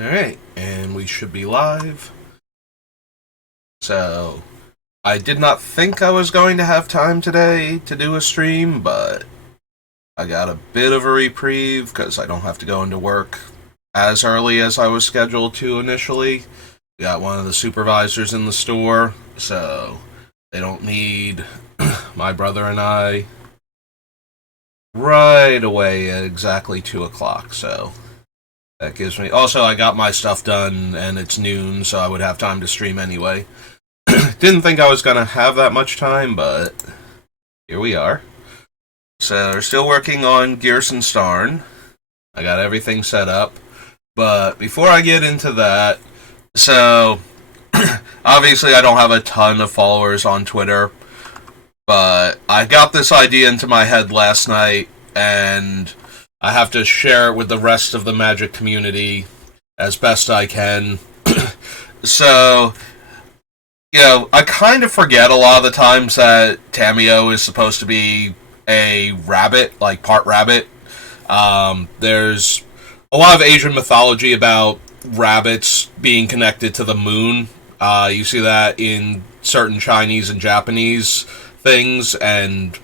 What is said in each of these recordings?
Alright, and we should be live. So, I did not think I was going to have time today to do a stream, but I got a bit of a reprieve because I don't have to go into work as early as I was scheduled to initially. Got one of the supervisors in the store, so they don't need my brother and I right away at exactly 2 o'clock, so that gives me... Also, I got my stuff done, and it's noon, so I would have time to stream anyway. Didn't think I was going to have that much time, but here we are. So, we're still working on Ghyrson Starn. I got everything set up. But before I get into that, so obviously I don't have a ton of followers on Twitter, but I got this idea into my head last night, and I have to share it with the rest of the Magic community as best I can. So, I kind of forget a lot of the times that Tamiyo is supposed to be a rabbit, like part rabbit. There's a lot of Asian mythology about rabbits being connected to the moon. You see that in certain Chinese and Japanese things, and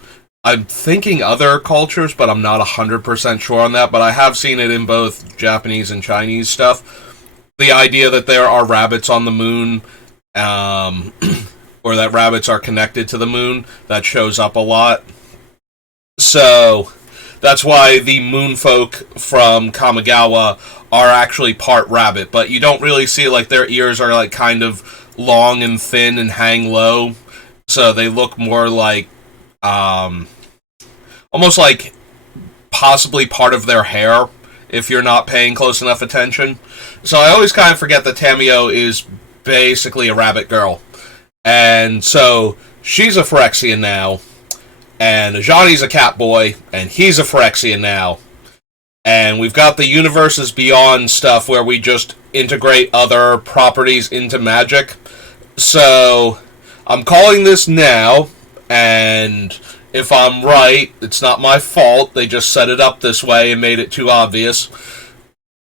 I'm thinking other cultures, but I'm not 100% sure on that, but I have seen it in both Japanese and Chinese stuff. The idea that there are rabbits on the moon, or that rabbits are connected to the moon, that shows up a lot. So, that's why the moon folk from Kamigawa are actually part rabbit, but you don't really see, like, their ears are, like, kind of long and thin and hang low, so they look more like, almost like possibly part of their hair, if you're not paying close enough attention. So I always kind of forget that Tamiyo is basically a rabbit girl. And so she's a Phyrexian now, and Ajani's a cat boy, and he's a Phyrexian now. And we've got the Universes Beyond stuff where we just integrate other properties into Magic. So I'm calling this now, and if I'm right, it's not my fault. They just set it up this way and made it too obvious.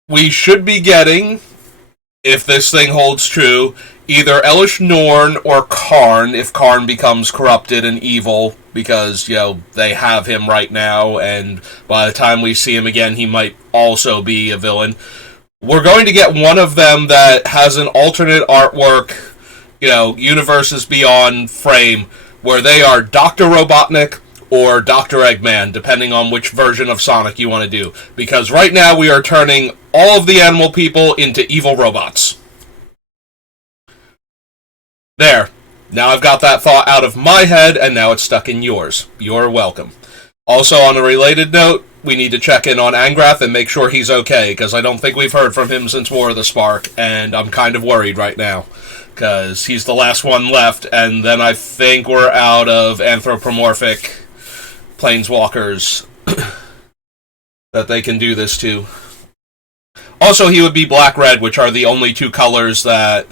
We should be getting, if this thing holds true, either Elish Norn or Karn, if Karn becomes corrupted and evil, because, they have him right now, and by the time we see him again, he might also be a villain. We're going to get one of them that has an alternate artwork, Universes Beyond frame, where they are Dr. Robotnik or Dr. Eggman, depending on which version of Sonic you want to do. Because right now we are turning all of the animal people into evil robots. There. Now I've got that thought out of my head, and now it's stuck in yours. You're welcome. Also, on a related note, we need to check in on Angrath and make sure he's okay, because I don't think we've heard from him since War of the Spark, and I'm kind of worried right now, because he's the last one left, and then I think we're out of anthropomorphic planeswalkers that they can do this to. Also, he would be black-red, which are the only two colors that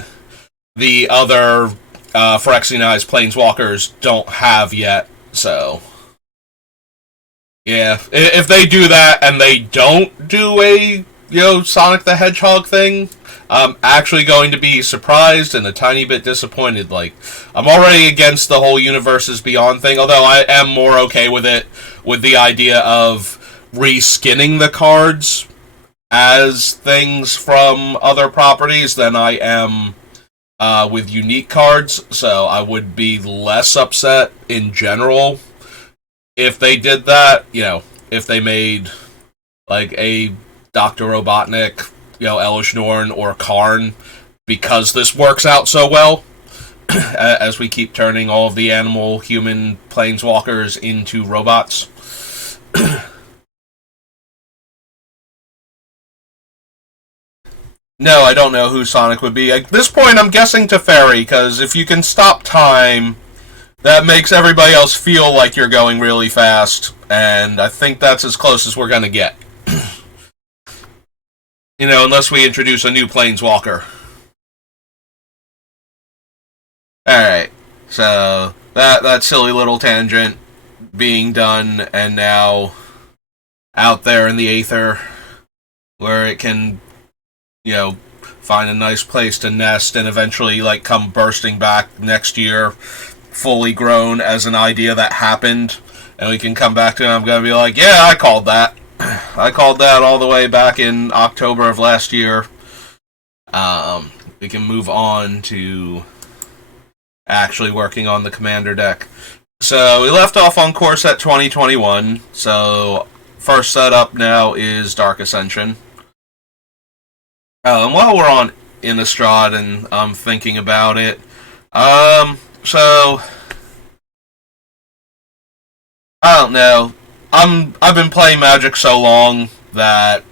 the other Phyrexianized planeswalkers don't have yet, so yeah, if they do that and they don't do a, Sonic the Hedgehog thing, I'm actually going to be surprised and a tiny bit disappointed. Like, I'm already against the whole Universes Beyond thing, although I am more okay with it, with the idea of reskinning the cards as things from other properties than I am with unique cards, so I would be less upset in general if they did that, if they made, like, a Dr. Robotnik, Elish Norn, or Karn, because this works out so well, as we keep turning all of the animal-human planeswalkers into robots. No, I don't know who Sonic would be. At this point, I'm guessing Teferi, because if you can stop time, that makes everybody else feel like you're going really fast, and I think that's as close as we're going to get. Unless we introduce a new planeswalker. Alright, so that silly little tangent being done, and now out there in the aether, where it can find a nice place to nest and eventually, like, come bursting back next year, fully grown as an idea that happened, and we can come back to it, and I'm going to be like, yeah, I called that. I called that all the way back in October of last year. We can move on to actually working on the commander deck. So we left off on Core Set 2021. So first setup now is Dark Ascension. And while we're on Innistrad and I'm thinking about it, so I don't know. I've been playing Magic so long that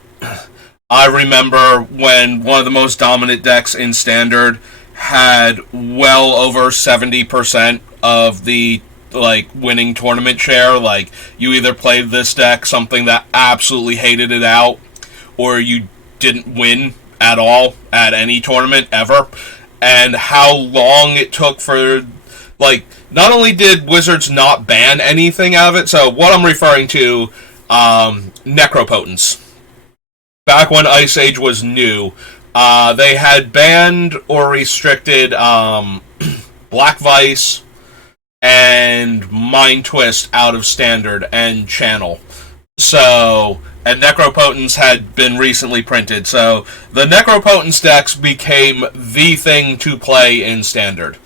I remember when one of the most dominant decks in Standard had well over 70% of the winning tournament share. Like, you either played this deck, something that absolutely hated it out, or you didn't win at all at any tournament ever. And how long it took for, not only did Wizards not ban anything out of it, so what I'm referring to, Necropotence. Back when Ice Age was new, they had banned or restricted Black Vice and Mind Twist out of Standard and Channel. So, and Necropotence had been recently printed. So, the Necropotence decks became the thing to play in Standard.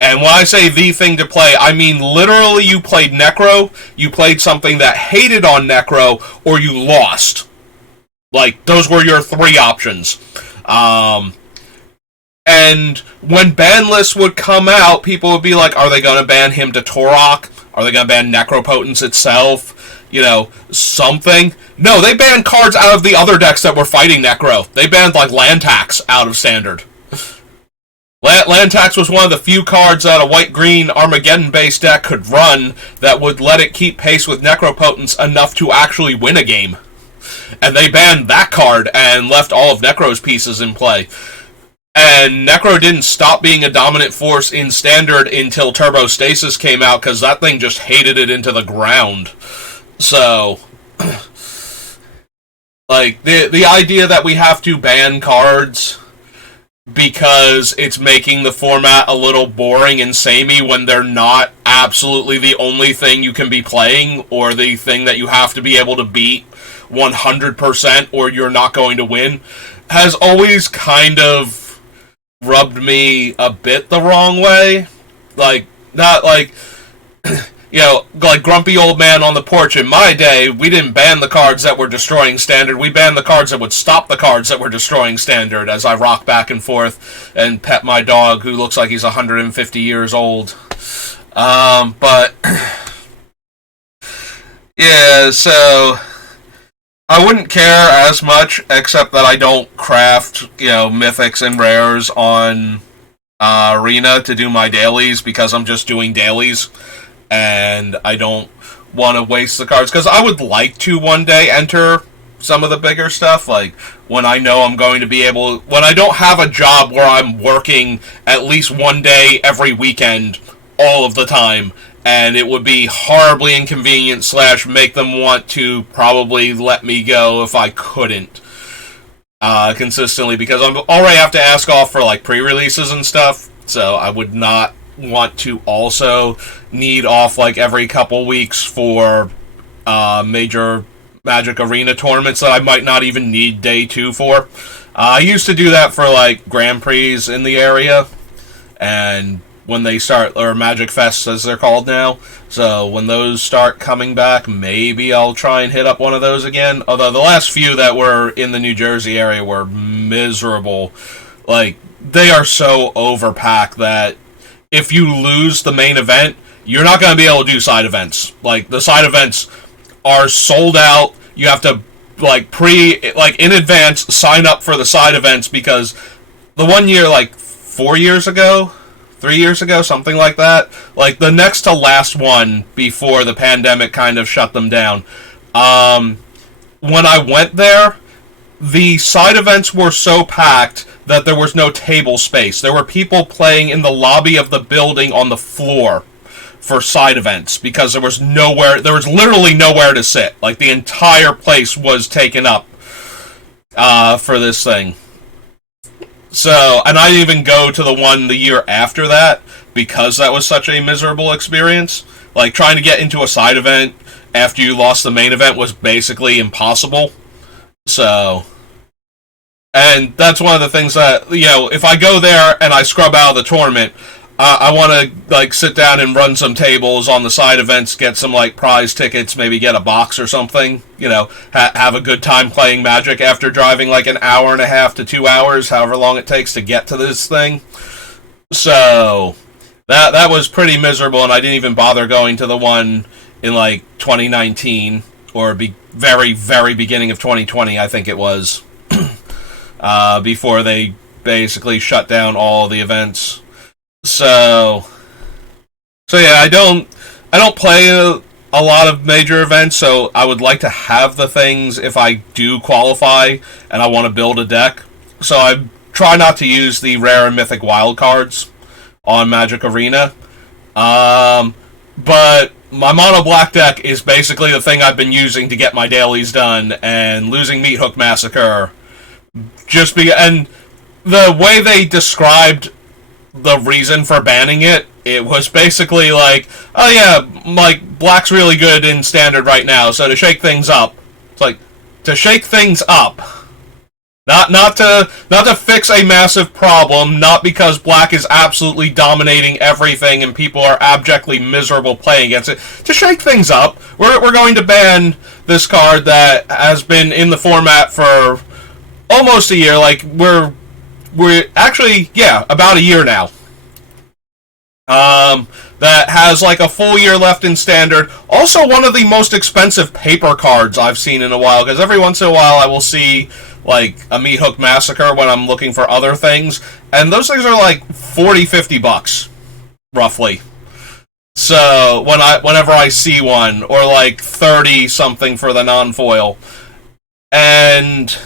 And when I say the thing to play, I mean literally you played Necro, you played something that hated on Necro, or you lost. Those were your three options. And when ban lists would come out, people would be like, are they going to ban him to Torok? Are they going to ban Necropotence itself? Something. No, they banned cards out of the other decks that were fighting Necro. They banned, Land-Tax out of Standard. Land-Tax was one of the few cards that a white-green Armageddon-based deck could run that would let it keep pace with Necropotence enough to actually win a game. And they banned that card and left all of Necro's pieces in play. And Necro didn't stop being a dominant force in Standard until Turbo Stasis came out, because that thing just hated it into the ground. So, the idea that we have to ban cards because it's making the format a little boring and samey when they're not absolutely the only thing you can be playing, or the thing that you have to be able to beat 100% or you're not going to win, has always kind of rubbed me a bit the wrong way. Not grumpy old man on the porch in my day, we didn't ban the cards that were destroying Standard, we banned the cards that would stop the cards that were destroying Standard, as I rock back and forth and pet my dog, who looks like he's 150 years old. But yeah, so I wouldn't care as much, except that I don't craft, mythics and rares on Arena to do my dailies, because I'm just doing dailies, and I don't want to waste the cards, because I would like to one day enter some of the bigger stuff, when I know I'm going to be able, when I don't have a job where I'm working at least one day every weekend all of the time, and it would be horribly inconvenient / make them want to probably let me go if I couldn't consistently, because I already have to ask off for pre-releases and stuff, so I would not want to also need off every couple weeks for major Magic Arena tournaments that I might not even need day 2 for. I used to do that for Grand Prix in the area, and when they start, or Magic Fests as they're called now, so when those start coming back, maybe I'll try and hit up one of those again, although the last few that were in the New Jersey area were miserable. They are so overpacked that if you lose the main event, you're not going to be able to do side events. The side events are sold out. You have to, in advance, sign up for the side events, because the one year, 4 years ago, 3 years ago, something like that, the next to last one before the pandemic kind of shut them down, when I went there, the side events were so packed that there was no table space. There were people playing in the lobby of the building on the floor for side events, because there was literally nowhere to sit. The entire place was taken up for this thing. So, and I didn't even go to the one the year after that because that was such a miserable experience. Like, trying to get into a side event after you lost the main event was basically impossible. So, and that's one of the things that, you know, if I go there and I scrub out of the tournament, I want to, like, sit down and run some tables on the side events, get some, like, prize tickets, maybe get a box or something, you know, have a good time playing Magic after driving, like, an hour and a half to 2 hours, however long it takes to get to this thing. So, that was pretty miserable, and I didn't even bother going to the one in, like, 2019, or very, very beginning of 2020, I think it was, before they basically shut down all the events. So yeah, I don't play a lot of major events, so I would like to have the things if I do qualify and I want to build a deck. So I try not to use the rare and mythic wild cards on Magic Arena. But my mono black deck is basically the thing I've been using to get my dailies done, and losing Meat Hook Massacre and the way they described the reason for banning it was basically like, oh yeah, like, black's really good in standard right now, so to shake things up. It's like, to shake things up. Not to fix a massive problem, not because black is absolutely dominating everything and people are abjectly miserable playing against it. To shake things up, we're going to ban this card that has been in the format for almost a year. Like, we're actually, yeah, about a year now. That has like a full year left in standard. Also, one of the most expensive paper cards I've seen in a while, because every once in a while I will see like a Meat Hook Massacre when I'm looking for other things, and those things are like $40-50 roughly. So whenever I see one, or like 30 something for the non-foil, and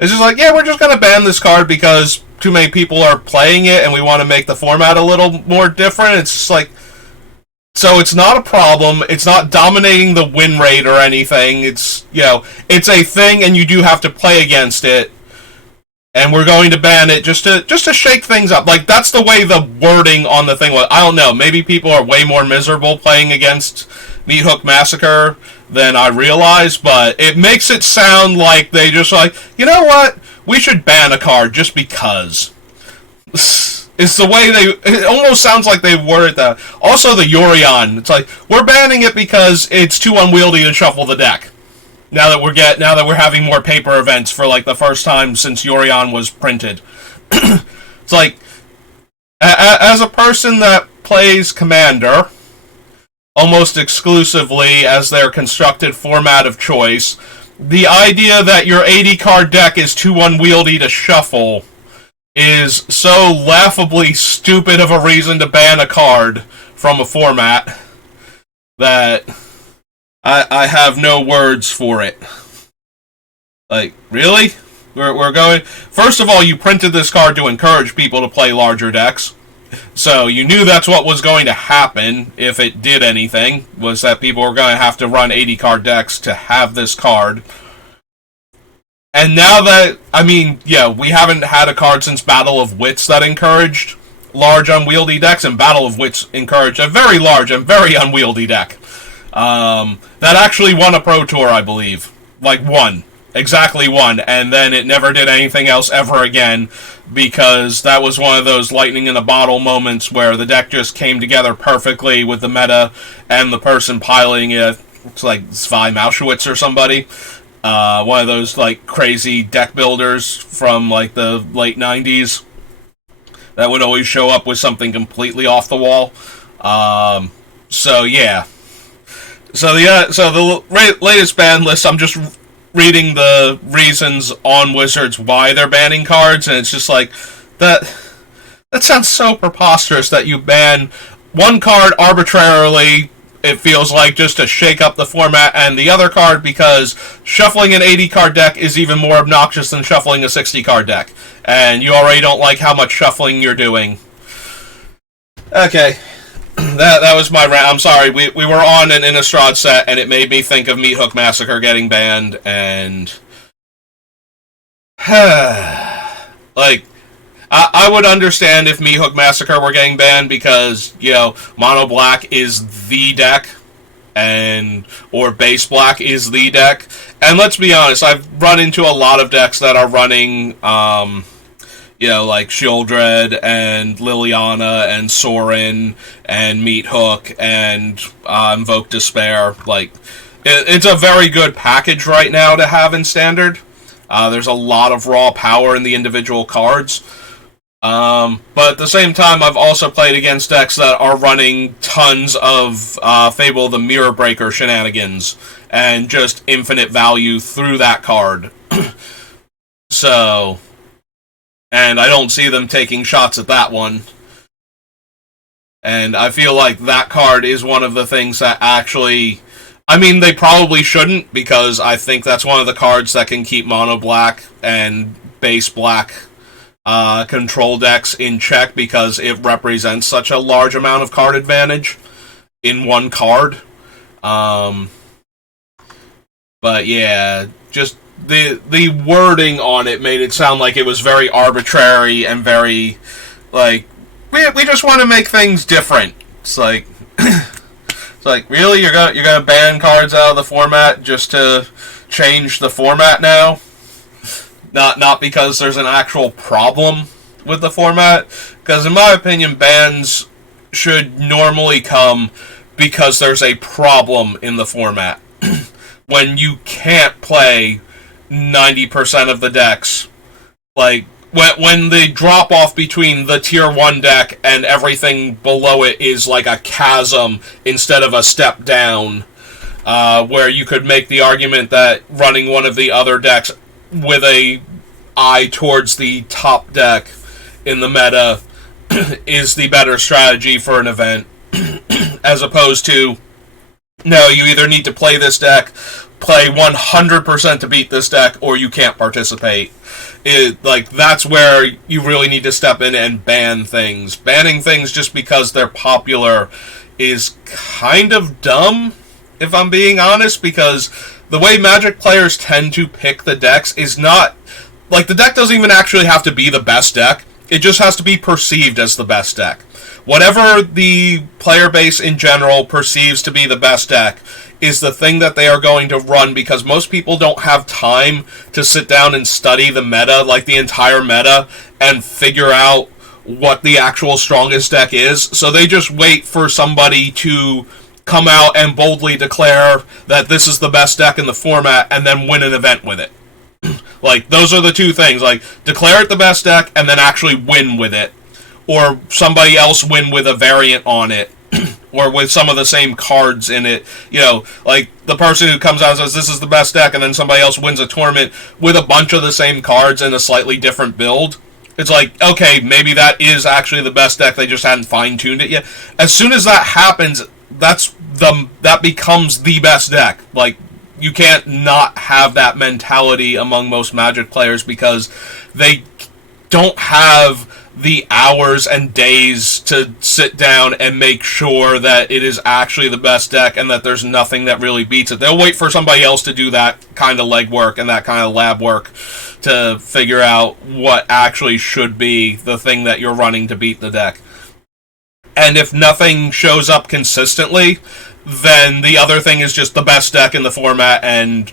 it's just like, yeah, we're just gonna ban this card because too many people are playing it and we want to make the format a little more different. It's just like, so it's not a problem, it's not dominating the win rate or anything, it's, you know, it's a thing and you do have to play against it, and we're going to ban it just to shake things up. Like, that's the way the wording on the thing was. I don't know, maybe people are way more miserable playing against Meat Hook Massacre than I realize, but it makes it sound like they just like, you know what, we should ban a card just because. It's the way it almost sounds like they worded that. Also, the Yorion, it's like, we're banning it because it's too unwieldy to shuffle the deck. Now that we're having more paper events for like the first time since Yorion was printed. It's like, as a person that plays Commander almost exclusively as their constructed format of choice, the idea that your 80-card deck is too unwieldy to shuffle is so laughably stupid of a reason to ban a card from a format that I have no words for it. Like, really? We're going... First of all, you printed this card to encourage people to play larger decks. So you knew that's what was going to happen if it did anything, was that people were going to have to run 80-card decks to have this card. And now that, I mean, yeah, we haven't had a card since Battle of Wits that encouraged large unwieldy decks, and Battle of Wits encouraged a very large and very unwieldy deck. That actually won a Pro Tour, I believe. Like, won. Exactly won. And then it never did anything else ever again, because that was one of those lightning in a bottle moments where the deck just came together perfectly with the meta and the person piling it. It's like Zwei Mauschwitz or somebody. One of those, like, crazy deck builders from, like, the late 90s that would always show up with something completely off the wall. So, yeah. So the latest ban list, I'm just reading the reasons on Wizards why they're banning cards, and it's just like, that sounds so preposterous that you ban one card arbitrarily, it feels like, just to shake up the format, and the other card because shuffling an 80-card deck is even more obnoxious than shuffling a 60-card deck. And you already don't like how much shuffling you're doing. Okay. That was my rant. I'm sorry. We were on an Innistrad set, and it made me think of Meat Hook Massacre getting banned, and... like, I would understand if Meathook Massacre were getting banned because, Mono Black is the deck, or Base Black is the deck. And let's be honest, I've run into a lot of decks that are running, like Sheoldred and Liliana and Sorin and Meathook and Invoke Despair. Like, it's a very good package right now to have in Standard. There's a lot of raw power in the individual cards. But at the same time, I've also played against decks that are running tons of Fable the Mirror Breaker shenanigans and just infinite value through that card. So, and I don't see them taking shots at that one. And I feel like that card is one of the things that actually... I mean, they probably shouldn't, because I think that's one of the cards that can keep Mono Black and Base Black control decks in check, because it represents such a large amount of card advantage in one card. But yeah, just the wording on it made it sound like it was very arbitrary and very, like, we just want to make things different. It's like, really, you're gonna ban cards out of the format just to change the format now? Not because there's an actual problem with the format, because in my opinion, bans should normally come because there's a problem in the format. When you can't play 90% of the decks, like when the drop off between the tier 1 deck and everything below it is like a chasm instead of a step down, where you could make the argument that running one of the other decks with a eye towards the top deck in the meta is the better strategy for an event, as opposed to, no, you either need to play this deck, play 100% to beat this deck, or you can't participate. That's where you really need to step in and ban things. Banning things just because they're popular is kind of dumb, if I'm being honest, because the way Magic players tend to pick the decks is not... Like, the deck doesn't even actually have to be the best deck. It just has to be perceived as the best deck. Whatever the player base in general perceives to be the best deck is the thing that they are going to run, because most people don't have time to sit down and study the meta, like the entire meta, and figure out what the actual strongest deck is. So they just wait for somebody to come out and boldly declare that this is the best deck in the format and then win an event with it. Like, those are the two things. Like, declare it the best deck and then actually win with it. Or somebody else win with a variant on it. Or with some of the same cards in it. Like, the person who comes out and says, this is the best deck, and then somebody else wins a tournament with a bunch of the same cards in a slightly different build. It's like, okay, maybe that is actually the best deck, they just hadn't fine-tuned it yet. As soon as that happens, that becomes the best deck. Like, you can't not have that mentality among most Magic players, because they don't have the hours and days to sit down and make sure that it is actually the best deck and that there's nothing that really beats it. They'll wait for somebody else to do that kind of legwork and that kind of lab work to figure out what actually should be the thing that you're running to beat the deck. And if nothing shows up consistently, then the other thing is just the best deck in the format, and,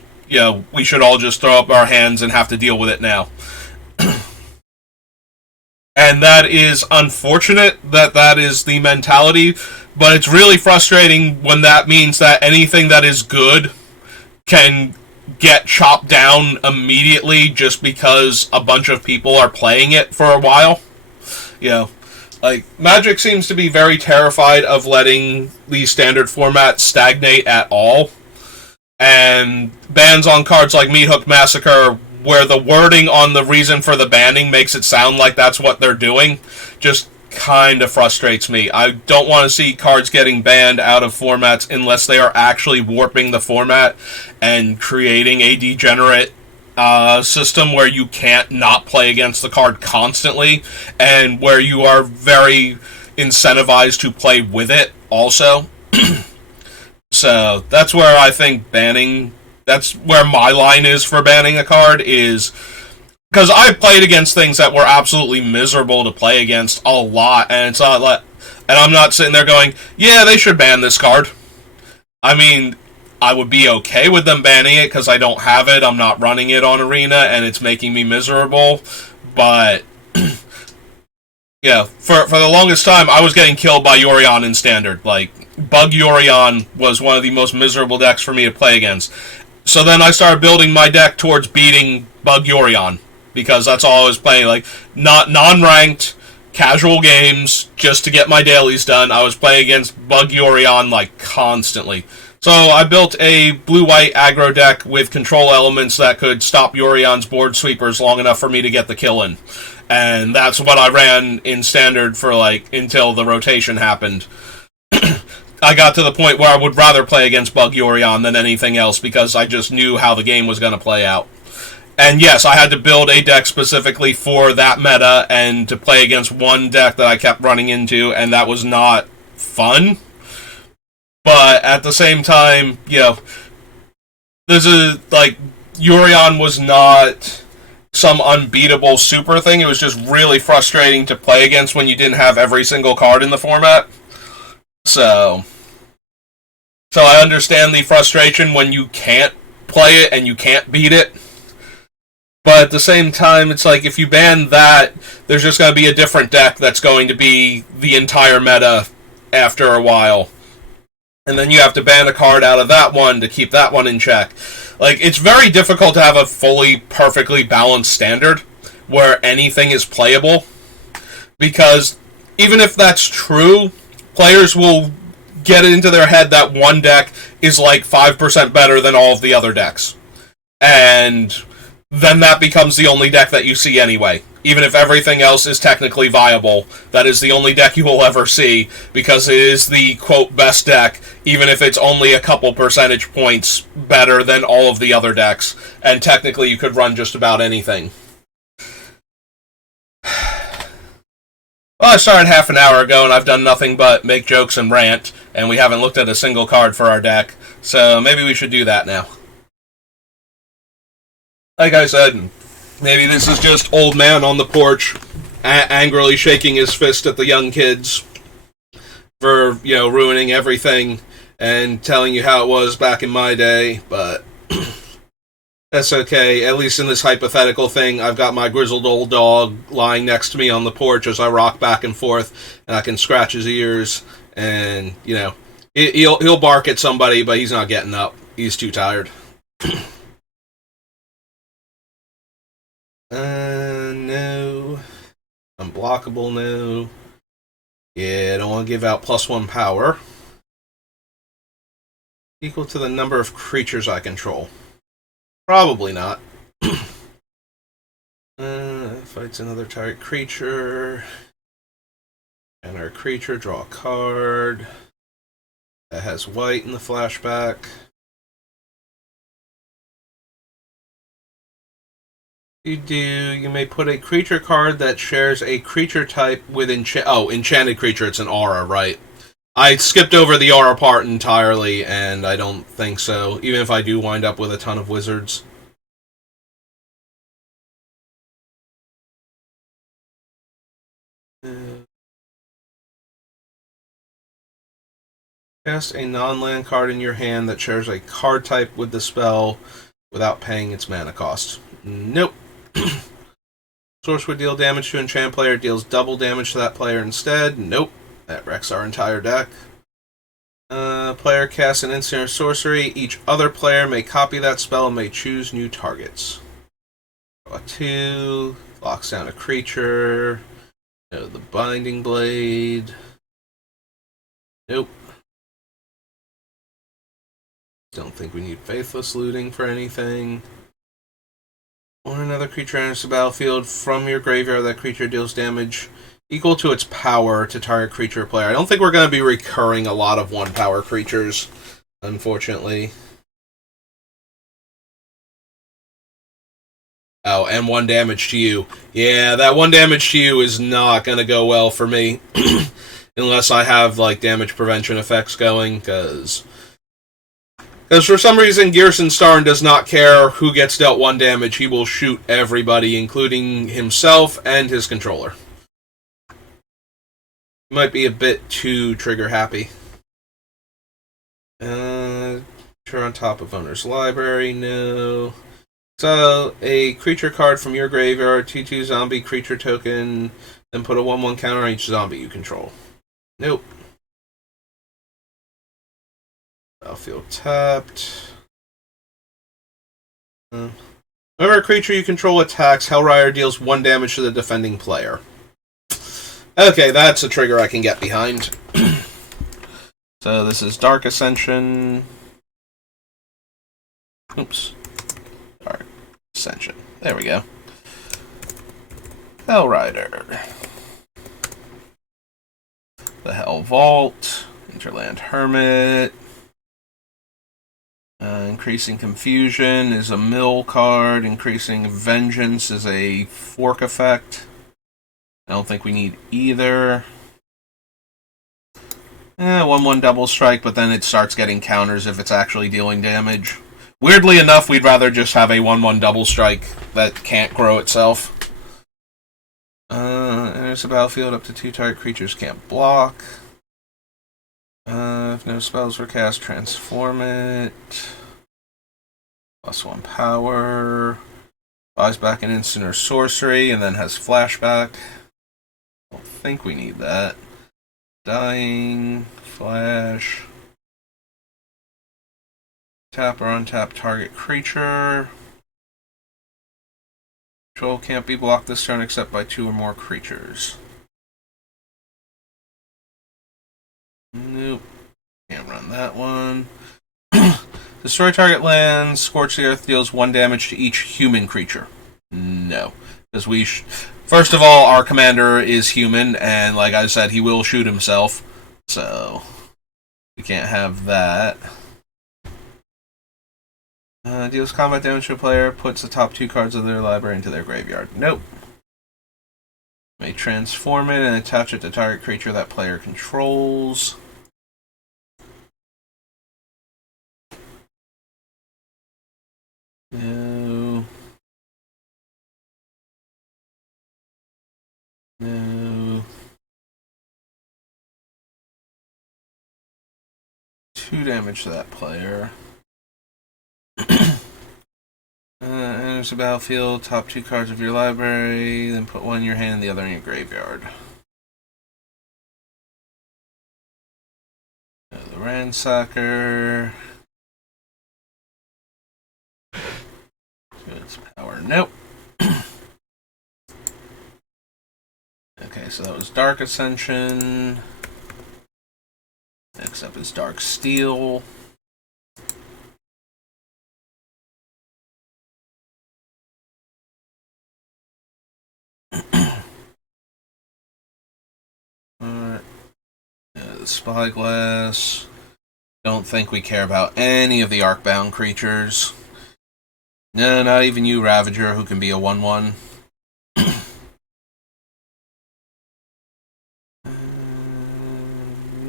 we should all just throw up our hands and have to deal with it now. And that is unfortunate that is the mentality, but it's really frustrating when that means that anything that is good can get chopped down immediately just because a bunch of people are playing it for a while. Like, Magic seems to be very terrified of letting the standard format stagnate at all. And bans on cards like Meathook Massacre, where the wording on the reason for the banning makes it sound like that's what they're doing, just kind of frustrates me. I don't want to see cards getting banned out of formats unless they are actually warping the format and creating a degenerate system where you can't not play against the card constantly, and where you are very incentivized to play with it also. So that's where I think that's where my line is for banning a card, is because I played against things that were absolutely miserable to play against a lot, and it's not like, and I'm not sitting there going, yeah, they should ban this card. I mean, I would be okay with them banning it because I don't have it, I'm not running it on Arena, and it's making me miserable. But yeah, for the longest time, I was getting killed by Yorion in Standard. Like, Bug Yorion was one of the most miserable decks for me to play against. So then I started building my deck towards beating Bug Yorion, because that's all I was playing. Like, not non-ranked, casual games, just to get my dailies done. I was playing against Bug Yorion, like, constantly. So I built a blue-white aggro deck with control elements that could stop Yorion's board sweepers long enough for me to get the kill in. And that's what I ran in Standard for, like, until the rotation happened. I got to the point where I would rather play against Bug Yorion than anything else, because I just knew how the game was going to play out. And yes, I had to build a deck specifically for that meta, and to play against one deck that I kept running into, and that was not fun. But at the same time, you know, Yorion was not some unbeatable super thing. It was just really frustrating to play against when you didn't have every single card in the format. So I understand the frustration when you can't play it and you can't beat it. But at the same time, it's like, if you ban that, there's just going to be a different deck that's going to be the entire meta after a while. And then you have to ban a card out of that one to keep that one in check. Like, it's very difficult to have a fully, perfectly balanced Standard where anything is playable. Because even if that's true, players will get it into their head that one deck is like 5% better than all of the other decks. And then that becomes the only deck that you see anyway. Even if everything else is technically viable, that is the only deck you will ever see, because it is the, quote, best deck, even if it's only a couple percentage points better than all of the other decks. And technically you could run just about anything. Well, I started half an hour ago, and I've done nothing but make jokes and rant, and we haven't looked at a single card for our deck, so maybe we should do that now. Like I said, maybe this is just old man on the porch, angrily shaking his fist at the young kids for, you know, ruining everything and telling you how it was back in my day, but that's okay. At least in this hypothetical thing, I've got my grizzled old dog lying next to me on the porch as I rock back and forth, and I can scratch his ears, and, you know, he'll bark at somebody, but he's not getting up. He's too tired. No. Unblockable, no. Yeah, I don't want to give out +1 power. Equal to the number of creatures I control. Probably not. Fights another target creature. Enter a creature, draw a card. That has white in the flashback. You may put a creature card that shares a creature type with enchanted creature. It's an aura, right? I skipped over the aura part entirely, and I don't think so, even if I do wind up with a ton of wizards. Cast a non-land card in your hand that shares a card type with the spell without paying its mana cost. Nope. Source would deal damage to an enchant player, deals double damage to that player instead. Nope. That wrecks our entire deck. Player casts an instant or sorcery. Each other player may copy that spell and may choose new targets. Draw 2. Locks down a creature. No, the Binding Blade. Nope. Don't think we need Faithless Looting for anything. Or another creature enters the battlefield from your graveyard. That creature deals damage equal to its power to target creature or player. I don't think we're going to be recurring a lot of 1-power creatures, unfortunately. Oh, and 1 damage to you. Yeah, that 1 damage to you is not going to go well for me. Unless I have, like, damage prevention effects going, because Because for some reason, Ghyrson Starn does not care who gets dealt 1 damage. He will shoot everybody, including himself and his controller. Might be a bit too trigger happy. Sure, on top of owner's library, no. So, a creature card from your graveyard, 2/2 zombie creature token, then put a 1/1 counter on each zombie you control. Nope. Battlefield tapped. Whenever a creature you control attacks, Hellrider deals 1 damage to the defending player. Okay, that's a trigger I can get behind. So this is Dark Ascension. Oops. Dark Ascension. There we go. Hellrider. The Hell Vault. Interland Hermit. Increasing Confusion is a mill card. Increasing Vengeance is a fork effect. I don't think we need either. 1/1 double strike, but then it starts getting counters if it's actually dealing damage. Weirdly enough, we'd rather just have a 1/1 double strike that can't grow itself. Enters the battlefield, up to 2 target creatures can't block. If no spells were cast, transform it. +1 power. Buys back an instant or sorcery, and then has flashback. I don't think we need that. Dying, flash. Tap or untap target creature. Control can't be blocked this turn except by 2 or more creatures. Nope. Can't run that one. Destroy target lands. Scorch the Earth deals 1 damage to each human creature. No. Because first of all, our commander is human, and like I said, he will shoot himself. So, we can't have that. Deals combat damage to a player, puts the top 2 cards of their library into their graveyard. Nope. May transform it and attach it to target creature that player controls. No. No. 2 damage to that player. Enters the battlefield, top 2 cards of your library, then put 1 in your hand and the other in your graveyard. The Ransacker. Its power. Nope. Okay, so that was Dark Ascension. Next up is Dark Steel. The Spyglass. Don't think we care about any of the Arcbound creatures. No, not even you, Ravager, who can be a 1/1.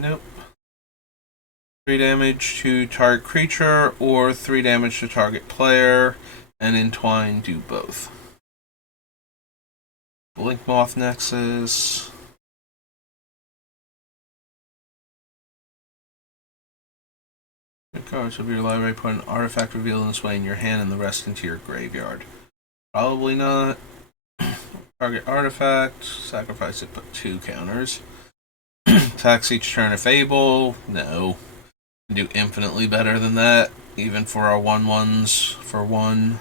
Nope. 3 damage to target creature, or 3 damage to target player, and Entwine do both. Blink Moth Nexus. Cards of your library, put an artifact revealed in this way in your hand and the rest into your graveyard. Probably not. Target artifact, sacrifice it, put 2 counters. Attacks each turn if able. No. Do infinitely better than that, even for our 1/1s for 1.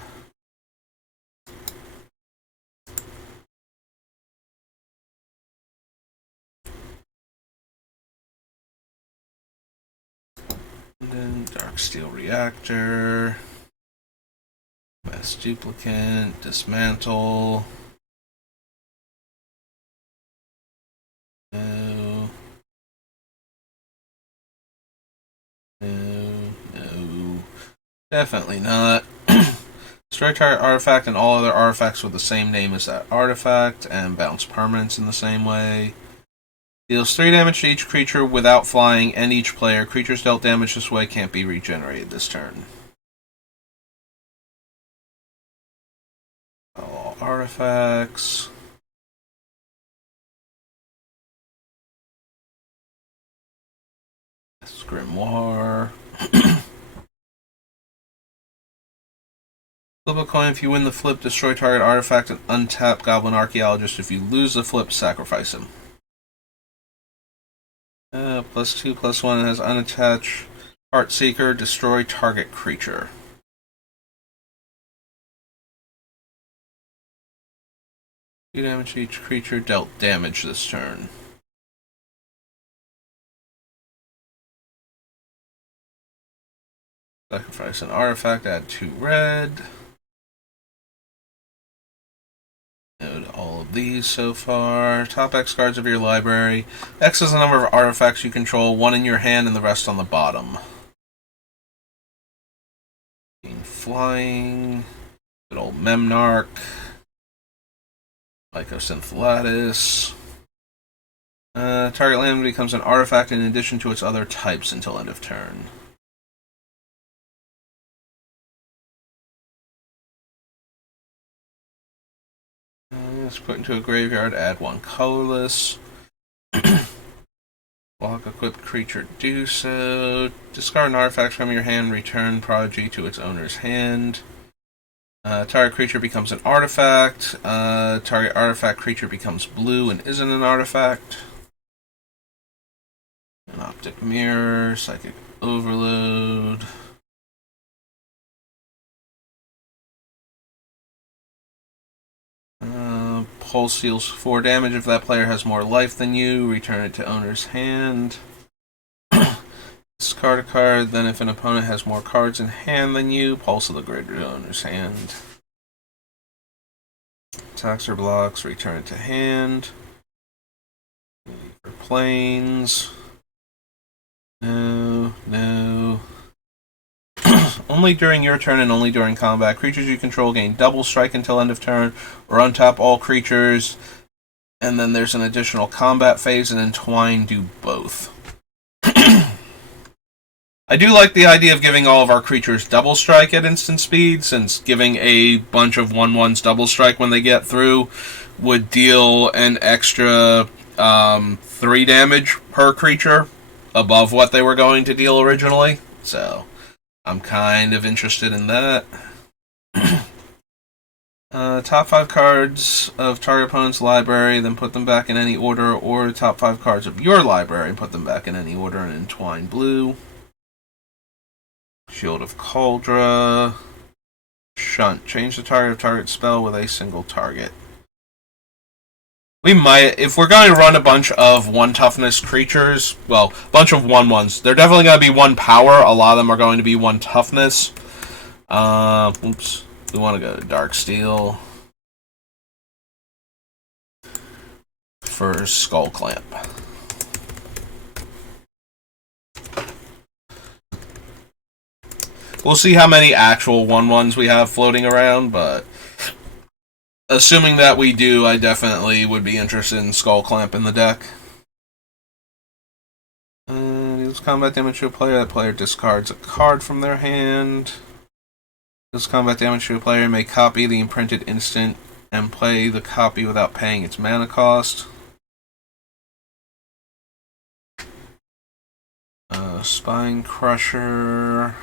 And then Dark Steel Reactor. Mass Duplicant. Dismantle. No. No. Definitely not. Destroy target artifact and all other artifacts with the same name as that artifact, and bounce permanents in the same way. Deals 3 damage to each creature without flying and each player. Creatures dealt damage this way can't be regenerated this turn. All artifacts. Grimoire. Flip a coin. If you win the flip, destroy target artifact and untap Goblin Archaeologist. If you lose the flip, sacrifice him. +2/+1 has unattached Heartseeker. Destroy target creature. 2 damage to each creature dealt damage this turn. Sacrifice an artifact, add 2 red. Note all of these so far. Top X cards of your library. X is the number of artifacts you control, 1 in your hand and the rest on the bottom. Flying. Good old Memnarch. Lycosynth Lattice. Target land becomes an artifact in addition to its other types until end of turn. Let's put into a graveyard, add 1 colorless. Block equipped creature, do so. Discard an artifact from your hand, return Prodigy to its owner's hand. Target creature becomes an artifact. Target artifact creature becomes blue and isn't an artifact. An Optic Mirror, Psychic Overload. Pulse deals 4 damage if that player has more life than you. Return it to owner's hand. Discard a card, then if an opponent has more cards in hand than you, Pulse of the Grid to owner's hand. Attacks or blocks, return it to hand. For planes. No. Only during your turn and only during combat. Creatures you control gain double strike until end of turn, or untap all creatures. And then there's an additional combat phase, and Entwine do both. I do like the idea of giving all of our creatures double strike at instant speed, since giving a bunch of 1/1s double strike when they get through would deal an extra 3 damage per creature above what they were going to deal originally. So I'm kind of interested in that. Top 5 cards of target opponent's library, then put them back in any order, or top 5 cards of your library and put them back in any order and Entwine blue. Shield of Cauldra. Shunt. Change the target of target spell with a single target. We might, if we're going to run a bunch of 1 toughness creatures, well, a bunch of 1/1s, they're definitely going to be 1 power. A lot of them are going to be 1 toughness. Oops. We want to go to Darksteel for Skull Clamp. We'll see how many actual 1/1s we have floating around, but assuming that we do, I definitely would be interested in Skull Clamp in the deck. Deals combat damage to a player. That player discards a card from their hand. Deals combat damage to a player. May copy the imprinted instant and play the copy without paying its mana cost. Spine Crusher.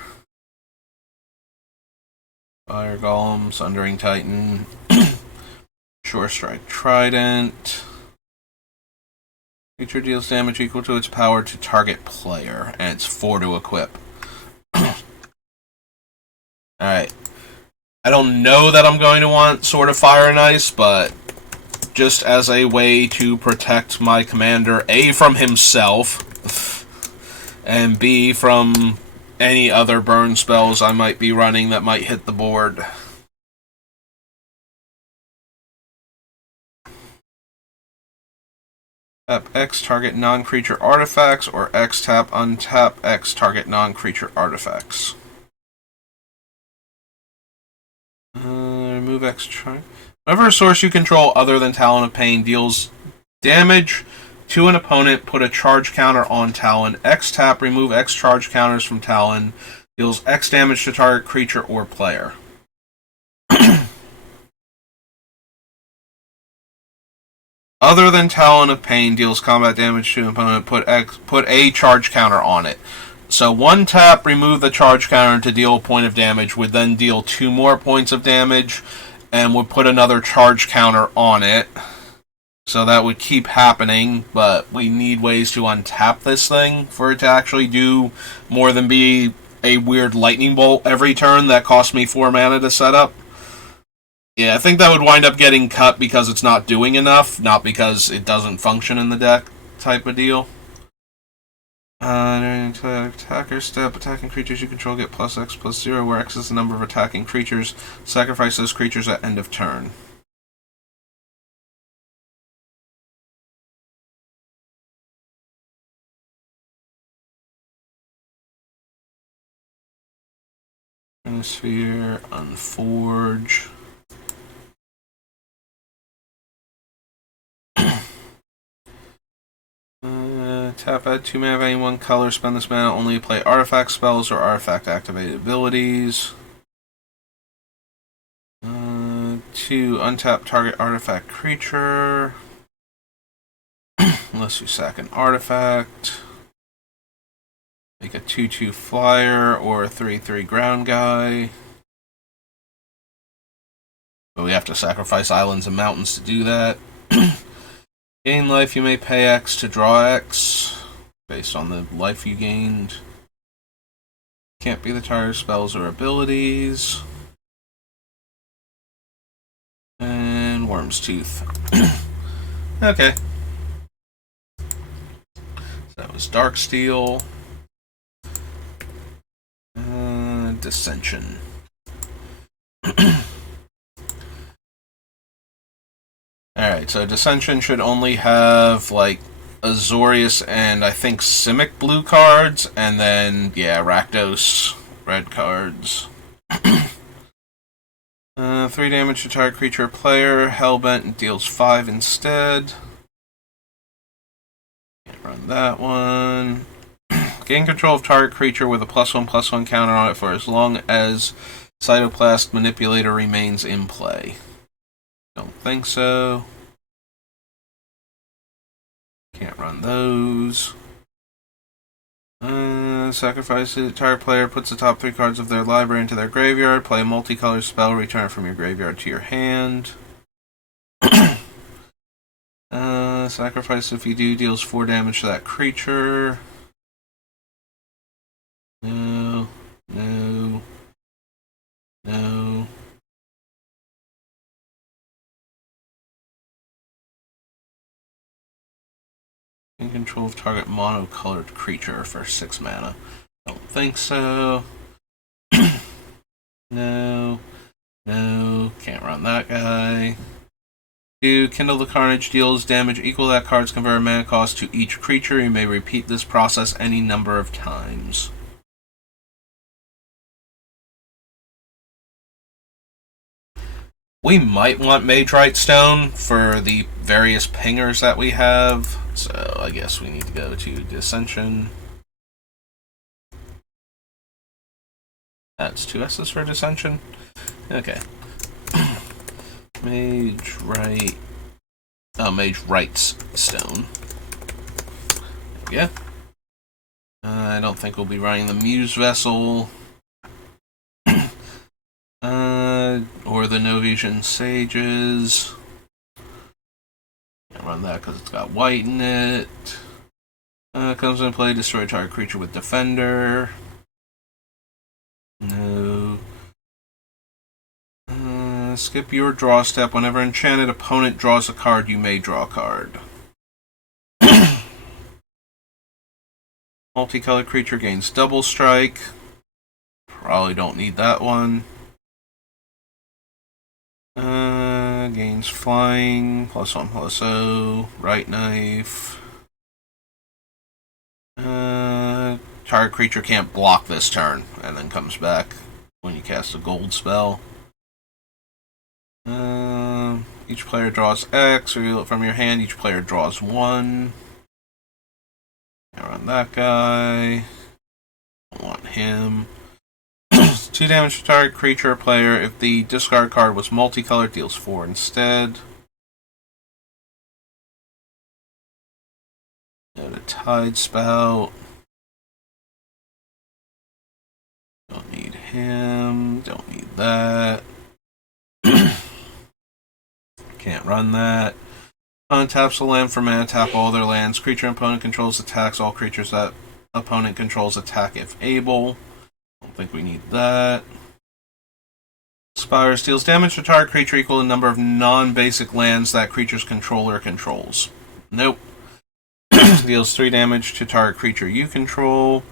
Fire Golem, Sundering Titan, Shore Strike Trident. Creature deals damage equal to its power to target player, and it's 4 to equip. Alright. I don't know that I'm going to want Sword of Fire and Ice, but just as a way to protect my commander, A, from himself, and B, from any other burn spells I might be running that might hit the board. Tap X, target non-creature artifacts, or X tap, untap X, target non-creature artifacts. Remove X. Whenever a source you control other than Talon of Pain deals damage To an opponent, put a charge counter on Talon. X tap, remove X charge counters from Talon. Deals X damage to target creature or player. Other than Talon of Pain, deals combat damage to an opponent, put a charge counter on it. So 1 tap, remove the charge counter to deal a point of damage, would then deal 2 more points of damage, and would put another charge counter on it. So that would keep happening, but we need ways to untap this thing for it to actually do more than be a weird lightning bolt every turn that cost me 4 mana to set up. Yeah, I think that would wind up getting cut because it's not doing enough, not because it doesn't function in the deck type of deal. During attacker step, attacking creatures you control get +X/+0, where X is the number of attacking creatures. Sacrifice those creatures at end of turn. Sphere, Unforge. Tap at 2 mana of any one color. Spend this mana only to play artifact spells or artifact activated abilities. 2. Untap target artifact creature. Unless you sack an artifact. Make a 2/2 flyer or a 3/3 ground guy. But we have to sacrifice islands and mountains to do that. Gain life, you may pay X to draw X, based on the life you gained. Can't be the target spells or abilities. And Worm's Tooth. Okay. So that was Darksteel. Dissension. Alright, so Dissension should only have, like, Azorius and I think Simic blue cards, and then, yeah, Rakdos red cards. 3 damage to target creature or player. Hellbent deals 5 instead. Can't run that one. Gain control of target creature with a +1/+1 counter on it for as long as Cytoplast Manipulator remains in play. Don't think so. Can't run those. Sacrifice it. Target player puts the top 3 cards of their library into their graveyard. Play a multicolored spell. Return it from your graveyard to your hand. Sacrifice, if you do, deals 4 damage to that creature. No. No. No. In control of target mono-colored creature for 6 mana. Don't think so. No. No. Can't run that guy. 2. Kindle the Carnage deals damage equal to that card's converted mana cost to each creature. You may repeat this process any number of times. We might want Magerite Stone for the various pingers that we have, so I guess we need to go to Dissension. That's 2 S's for Dissension. Okay. Magerite. Oh, Magerite's Stone. There we go. I don't think we'll be running the Muse Vessel. Or the Novision Sages. Can't run that because it's got white in it. Comes into play, destroy target creature with Defender. No. Skip your draw step. Whenever enchanted opponent draws a card, you may draw a card. Multicolored creature gains double strike. Probably don't need that one. Gains flying, +1/+0, right knife. Target creature can't block this turn, and then comes back when you cast a gold spell. Each player draws X, reveal it from your hand, each player draws 1. want that guy. Don't want him. 2 damage to target creature or player. If the discard card was multicolored, deals 4 instead. Got a Tide Spout. Don't need him. Don't need that. Can't run that. Untaps a land for mana, tap all their lands. Creature opponent controls attacks. All creatures that opponent controls attack if able. Don't think we need that. Spire deals damage to target creature equal to the number of non-basic lands that creature's controller controls. Nope. Deals 3 damage to target creature you control.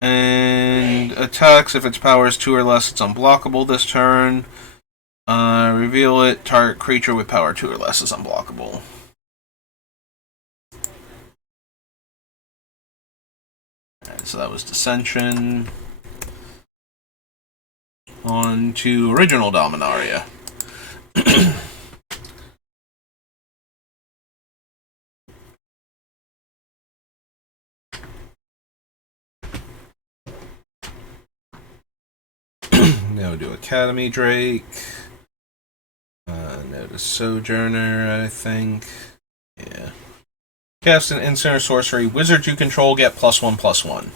And attacks if its power is 2 or less, it's unblockable this turn. Reveal it, target creature with power 2 or less is unblockable. Alright, so that was Dissension. On to original Dominaria. No to Academy Drake. No to Sojourner, I think. Yeah. Cast an instant or sorcery. Wizards you control get +1/+1.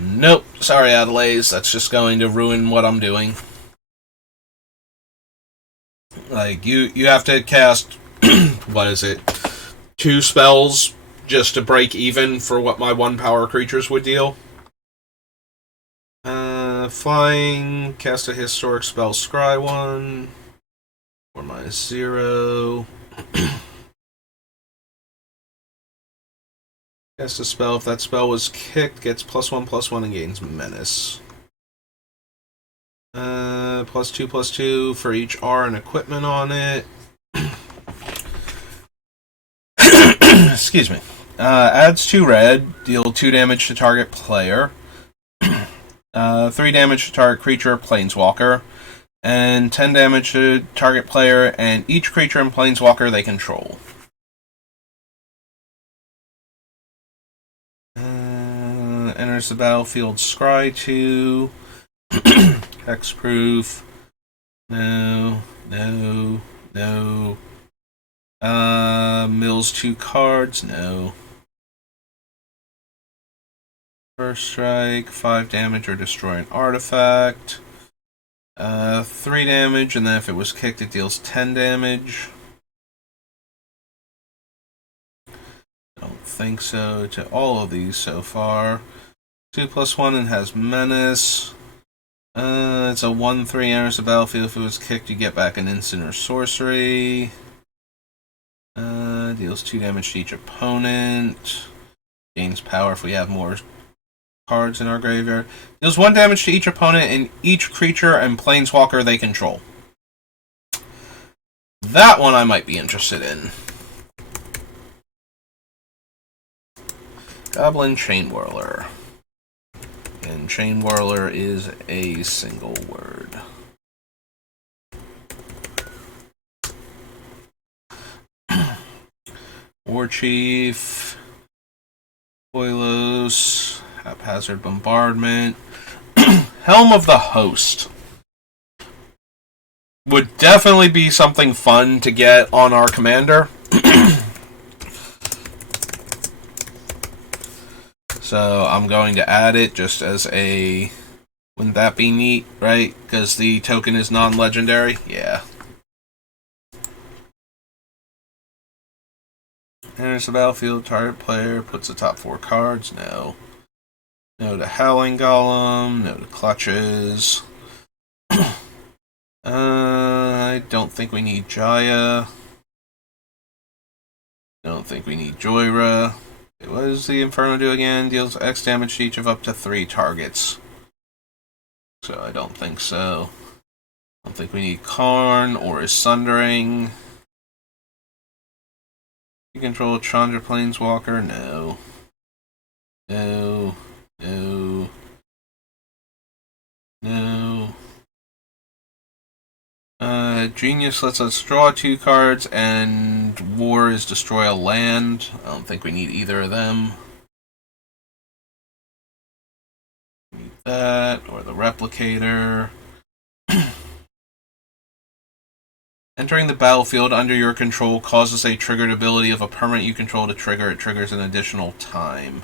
Nope. Sorry, Adelaide. That's just going to ruin what I'm doing. Like, you have to cast, what is it, 2 spells just to break even for what my 1-power creatures would deal. Flying, cast a historic spell, scry 1. For my 0. Cast a spell. If that spell was kicked, gets +1/+1 and gains menace. +2/+2 for each R and equipment on it. Excuse me. Adds 2 red. Deal 2 damage to target player. 3 damage to target creature, planeswalker. And 10 damage to target player and each creature and planeswalker they control. Enters the battlefield, scry 2. Hexproof. No. Mills 2 cards. No. First strike, 5 damage or destroy an artifact. 3 damage, and then if it was kicked, it deals 10 damage. Don't think so to all of these so far. 2/+1 and has menace. It's a 1/3 enters the battlefield. If it was kicked, you get back an instant or sorcery. Deals 2 damage to each opponent. Gains power if we have more cards in our graveyard. Deals 1 damage to each opponent and each creature and planeswalker they control. That one I might be interested in. Goblin Chainwhirler. And Chainwhirler is a single word. Warchief. Boilos. Haphazard Bombardment. Helm of the Host. Would definitely be something fun to get on our commander. So I'm going to add it just as a... Wouldn't that be neat, right? Because the token is non-legendary? Yeah. Enters the battlefield, target player, puts the top 4 cards. No. No to Howling Golem, no to Clutches. I don't think we need Jaya. Don't think we need Joyra. What does the Inferno do again? Deals X damage to each of up to 3 targets. So I don't think so. I don't think we need Karn or his Sundering. You control Chandra Planeswalker? No. No. No. No. Genius lets us draw 2 cards, and War is destroy a land. I don't think we need either of them. that, or the Replicator. Entering the battlefield under your control causes a triggered ability of a permanent you control to trigger. It triggers an additional time.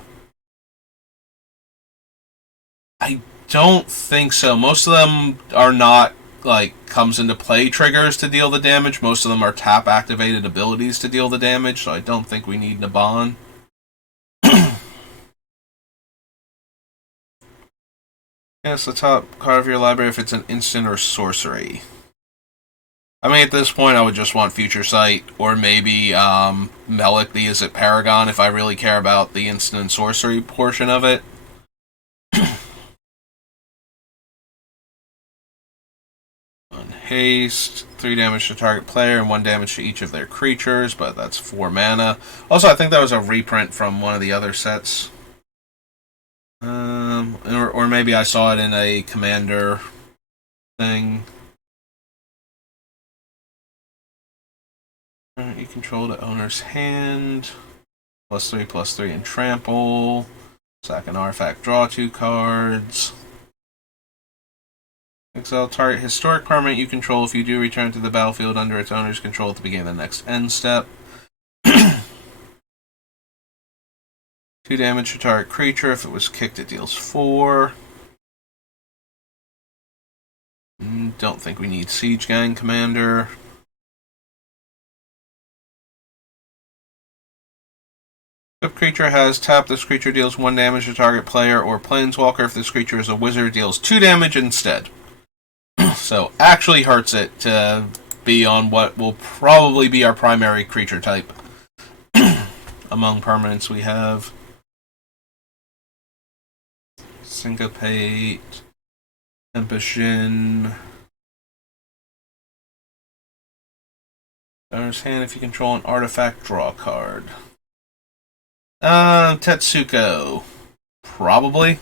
I don't think so. Most of them are not, like, comes into play triggers to deal the damage. Most of them are tap-activated abilities to deal the damage, so I don't think we need Naban. Yes, the top card of your library if it's an instant or sorcery. I mean, at this point, I would just want Future Sight, or maybe Melik the Izzet Paragon, if I really care about the instant and sorcery portion of it. On haste, 3 damage to target player, and 1 damage to each of their creatures, but that's 4 mana. Also, I think that was a reprint from one of the other sets. Or maybe I saw it in a Commander thing. You control the owner's hand. +3/+3 and trample. Sack an artifact, draw 2 cards. Exile target historic permanent you control. If you do, return to the battlefield under its owner's control at the beginning of the next end step. 2 damage to target creature. If it was kicked, it deals 4. Don't think we need Siege Gang Commander. If creature has tapped, this creature deals 1 damage to target player or planeswalker. If this creature is a wizard, deals 2 damage instead. So, actually hurts it to be on what will probably be our primary creature type. Among permanents we have Syncopate, Tempest. Owner's hand, if you control an artifact, draw a card. Tetsuko. Probably.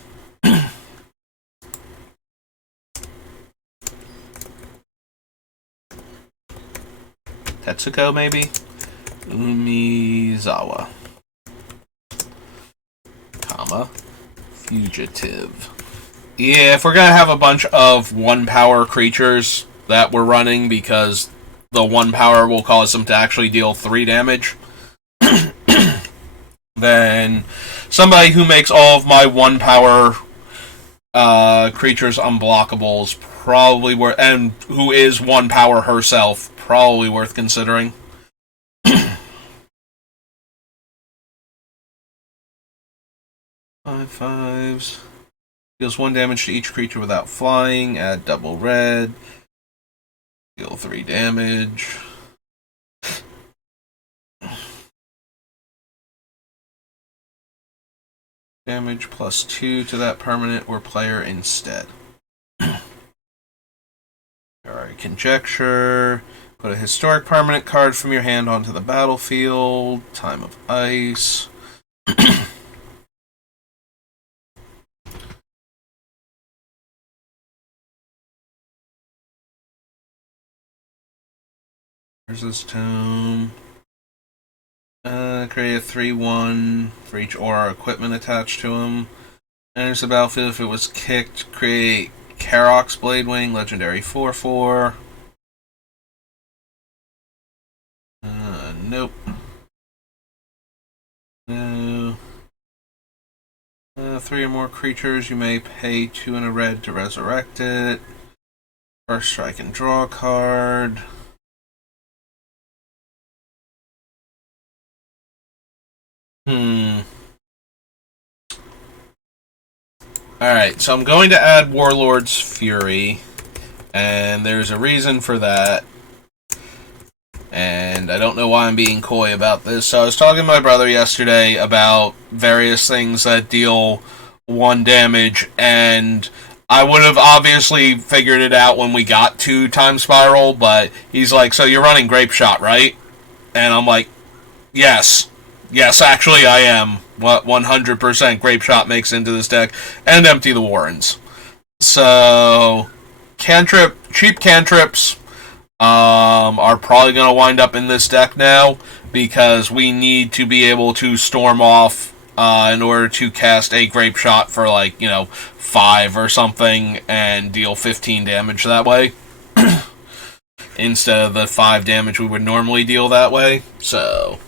Tetsuko, maybe? Umizawa. Fugitive. Yeah, if we're gonna have a bunch of 1-power creatures that we're running because the 1 power will cause them to actually deal 3 damage, then somebody who makes all of my 1-power creatures unblockable is probably worth, and who is 1 power herself, probably worth considering. 5/5s. Deals 1 damage to each creature without flying. Add double red. Deal 3 damage. Damage +2 to that permanent or player instead. Alright, Conjecture. Put a historic permanent card from your hand onto the battlefield. Time of Ice. There's this tome. Create a 3/1 for each aura or equipment attached to him. Enters the battlefield if it was kicked. Create Karox Bladewing, legendary 4/4. Nope. No. 3 or more creatures, you may pay 2 and a red to resurrect it. First strike and draw a card. Alright, so I'm going to add Warlord's Fury, and there's a reason for that. And I don't know why I'm being coy about this. So I was talking to my brother yesterday about various things that deal 1 damage, and I would have obviously figured it out when we got to Time Spiral, but he's like, so you're running Grape Shot, right? And I'm like, yes. Yes, actually I am. What 100% Grape Shot makes into this deck, and Empty the Warrens. So, cheap cantrips are probably going to wind up in this deck now, because we need to be able to storm off in order to cast a Grape Shot for, 5 or something and deal 15 damage that way. Instead of the 5 damage we would normally deal that way. So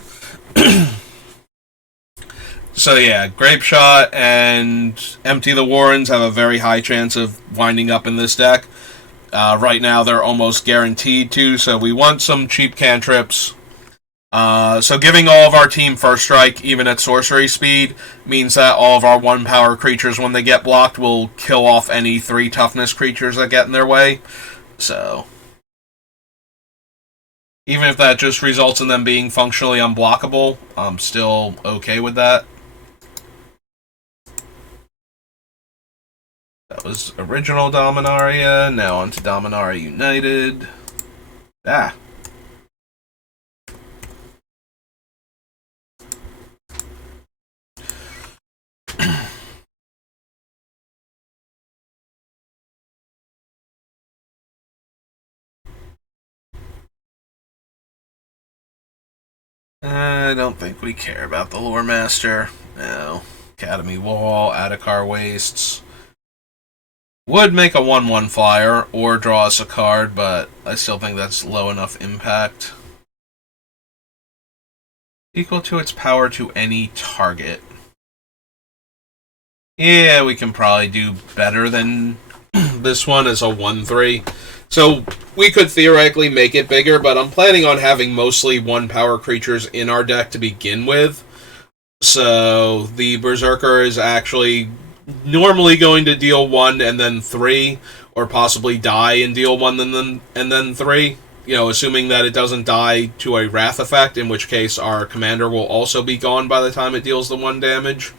yeah, Grape Shot and Empty the Warrens have a very high chance of winding up in this deck. Right now they're almost guaranteed to, so we want some cheap cantrips. So giving all of our team First Strike, even at sorcery speed, means that all of our 1-power creatures, when they get blocked, will kill off any 3 toughness creatures that get in their way. So even if that just results in them being functionally unblockable, I'm still okay with that. That was original Dominaria, now on to Dominaria United. I don't think we care about the Lore Master. No. Academy Wall, Adakar Wastes. Would make a 1/1 flyer or draw us a card, but I still think that's low enough impact. Equal to its power to any target. Yeah, we can probably do better than this one as a 1/3. So we could theoretically make it bigger, but I'm planning on having mostly 1-power creatures in our deck to begin with. So the Berserker is actually normally going to deal 1 and then 3, or possibly die and deal 1 and then 3. Assuming that it doesn't die to a Wrath effect, in which case our commander will also be gone by the time it deals the 1 damage,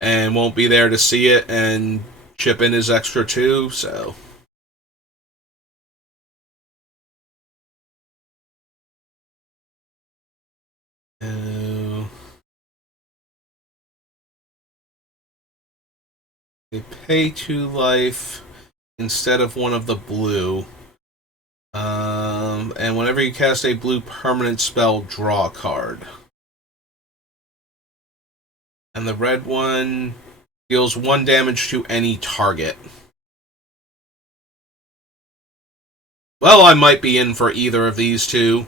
and won't be there to see it and chip in his extra 2, so... They pay 2 life instead of 1 of the blue. And whenever you cast a blue permanent spell, draw a card. And the red one deals 1 damage to any target. Well, I might be in for either of these two.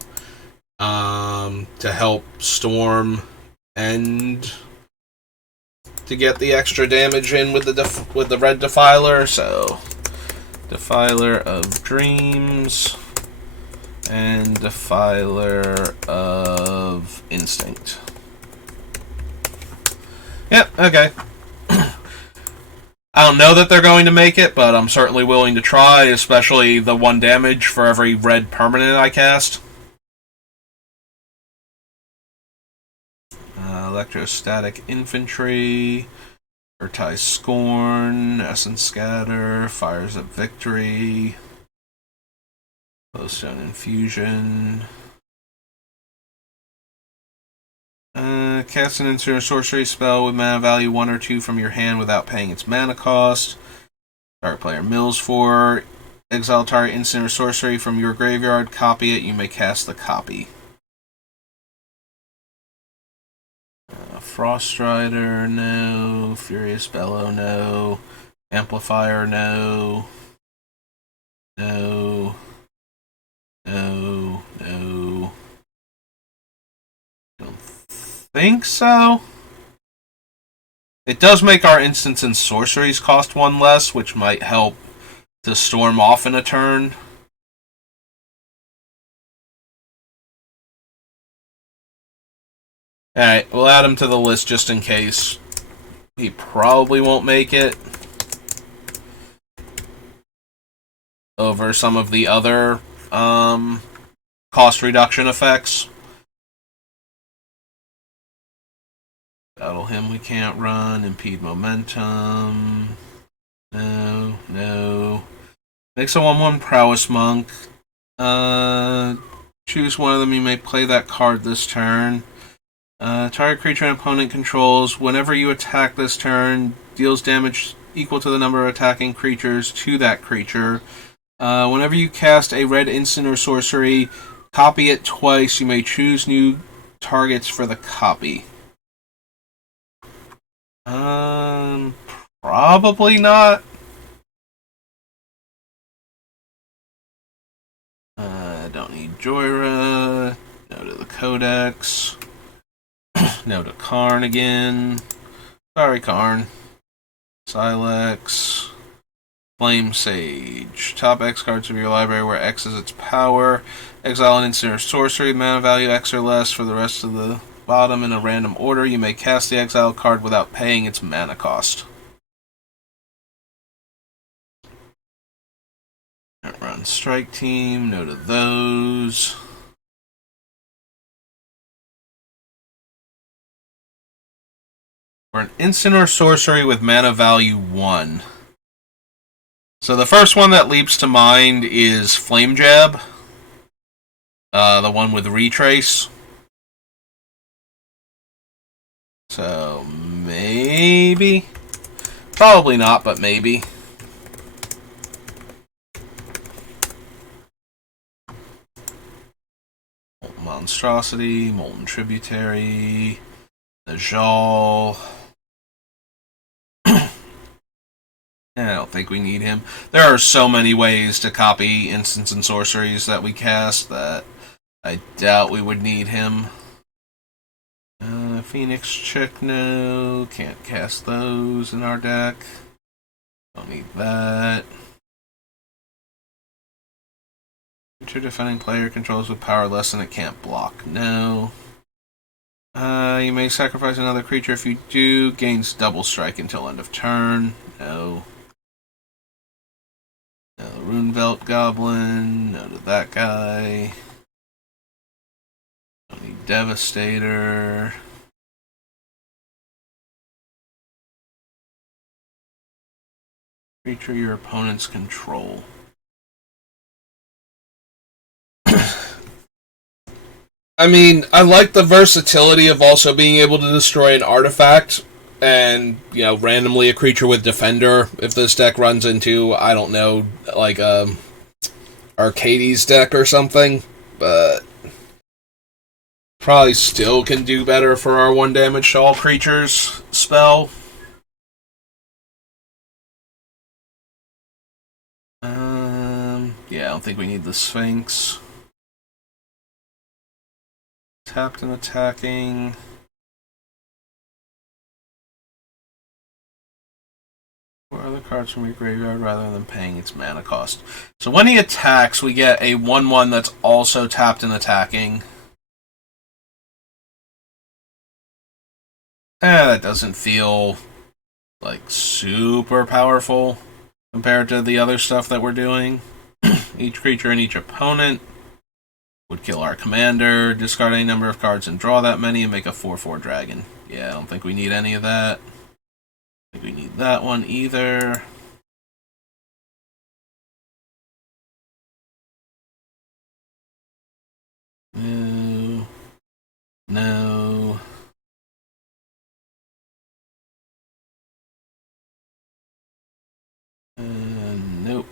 To help Storm and to get the extra damage in with the red Defiler. So, Defiler of Dreams and Defiler of Instinct. Yep, okay. I don't know that they're going to make it, but I'm certainly willing to try, especially the 1 damage for every red permanent I cast. Electrostatic Infantry, Urtai Scorn, Essence Scatter, Fires of Victory, Glowstone Infusion. Cast an instant or sorcery spell with mana value 1 or 2 from your hand without paying its mana cost. Target player mills for. Exile target instant or sorcery from your graveyard, copy it, you may cast the copy. Froststrider, no. Furious Bellow, no. Amplifier, no. No. No. No. Don't think so. It does make our instants and sorceries cost 1 less, which might help to storm off in a turn. Alright, we'll add him to the list just in case. He probably won't make it over some of the other cost reduction effects. Battle him we can't run. Impede momentum. No, no. Makes a 1/1 Prowess Monk. Choose one of them, you may play that card this turn. Target creature and opponent controls, whenever you attack this turn, deals damage equal to the number of attacking creatures to that creature. Whenever you cast a red instant or sorcery, copy it twice. You may choose new targets for the copy. Um, Probably not. Don't need Joyra. No to the Codex. No to Karn again. Sorry, Karn. Silex. Flame Sage. Top X cards of your library where X is its power. Exile an instant or sorcery, mana value X or less for the rest of the bottom in a random order. You may cast the exile card without paying its mana cost. Run Strike Team, no to those. For an instant or sorcery with mana value 1. So the first one that leaps to mind is Flame Jab. The one with Retrace. So maybe. Probably not, but maybe. Molten Monstrosity, Molten Tributary, Najal. I don't think we need him. There are so many ways to copy instants and sorceries that we cast that I doubt we would need him. Phoenix Chick, no. Can't cast those in our deck. Don't need that. Creature defending player controls with power less than it can't block, no. You may sacrifice another creature. If you do, gains double strike until end of turn, no. No, Runebelt Goblin, no to that guy. Don't need Devastator. Creature your opponents control. I mean, I like the versatility of also being able to destroy an artifact and, randomly a creature with Defender if this deck runs into, I don't know, like Arcades deck or something, but probably still can do better for our 1 damage to all creatures spell. Yeah, I don't think we need the Sphinx. Tapped and attacking. Or other cards from your graveyard rather than paying its mana cost. So when he attacks, we get a 1/1 that's also tapped and attacking. That doesn't feel like super powerful compared to the other stuff that we're doing. Each creature and each opponent would kill our commander, discard any number of cards and draw that many, and make a 4/4 dragon. Yeah, I don't think we need any of that. I think we need that one either. No. No. Nope.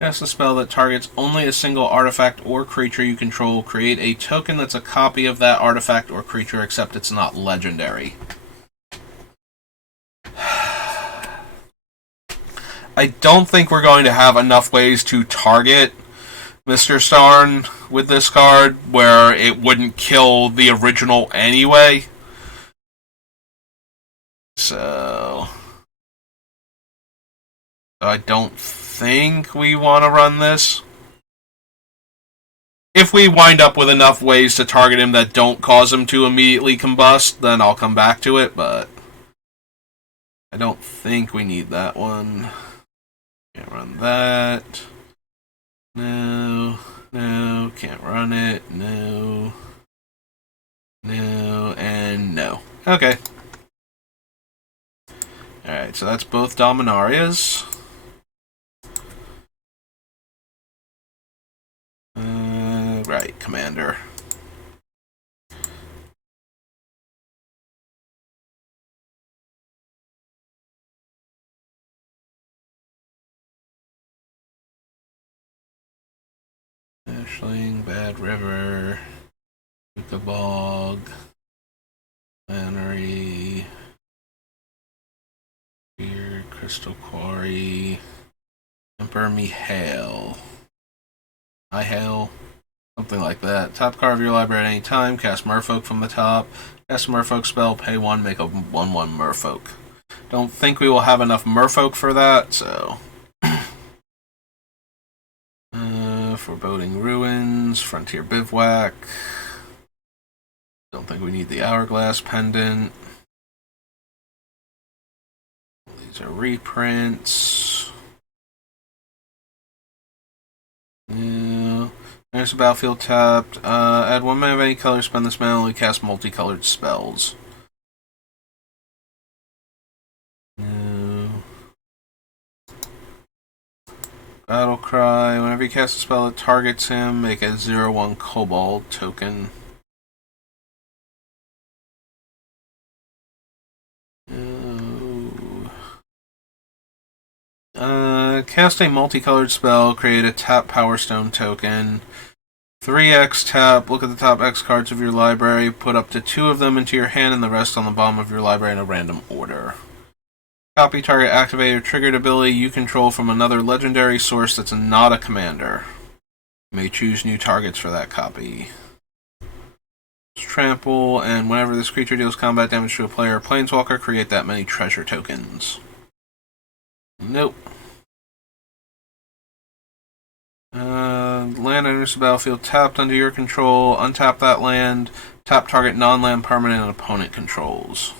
Cast a spell that targets only a single artifact or creature you control. Create a token that's a copy of that artifact or creature, except it's not legendary. I don't think we're going to have enough ways to target Mr. Starn with this card where it wouldn't kill the original anyway. So I don't think we want to run this. If we wind up with enough ways to target him that don't cause him to immediately combust, then I'll come back to it, but I don't think we need that one. Can't run that. No. No. Can't run it. No. No. And no. Okay. Alright, so that's both Dominarias. Right, Commander. Ashling, Bad River, Bog. Granary. Here, Crystal Quarry. Emperor Mihail. Mihail. Something like that. Top card of your library at any time. Cast Merfolk from the top. Cast a Merfolk spell. Pay 1. Make a 1/1 Merfolk. Don't think we will have enough Merfolk for that, so... Foreboding Ruins. Frontier Bivouac. Don't think we need the Hourglass Pendant. These are reprints. Yeah. There's a battlefield tapped. Add 1 mana of any color, spend this mana, only cast multicolored spells. Battle Cry. Whenever you cast a spell that targets him, make a 0/1 Kobold token. Cast a multicolored spell, create a tap Power Stone token. 3x tap, look at the top X cards of your library, put up to 2 of them into your hand and the rest on the bottom of your library in a random order. Copy target activated or triggered ability you control from another legendary source that's not a commander. You may choose new targets for that copy. Trample, and whenever this creature deals combat damage to a player or planeswalker, create that many treasure tokens. Nope. Land enters the battlefield tapped under your control. Untap that land. Tap target non-land permanent and opponent controls.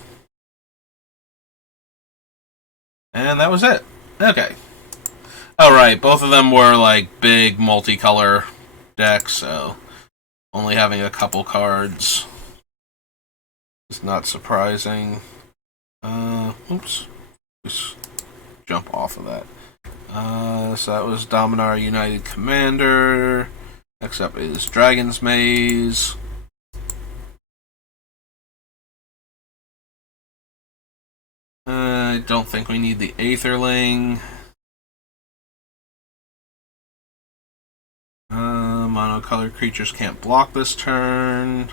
And that was it. Okay. Alright, both of them were like big multicolor decks, so only having a couple cards is not surprising. Oops. Just jump off of that. So that was Dominar United Commander. Next up is Dragon's Maze. I don't think we need the Aetherling. Monocolored creatures can't block this turn.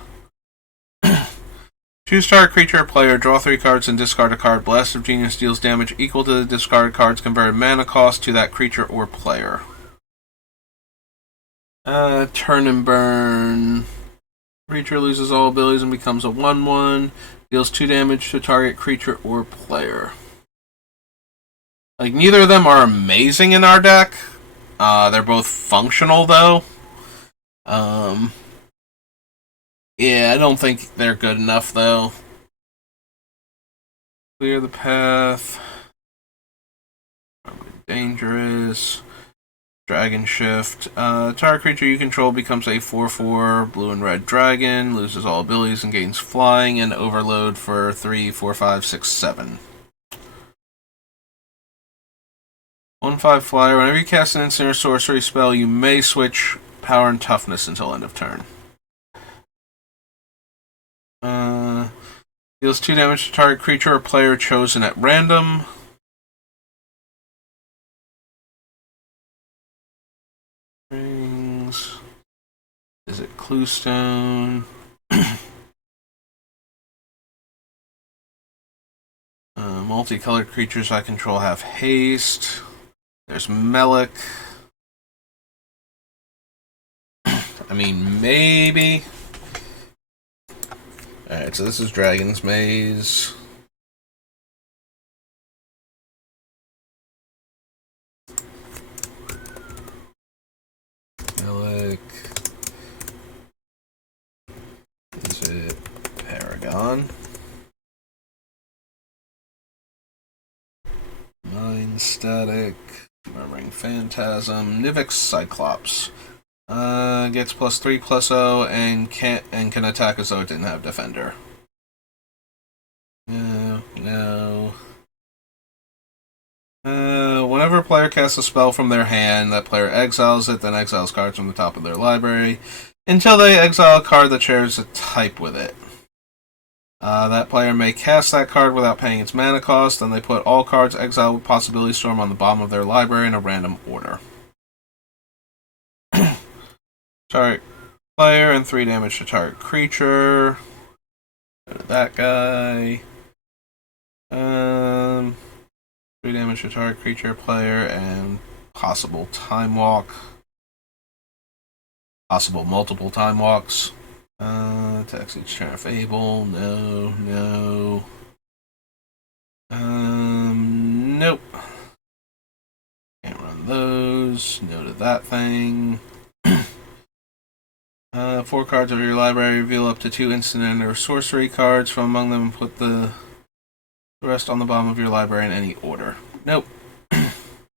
Choose target creature or player, draw 3 cards and discard a card. Blast of Genius deals damage equal to the discarded card's converted mana cost to that creature or player. Turn and burn. Creature loses all abilities and becomes a 1/1. Deals 2 damage to target creature or player. Like, neither of them are amazing in our deck. They're both functional, though. Yeah, I don't think they're good enough, though. Clear the path. Probably dangerous. Dragon Shift. Target creature you control becomes a 4/4 blue and red dragon, loses all abilities and gains flying and overload for 3, 4, 5, 6, 7. 1/5 flyer. Whenever you cast an instant or sorcery spell, you may switch power and toughness until end of turn. Deals 2 damage to target creature or player chosen at random. Rings. Is it Cluestone? Multicolored creatures I control have haste. There's Melik. I mean, maybe. Alright, so this is Dragon's Maze. Melik. Is it Paragon? Mind Static. Murmuring Phantasm. Nivix Cyclops. Gets +3/+0 and can attack as though it didn't have Defender. No. Whenever a player casts a spell from their hand, that player exiles it, then exiles cards from the top of their library until they exile a card that shares a type with it. That player may cast that card without paying its mana cost, then they put all cards exiled with Possibility Storm on the bottom of their library in a random order. Target player and 3 damage to target creature. Go to that guy. 3 damage to target creature, player, and possible time walk. Possible multiple time walks. Attacks each turn if able. No. Nope. Can't run those. No to that thing. 4 cards of your library. Reveal up to 2 instant and or sorcery cards from among them and put the rest on the bottom of your library in any order. Nope.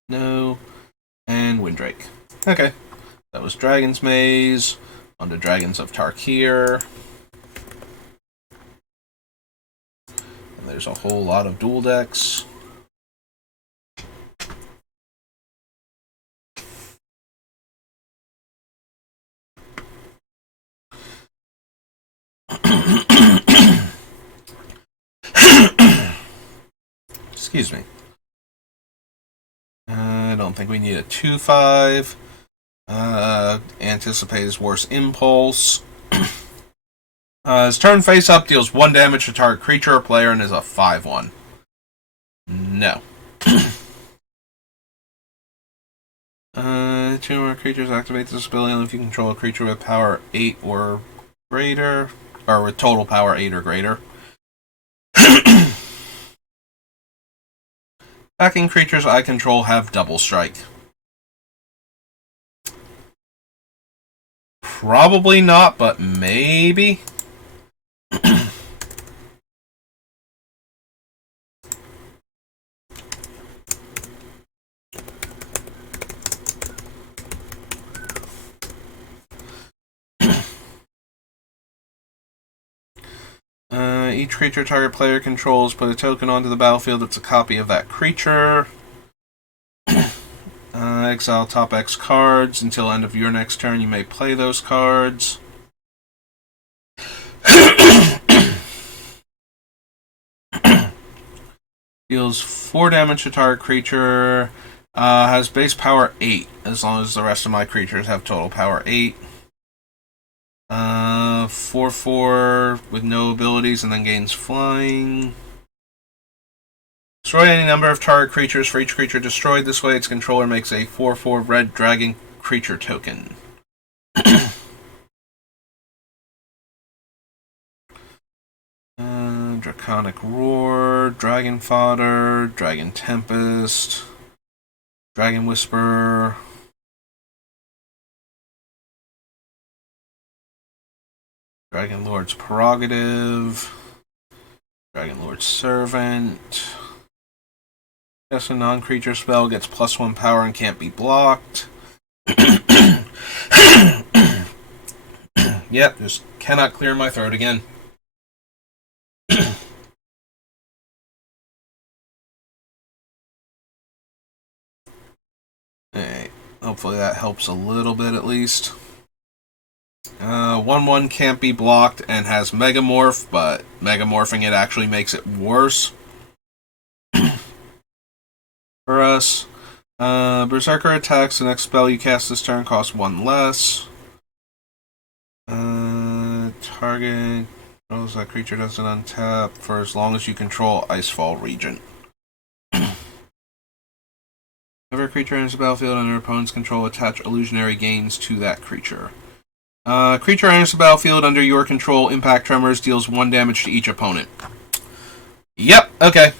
No. And Windrake. Okay. That was Dragon's Maze. On to Dragons of Tarkir. And there's a whole lot of dual decks. Excuse me. I don't think we need a 2/5. Anticipates worse impulse. His turn face up deals 1 damage to target creature or player and is a 5/1. No. 2 more creatures activate this ability only if you control a creature with power 8 or greater, or with total power 8 or greater. Attacking creatures I control have double strike. Probably not, but maybe. Each creature target player controls put a token onto the battlefield that's a copy of that creature. Exile top X cards. Until end of your next turn, you may play those cards. Deals 4 damage to target creature. Has base power 8, as long as the rest of my creatures have total power 8. 4/4 with no abilities and then gains flying. Destroy any number of target creatures for each creature destroyed. This way, its controller makes a 4/4 red dragon creature token. Draconic Roar, Dragon Fodder, Dragon Tempest, Dragon Whisper. Dragon Lord's Prerogative, Dragon Lord's Servant. Yes, a non-creature spell gets +1 power and can't be blocked. Yep, just cannot clear my throat again. Alright, hopefully that helps a little bit at least. 1/1 can't be blocked and has Megamorph, but Megamorphing it actually makes it worse for us. Berserker attacks. The next spell you cast this turn costs 1 less. Target controls that creature doesn't untap for as long as you control Icefall Regent. Whenever a creature enters the battlefield under opponent's control, attach illusionary gains to that creature. Creature enters the battlefield under your control, Impact Tremors deals 1 damage to each opponent. Yep, okay.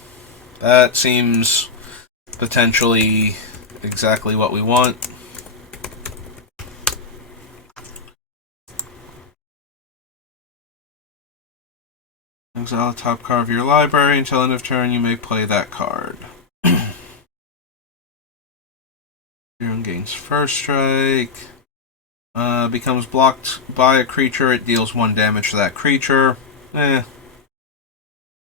That seems potentially exactly what we want. Exile the top card of your library. Until end of turn, you may play that card. Hero gains first strike. Becomes blocked by a creature. It deals 1 damage to that creature.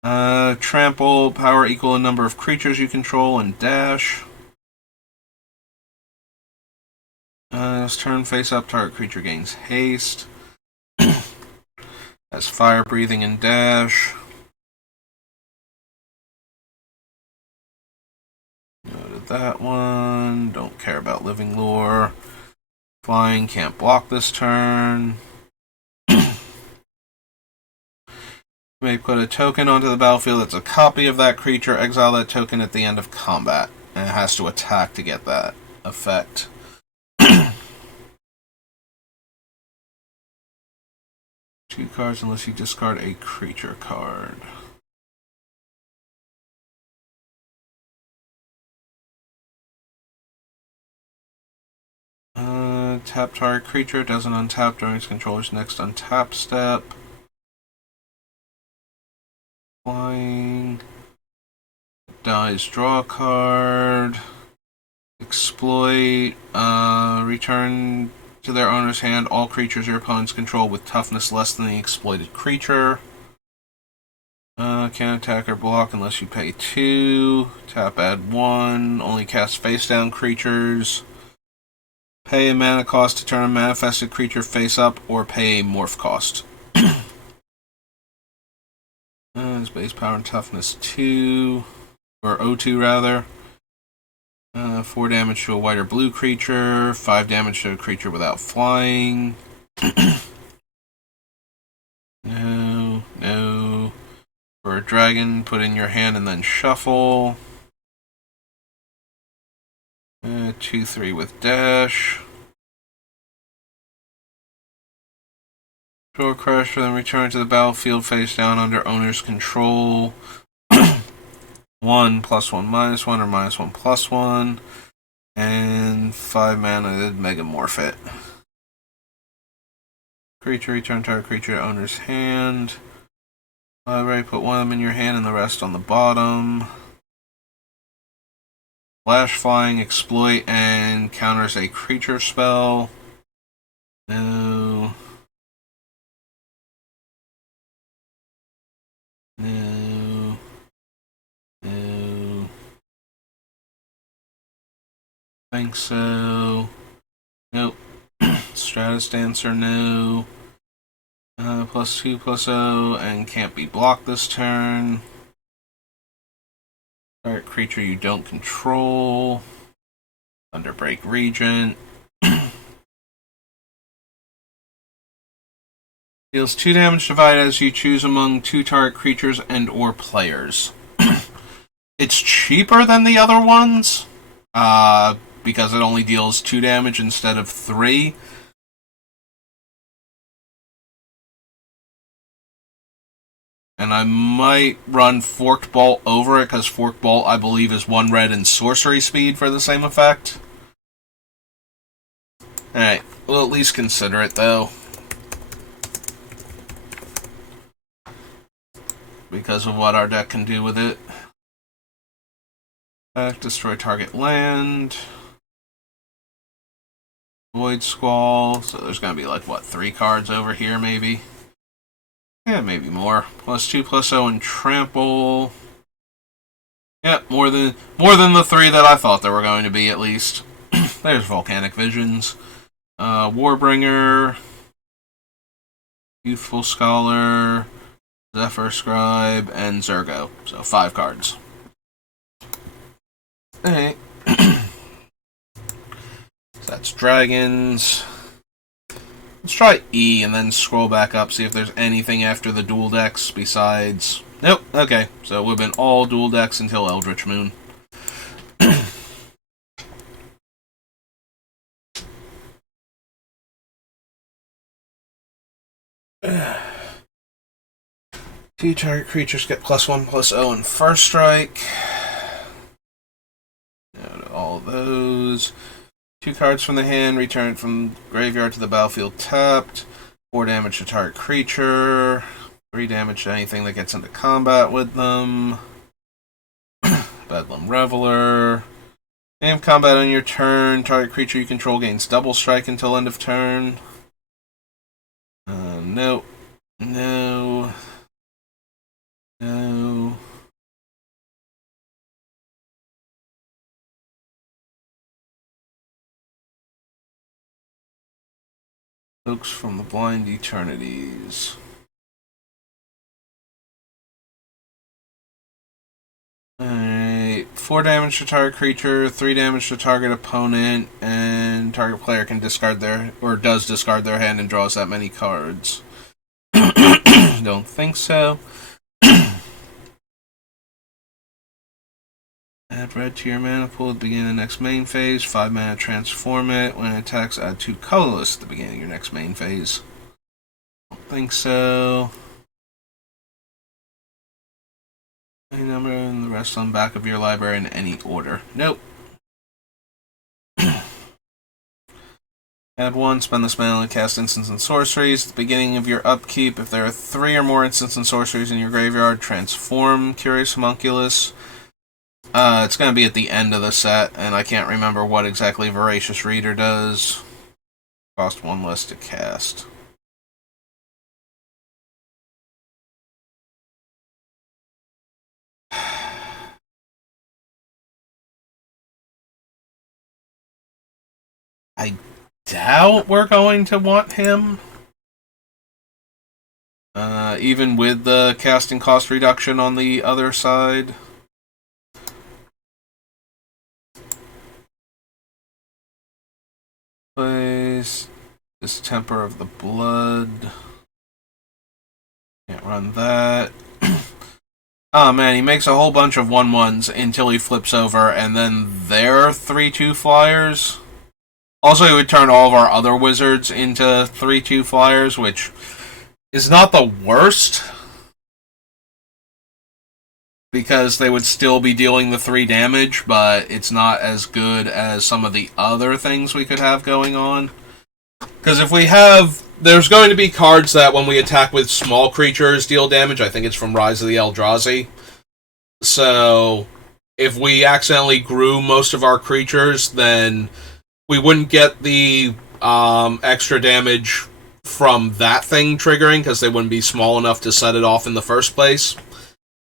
Trample. Power equal a number of creatures you control and dash. This turn face up. Target creature gains haste. Has fire breathing and dash. Noted that one. Don't care about living lore. Flying can't block this turn. You may put a token onto the battlefield that's a copy of that creature, exile that token at the end of combat. And it has to attack to get that effect. 2 cards unless you discard a creature card. Tap target creature doesn't untap during its controller's next untap step. Flying. Dies, draw a card. Exploit. Return to their owner's hand all creatures your opponents control with toughness less than the exploited creature. Can't attack or block unless you pay 2. Tap, add 1. Only cast face down creatures. Pay a mana cost to turn a manifested creature face up, or pay a morph cost. His base power and toughness 2, or O2 rather. 4 damage to a white or blue creature, 5 damage to a creature without flying. No. For a dragon, put in your hand and then shuffle. 2/3 with dash. Draw a crusher, then return to the battlefield face down under owner's control. 1 +1 -1 or -1 +1. And 5 mana to megamorph it. Creature, return target creature to owner's hand. Alright, put one of them in your hand and the rest on the bottom. Flash, flying, exploit, and counters a creature spell. No. Think so. Nope. Stratus Dancer, no. +2/+0, and can't be blocked this turn. Target creature you don't control. Underbreak Regent. Deals 2 damage divided as you choose among 2 target creatures and or players. It's cheaper than the other ones, because it only deals 2 damage instead of 3. And I might run Forked Bolt over it, because Forked Bolt, I believe, is 1 red and sorcery speed for the same effect. Alright, we'll at least consider it, though. Because of what our deck can do with it. Destroy target land. Void Squall. So there's going to be like, what, 3 cards over here, maybe? Yeah, maybe more. +2/+0 and trample. Yeah, more than the 3 that I thought there were going to be, at least. There's Volcanic Visions. Warbringer. Youthful Scholar. Zephyr Scribe, and Zergo. So 5 cards. Alright. So that's dragons. Let's try E and then scroll back up, see if there's anything after the dual decks besides... Nope, okay. So it would have been all dual decks until Eldritch Moon. Two target creatures get +1/+0 in first strike. All those. 2 cards from the hand, return from graveyard to the battlefield tapped. 4 damage to target creature. 3 damage to anything that gets into combat with them. Bedlam Reveler. Name combat on your turn. Target creature you control gains double strike until end of turn. No. No. No. Folks from the Blind Eternities. Alright. 4 damage to target creature, 3 damage to target opponent, and target player can discard their, or does discard their hand and draws that many cards. Don't think so. Add red to your mana pool at the beginning of the next main phase. 5 mana, transform it. When it attacks, add 2 colorless at the beginning of your next main phase. Don't think so. Any number and the rest on the back of your library in any order. Nope. Add 1, spend this mana to cast instants and sorceries. At the beginning of your upkeep, if there are 3 or more instants and sorceries in your graveyard, transform Curious Homunculus. It's going to be at the end of the set, and I can't remember what exactly Voracious Reader does. Cost 1 less to cast. I doubt we're going to want him. Even with the casting cost reduction on the other side. Place this Temper of the Blood. Can't run that. Oh man, he makes a whole bunch of 1/1s until he flips over, and then they're 3/2 flyers. Also, he would turn all of our other wizards into 3/2 flyers, which is not the worst, because they would still be dealing the 3 damage, but it's not as good as some of the other things we could have going on. Because if we have... There's going to be cards that when we attack with small creatures deal damage. I think it's from Rise of the Eldrazi. So, if we accidentally grew most of our creatures, then we wouldn't get the extra damage from that thing triggering, because they wouldn't be small enough to set it off in the first place.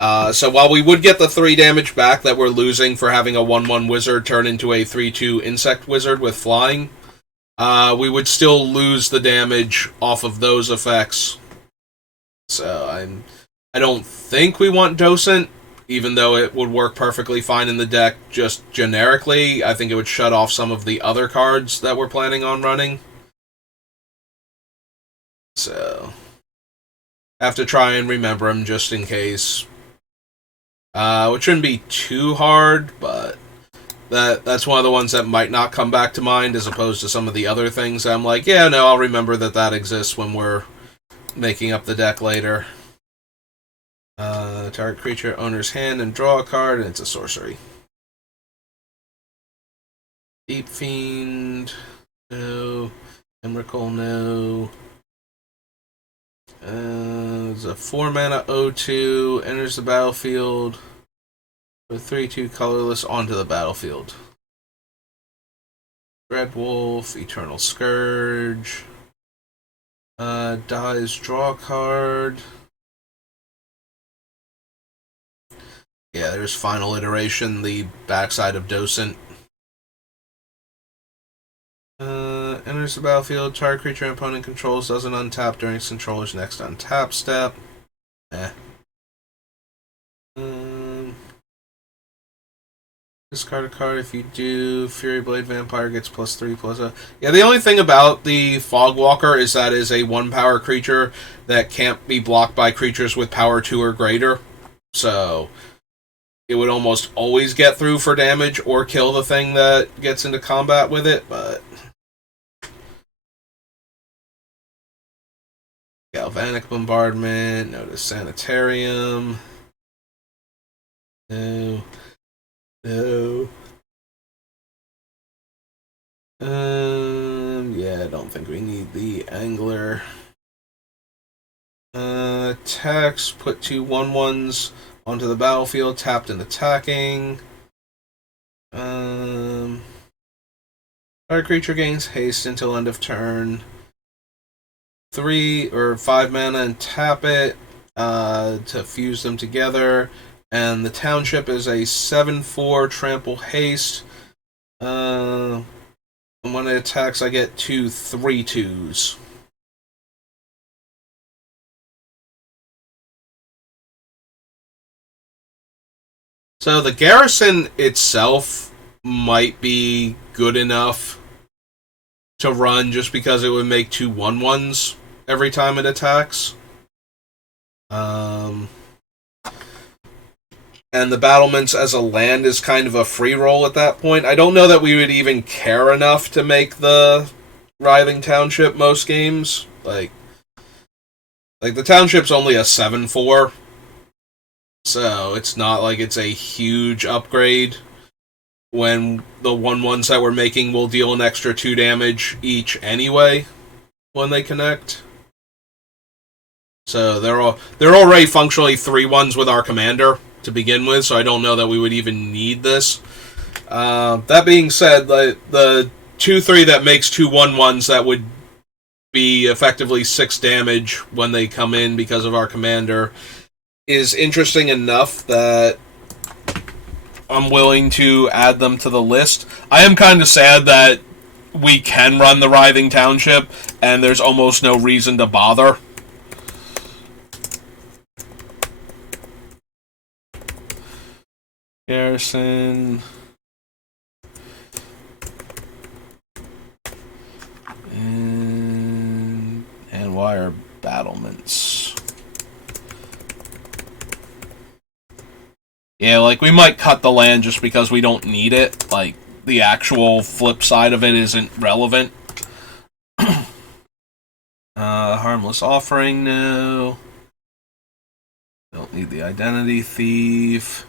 So while we would get the 3 damage back that we're losing for having a 1/1 wizard turn into a 3/2 insect wizard with flying, we would still lose the damage off of those effects. So I don't think we want Docent, even though it would work perfectly fine in the deck just generically. I think it would shut off some of the other cards that we're planning on running. So, have to try and remember them just in case. Which shouldn't be too hard, but that's one of the ones that might not come back to mind, as opposed to some of the other things I'm like, yeah, no, I'll remember that exists when we're making up the deck later. Target creature, owner's hand, and draw a card, and it's a sorcery. Deep Fiend, no. Emrakul, no. It's a 4 mana 0/2, enters the battlefield with 3/2 colorless onto the battlefield. Red Wolf, Eternal Scourge. Dies, draw a card. Yeah, there's Final Iteration, the backside of Docent. Enters the battlefield, target creature and opponent controls doesn't untap during its controller's next untap step. Discard a card. If you do, Fury Blade Vampire gets +3/+. Yeah, the only thing about the Fogwalker is that it is a 1-power creature that can't be blocked by creatures with power 2 or greater. So it would almost always get through for damage or kill the thing that gets into combat with it, but... Galvanic Bombardment, Notice Sanitarium. No. Yeah, I don't think we need the Angler. Attacks, put 2 1/1s onto the battlefield, tapped and attacking. Our creature gains haste until end of turn. 3 or 5 mana and tap it to fuse them together. And the Township is a 7/4 trample haste. And when it attacks, I get 2 3/2s. So the Ghyrson itself might be good enough to run just because it would make 2 1/1s every time it attacks. and the battlements as a land is kind of a free roll at that point. I don't know that we would even care enough to make the Writhing Township most games. Like the township's only a 7/4, so it's not like it's a huge upgrade. When the 1/1s that we're making will deal an extra 2 damage each anyway when they connect. So they're already functionally 3/1s with our commander to begin with, so I don't know that we would even need this. That being said, the 2/3 that makes 2 1/1s that would be effectively 6 damage when they come in because of our commander is interesting enough that I'm willing to add them to the list. I am kind of sad that we can run the Writhing Township and there's almost no reason to bother. Ghyrson. And wire battlements. Yeah, like, we might cut the land just because we don't need it. Like, the actual flip side of it isn't relevant. Harmless Offering, no. Don't need the Identity Thief.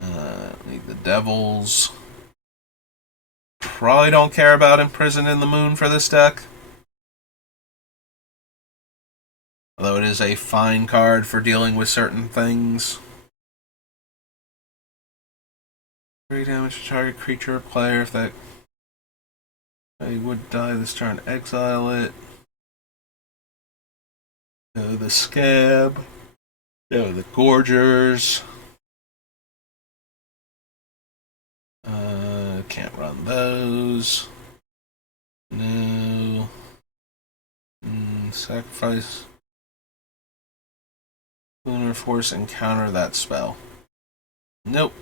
Need the Devils. Probably don't care about Imprisoned in the Moon for this deck. Although it is a fine card for dealing with certain things. 3 damage to target creature or player. If that would die this turn, exile it. Go the Scab. Go the Gorgers. Can't run those. No. Sacrifice. Lunar Force and counter that spell. Nope.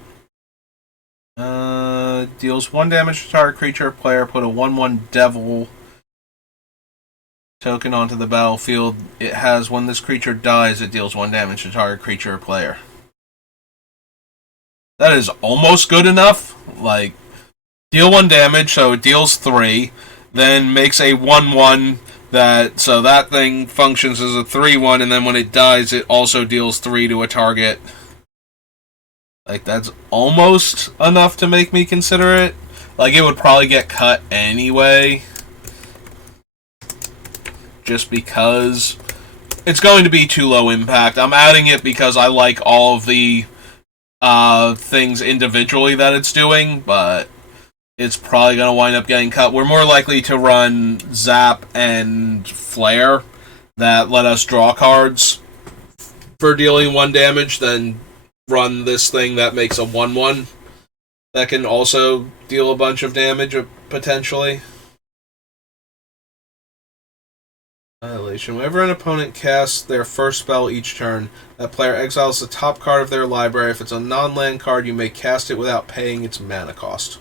Deals 1 damage to target creature or player. Put a 1/1 Devil token onto the battlefield. It has, when this creature dies, it deals 1 damage to target creature or player. That is almost good enough. Like, deal 1 damage, so it deals 3, then makes a 1/1 so that thing functions as a 3/1, and then when it dies, it also deals 3 to a target. Like, that's almost enough to make me consider it. Like, it would probably get cut anyway, just because it's going to be too low impact. I'm adding it because I like all of the things individually that it's doing, but it's probably going to wind up getting cut. We're more likely to run Zap and Flare that let us draw cards for dealing 1 damage than run this thing that makes a 1/1 that can also deal a bunch of damage, potentially. Annihilation. Whenever an opponent casts their first spell each turn, that player exiles the top card of their library. If it's a non-land card, you may cast it without paying its mana cost.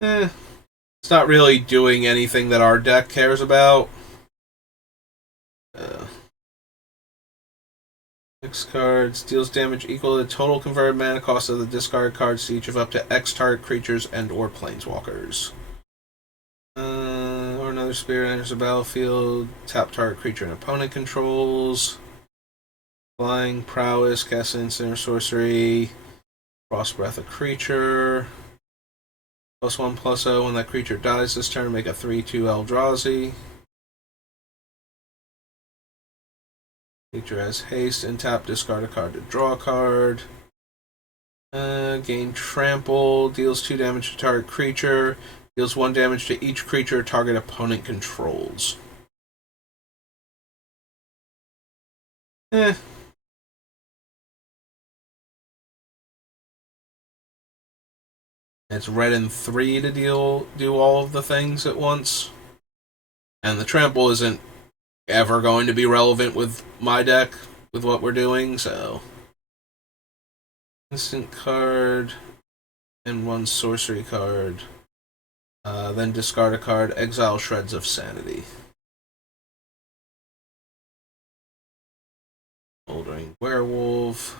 It's not really doing anything that our deck cares about. 6 cards. Deals damage equal to the total converted mana cost of the discard cards to each of up to X target creatures and or planeswalkers. Or another spirit enters the battlefield. Tap target creature and opponent controls. Flying, Prowess, cast instant or sorcery. Frost Breath a creature. +1/+0. When that creature dies this turn, make a 3/2 Eldrazi. Creature has haste and tap, discard a card to draw a card. Gain trample, deals 2 damage to target creature, deals 1 damage to each creature target opponent controls. It's red and 3 to do all of the things at once. And the trample isn't ever going to be relevant with my deck, with what we're doing, so. Instant card, and 1 sorcery card. Then discard a card, exile Shreds of Sanity. Werewolf.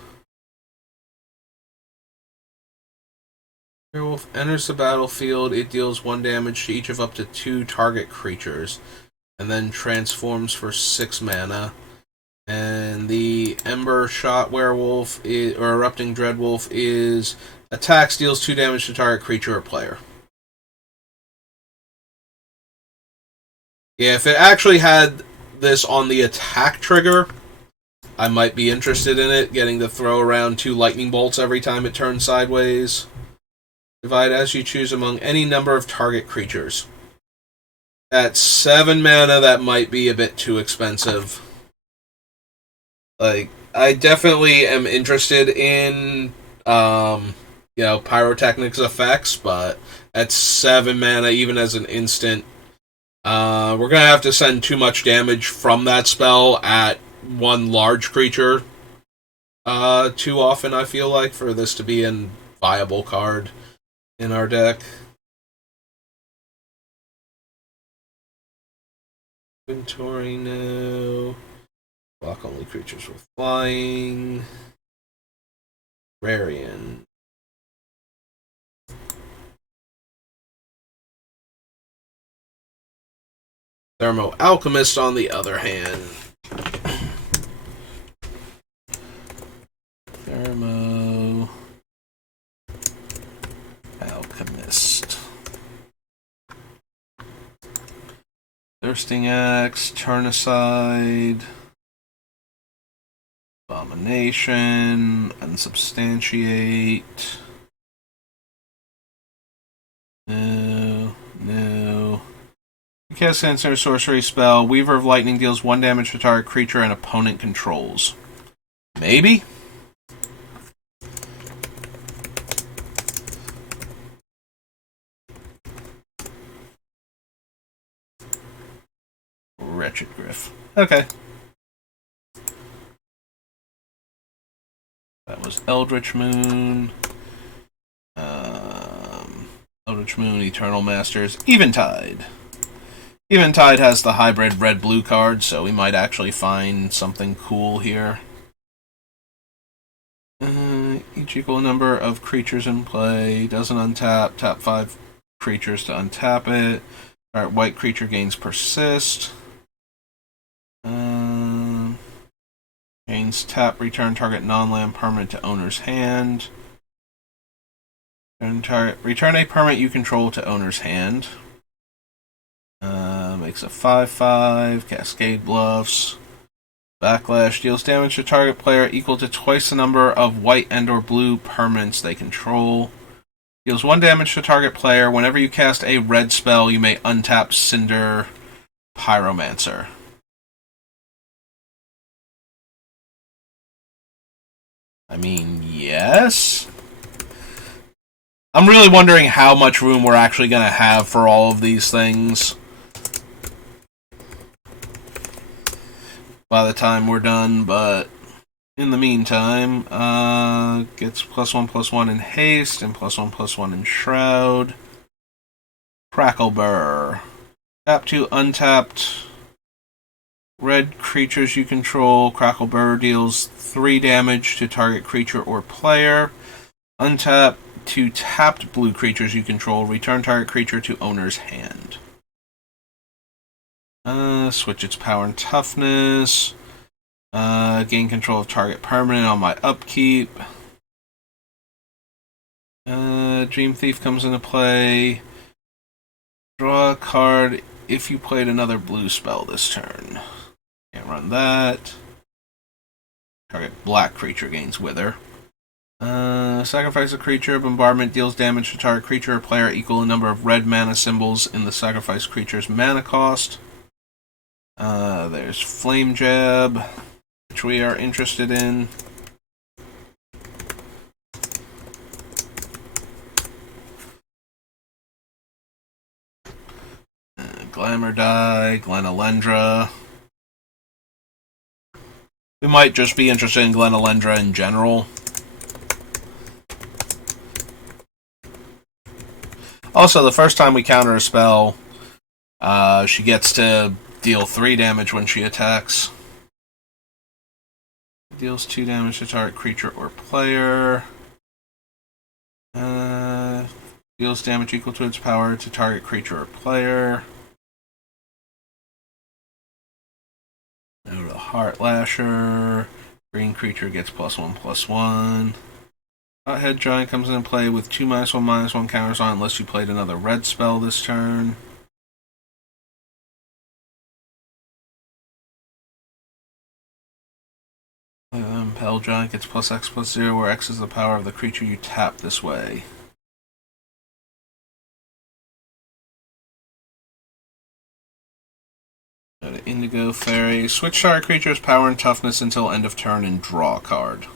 Werewolf enters the battlefield. It deals 1 damage to each of up to 2 target creatures, and then transforms for 6 mana. And the Ember Shot Werewolf or Erupting Dreadwolf is attacks, deals 2 damage to target creature or player. Yeah, if it actually had this on the attack trigger, I might be interested in it, getting to throw around 2 lightning bolts every time it turns sideways. Divide as you choose among any number of target creatures. At 7 mana, that might be a bit too expensive. Like, I definitely am interested in, pyrotechnics effects, but at 7 mana, even as an instant, we're going to have to send too much damage from that spell at 1 large creature too often, I feel like, for this to be a viable card in our deck. Inventory now. Block only creatures with flying. Rarian. Thermo Alchemist, on the other hand. Thermo Alchemist. Thirsting Axe, Turn Aside. Abomination, Unsubstantiate. No. You cast an instant sorcery spell. Weaver of Lightning deals 1 damage to target creature and opponent controls. Maybe? Wretched Griff. Okay. That was Eldritch Moon. Eldritch Moon, Eternal Masters, Eventide. Eventide has the hybrid red-blue card, so we might actually find something cool here. Each equal number of creatures in play. Doesn't untap. Tap 5 creatures to untap it. Alright, white creature gains Persist. Gains tap, return target non-land permanent to owner's hand. Return a permanent you control to owner's hand. Makes a 5/5. Cascade Bluffs. Backlash deals damage to target player equal to twice the number of white and/or blue permanents they control. Deals 1 damage to target player. Whenever you cast a red spell, you may untap Cinder Pyromancer. I mean, yes. I'm really wondering how much room we're actually going to have for all of these things by the time we're done, but in the meantime, gets +1/+1 in haste and +1/+1 in shroud. Crackleburr. Tap 2 untapped red creatures you control. Crackleburr deals 3 damage to target creature or player. Untap 2 tapped blue creatures you control. Return target creature to owner's hand. Switch its power and toughness. Gain control of target permanent on my upkeep. Dream Thief comes into play. Draw a card if you played another blue spell this turn. Can't run that. Target black creature gains Wither. Sacrifice a creature. Bombardment deals damage to target creature or player equal to the number of red mana symbols in the sacrificed creature's mana cost. There's Flame Jab, which we are interested in. Glamour Die, Glenalendra. We might just be interested in Glenalendra in general. Also, the first time we counter a spell, she gets to deal 3 damage when she attacks. Deals 2 damage to target creature or player. Deals damage equal to its power to target creature or player. Now to the Heart Lasher. Green creature gets +1/+1. Hothead Giant comes into play with 2 -1/-1 counters on unless you played another red spell this turn. Impel Giant gets +X/+0, where X is the power of the creature you tap this way. Go to Indigo Fairy. Switch target creature's power and toughness until end of turn and draw a card.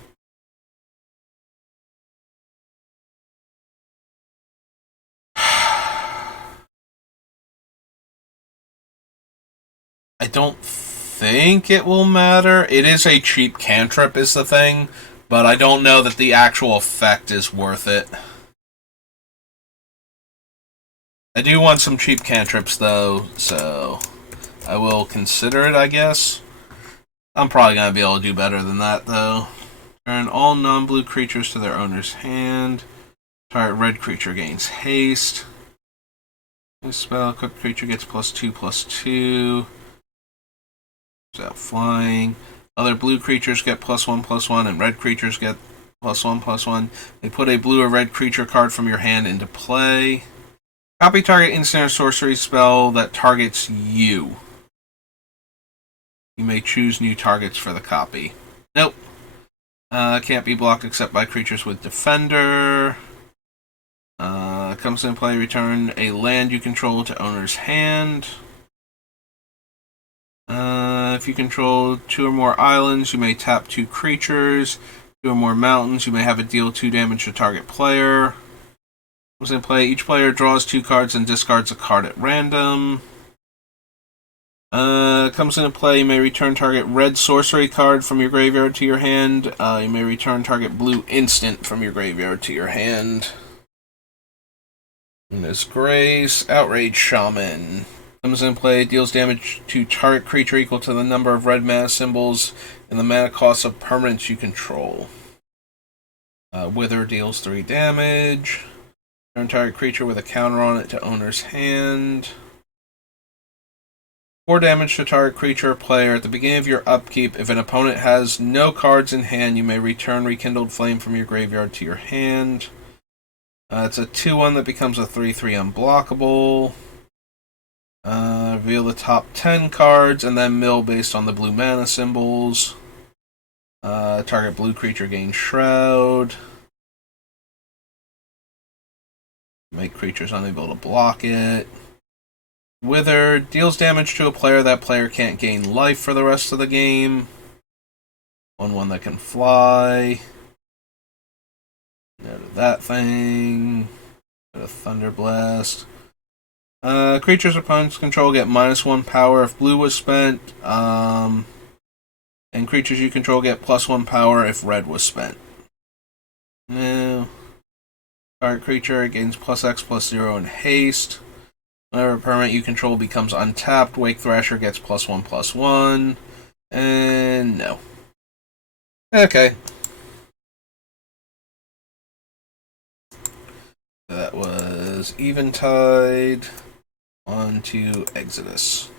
I don't think it will matter. It is a cheap cantrip is the thing, but I don't know that the actual effect is worth it. I do want some cheap cantrips though, so I will consider it, I guess. I'm probably going to be able to do better than that though. Turn all non-blue creatures to their owner's hand. Target red creature gains haste. This spell, equipped creature gets +2/+2. Out flying. Other blue creatures get +1/+1, and red creatures get +1/+1. They put a blue or red creature card from your hand into play. Copy target instant or sorcery spell that targets you. You may choose new targets for the copy. Nope. Can't be blocked except by creatures with Defender. Comes in play, return a land you control to owner's hand. If you control 2 or more islands, you may tap 2 creatures. 2 or more mountains, you may have it deal 2 damage to target player. Comes in play, each player draws 2 cards and discards a card at random. Comes into play, you may return target red sorcery card from your graveyard to your hand. You may return target blue instant from your graveyard to your hand. Miss Grace, Outrage Shaman. Comes in play, deals damage to target creature equal to the number of red mana symbols and the mana cost of permanents you control. Wither deals 3 damage. Turn target creature with a counter on it to owner's hand. 4 damage to target creature or player. At the beginning of your upkeep, if an opponent has no cards in hand, you may return Rekindled Flame from your graveyard to your hand. It's a 2/1 that becomes a 3/3 unblockable. Reveal the top 10 cards and then mill based on the blue mana symbols. Target blue creature gains Shroud. Make creatures unable to block it. Wither deals damage to a player. That player can't gain life for the rest of the game. 1/1 that can fly. Go to that thing. Go to Thunder Blast. Creatures opponents control get -1 power if blue was spent. And creatures you control get +1 power if red was spent. No. Target creature gains +X/+0 in haste. Whenever a permanent you control becomes untapped, Wake Thrasher gets +1/+1. And no. Okay. That was Eventide. On to Exodus.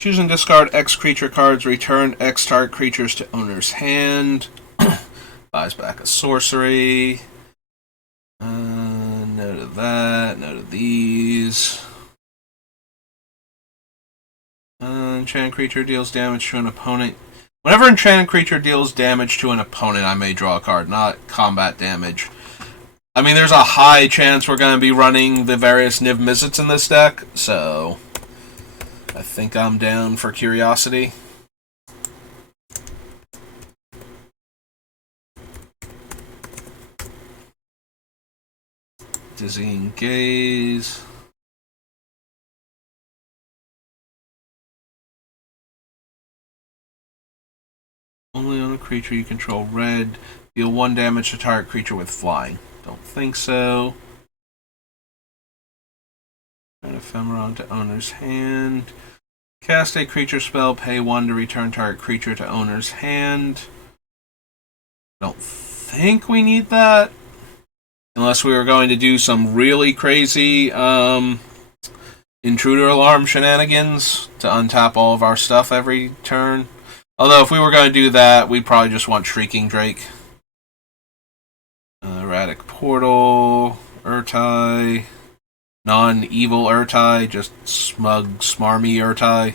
Choose and discard X creature cards. Return X target creatures to owner's hand. Buys back a sorcery. No to that. No to these. Enchanted creature deals damage to an opponent. Whenever enchanted creature deals damage to an opponent, I may draw a card, not combat damage. I mean, there's a high chance we're going to be running the various Niv Mizzets in this deck, so I think I'm down for curiosity. Dizzying Gaze. Only on a creature you control red. Deal 1 damage to target creature with flying. Don't think so. Ephemeron to owner's hand. Cast a creature spell, pay 1 to return target creature to owner's hand. Don't think we need that. Unless we were going to do some really crazy intruder alarm shenanigans to untap all of our stuff every turn. Although if we were going to do that, we'd probably just want Shrieking Drake. Erratic Portal, Urtai. Non-evil Urtai, just smug, smarmy Urtai.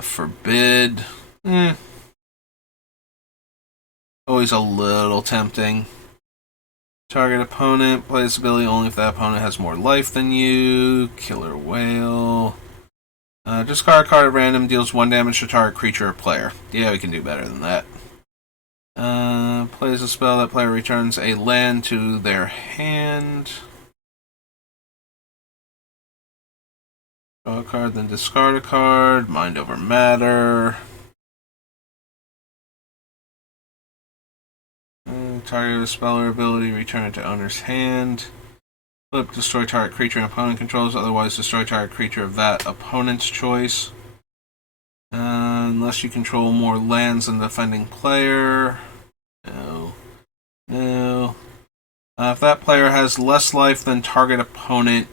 Forbid. Always a little tempting. Target opponent. Play this ability only if that opponent has more life than you. Killer Whale. Discard a card at random. Deals 1 damage to target creature or player. Yeah, we can do better than that. Plays a spell. That player returns a land to their hand. Draw a card, then discard a card. Mind over matter. Target a spell or ability, return it to owner's hand. Flip, destroy target creature and opponent controls, otherwise destroy target creature of that opponent's choice. Unless you control more lands than the defending player. No. No. If that player has less life than target opponent,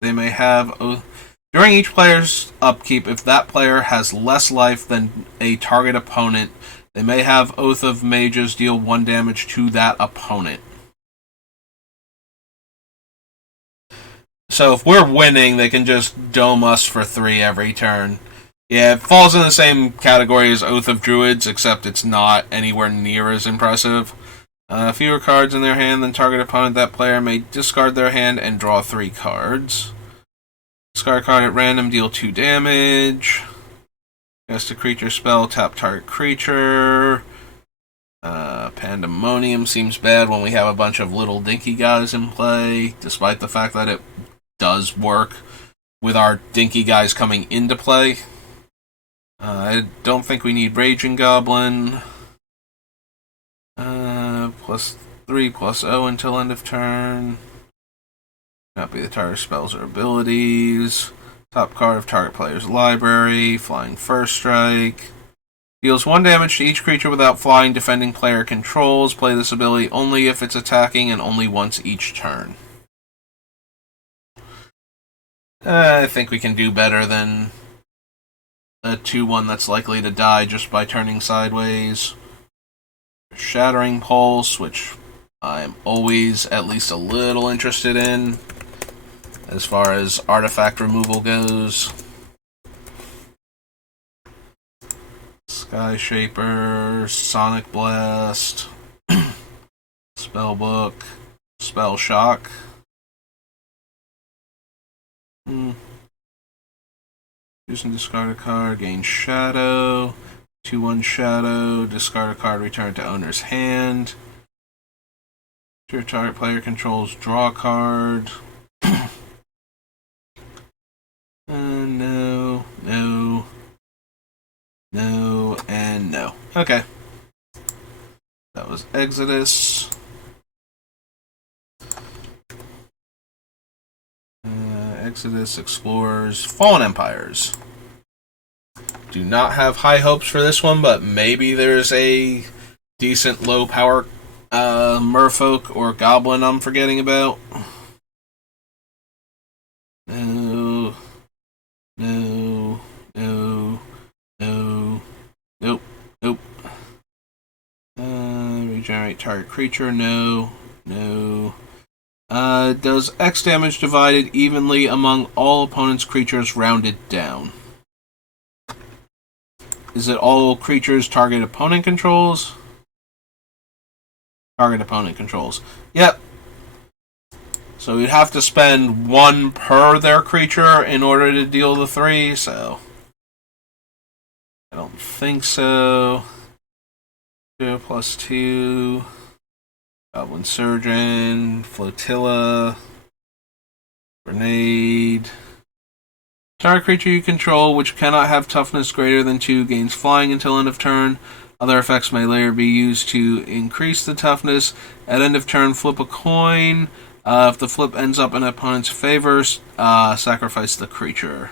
they may have... During each player's upkeep, if that player has less life than a target opponent, they may have Oath of Mages deal 1 damage to that opponent. So if we're winning, they can just dome us for 3 every turn. Yeah, it falls in the same category as Oath of Druids, except it's not anywhere near as impressive. Fewer cards in their hand than target opponent, that player may discard their hand and draw 3 cards. Discard a card at random, deal 2 damage. Cast a creature spell, tap target creature. Pandemonium seems bad when we have a bunch of little dinky guys in play, despite the fact that it does work with our dinky guys coming into play. I don't think we need Raging Goblin. +3/+0 until end of turn. Not be the target spells or abilities. Top card of target player's library. Flying First Strike. Deals 1 damage to each creature without flying defending player controls. Play this ability only if it's attacking and only once each turn. I think we can do better than a 2/1 that's likely to die just by turning sideways. Shattering Pulse, which I'm always at least a little interested in as far as artifact removal goes. Sky Shaper, Sonic Blast, Spellbook, Spell Shock. Choose and discard a card, gain Shadow. 2/1 Shadow, discard a card, return to owner's hand. Your target player controls, draw a card. No, no, no, and no. Okay. That was Exodus. Exodus explores Fallen Empires. Do not have high hopes for this one, but maybe there's a decent low power merfolk or goblin I'm forgetting about. No. No. No. No. Nope. Nope. Regenerate target creature. No. No. Does X damage divided evenly among all opponent's creatures rounded down? Is it all creatures target opponent controls? Target opponent controls. Yep. So we'd have to spend 1 per their creature in order to deal the 3, so I don't think so. 2/2. Goblin Surgeon, Flotilla, Grenade. Target creature you control, which cannot have toughness greater than 2, gains flying until end of turn. Other effects may later be used to increase the toughness. At end of turn, flip a coin. If the flip ends up in an opponent's favor, sacrifice the creature.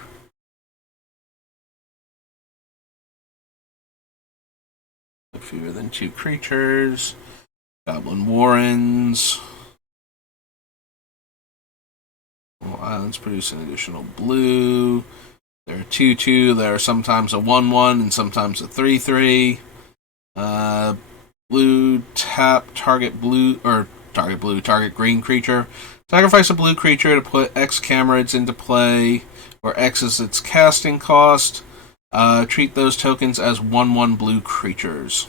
Fewer than 2 creatures. Goblin Warrens. Well, islands produce an additional blue. They're a 2/2. They're sometimes a 1/1 and sometimes a 3/3. Blue tap target green creature. Sacrifice a blue creature to put X Camerids into play, where X is its casting cost. Treat those tokens as 1/1 blue creatures.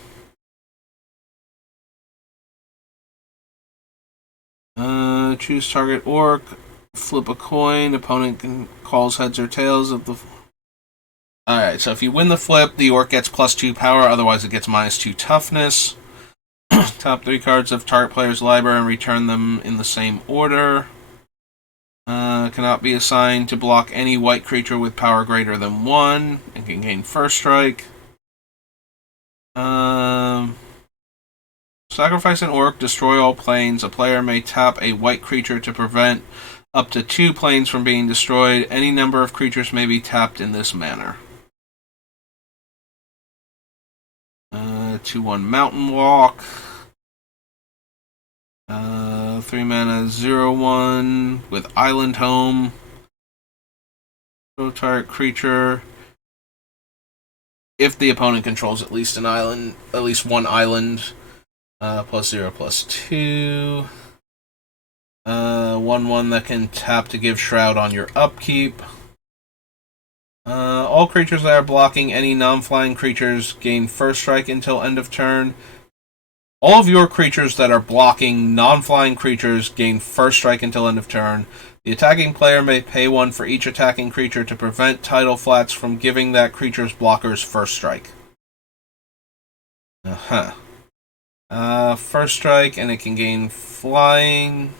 Choose target orc. Flip a coin. Opponent calls heads or tails of the. Alright, so if you win the flip, the orc gets +2 power, otherwise it gets -2 toughness. Top 3 cards of target player's library and return them in the same order. Cannot be assigned to block any white creature with power greater than 1 and can gain first strike. Sacrifice an orc, destroy all planes. A player may tap a white creature to prevent up to 2 planes from being destroyed. Any number of creatures may be tapped in this manner. 2/1 Mountain Walk. 3 mana 0/1 with Island Home. Target creature. If the opponent controls at least one island, +0/+2. 1/1 that can tap to give Shroud on your upkeep. All creatures that are blocking any non-flying creatures gain first strike until end of turn. All of your creatures that are blocking non-flying creatures gain first strike until end of turn. The attacking player may pay 1 for each attacking creature to prevent Tidal Flats from giving that creature's blockers first strike. First strike, and it can gain flying.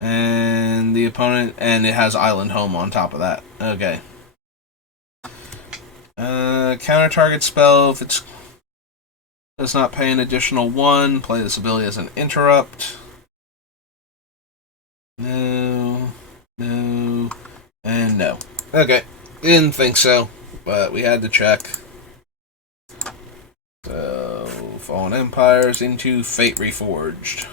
And the opponent, and it has Island Home on top of that. Okay. Counter target spell, if it does not pay an additional 1, play this ability as an interrupt. No, and no. Okay, didn't think so, but we had to check. So, Fallen Empires into Fate Reforged.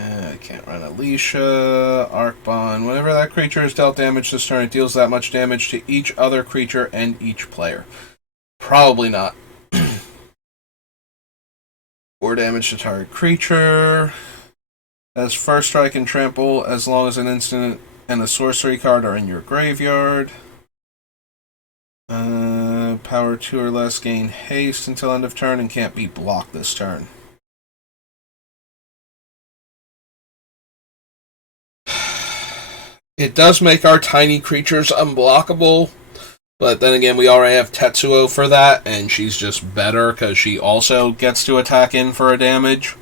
I can't run Alicia. Arc Bond. Whenever that creature is dealt damage this turn, it deals that much damage to each other creature and each player. Probably not. 4 damage to target creature. Has first strike and trample as long as an instant and a sorcery card are in your graveyard. Power 2 or less, gain haste until end of turn and can't be blocked this turn. It does make our tiny creatures unblockable, but then again, we already have Tetsuo for that, and she's just better because she also gets to attack in for a damage.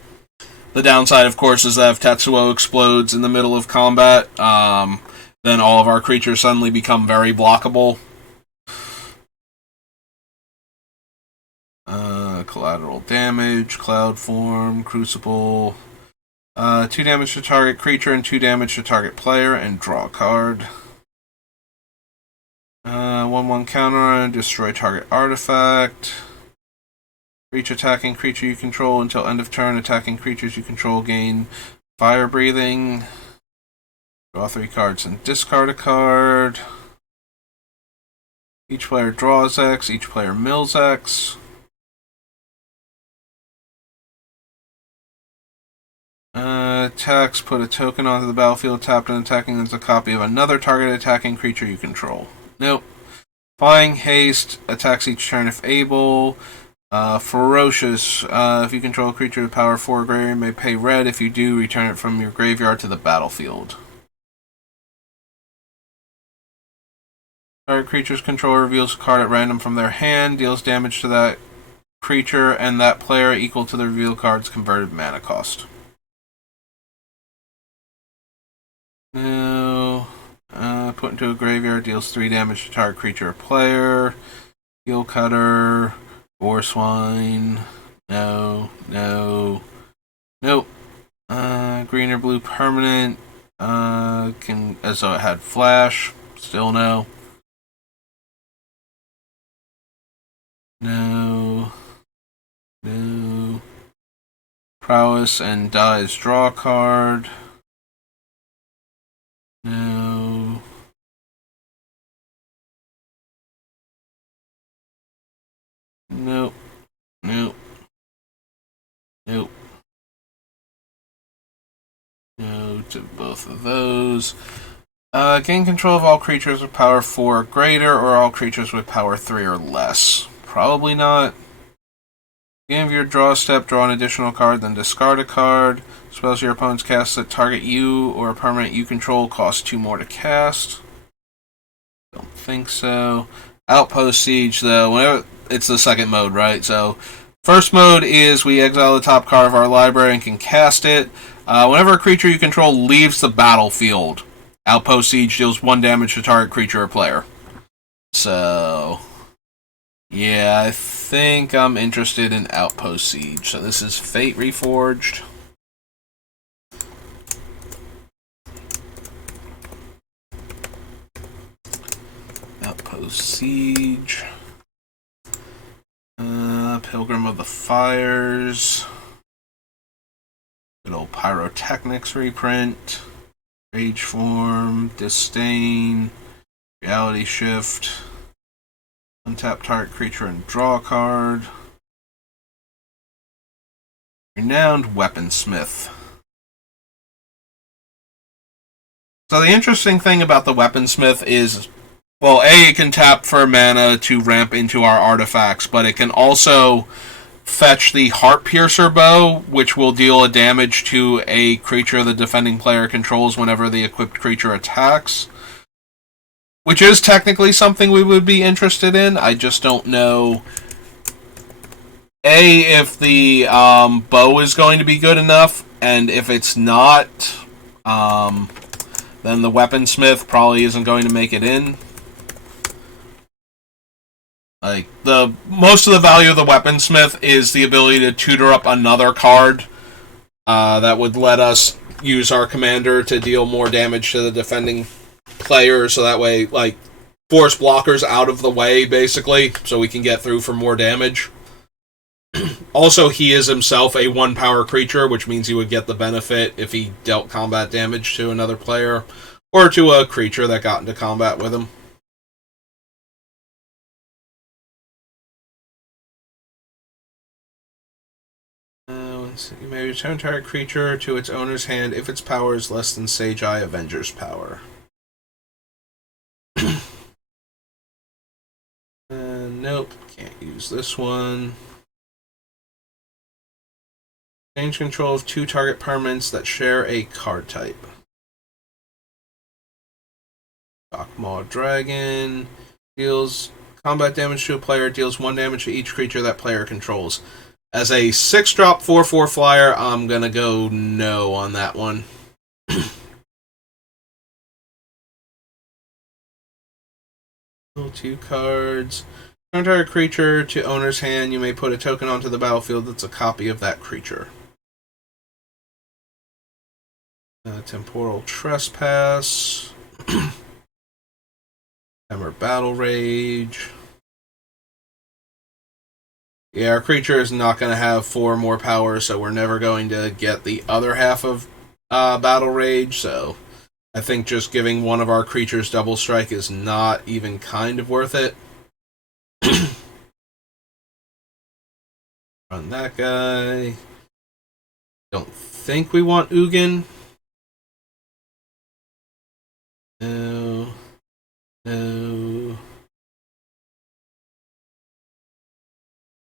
The downside, of course, is that if Tetsuo explodes in the middle of combat, then all of our creatures suddenly become very blockable. Collateral damage, Cloud Form, Crucible. 2 damage to target creature and 2 damage to target player, and draw a card. 1/1 counter, destroy target artifact. For each attacking creature you control until end of turn, attacking creatures you control gain fire breathing. Draw 3 cards and discard a card. Each player draws X, each player mills X. Attacks, put a token onto the battlefield tapped and attacking as a copy of another target attacking creature you control. Nope. Flying haste, attacks each turn if able. Ferocious, if you control a creature with power 4 or greater, you may pay red. If you do, return it from your graveyard to the battlefield. Target creature's controller reveals a card at random from their hand, deals damage to that creature and that player equal to the revealed card's converted mana cost. No. Put into a graveyard, deals 3 damage to target creature or player. Heel Cutter, Boar Swine. No, no, nope. Green or blue permanent. As though it had flash. Still no. No. No. Prowess and dies draw card. No. Nope. Nope. Nope. No to both of those. Gain control of all creatures with power 4 or greater, or all creatures with power 3 or less. Probably not. Beginning of your draw step, draw an additional card, then discard a card. Spells your opponents cast that target you or a permanent you control cost 2 more to cast. Don't think so. Outpost Siege, though, whenever it's the second mode, right? So, first mode is we exile the top card of our library and can cast it. Whenever a creature you control leaves the battlefield, Outpost Siege deals 1 damage to target creature or player. So, yeah, I think I'm interested in Outpost Siege. So this is Fate Reforged. Outpost Siege. Pilgrim of the Fires. Good old Pyrotechnics reprint. Rage Form. Disdain. Reality Shift. Untap target creature and draw a card. Renowned Weaponsmith. So the interesting thing about the Weaponsmith is, well, A, it can tap for mana to ramp into our artifacts, but it can also fetch the Heart Piercer Bow, which will deal a damage to a creature the defending player controls whenever the equipped creature attacks. Which is technically something we would be interested in. I just don't know, A, if the bow is going to be good enough, and if it's not, then the Weaponsmith probably isn't going to make it in. Like, most of the value of the Weaponsmith is the ability to tutor up another card that would let us use our commander to deal more damage to the defending player, so that way, like, force blockers out of the way, basically, so we can get through for more damage. Also, he is himself a 1-power creature, which means he would get the benefit if he dealt combat damage to another player, or to a creature that got into combat with him. You may return target creature to its owner's hand if its power is less than Sage Eye Avenger's power. Nope, can't use this one. Change control of 2 target permanents that share a card type. Shockmaw Dragon deals combat damage to a player, deals 1 damage to each creature that player controls. As a 6-drop 4/4 flyer, I'm gonna go no on that one. 2 cards. Entire creature to owner's hand, you may put a token onto the battlefield that's a copy of that creature. Temporal Trespass. Hammer Battle Rage. Yeah, our creature is not going to have 4 more power, so we're never going to get the other half of Battle Rage, so I think just giving one of our creatures double strike is not even kind of worth it. Run that guy. Don't think we want Ugin. No. No.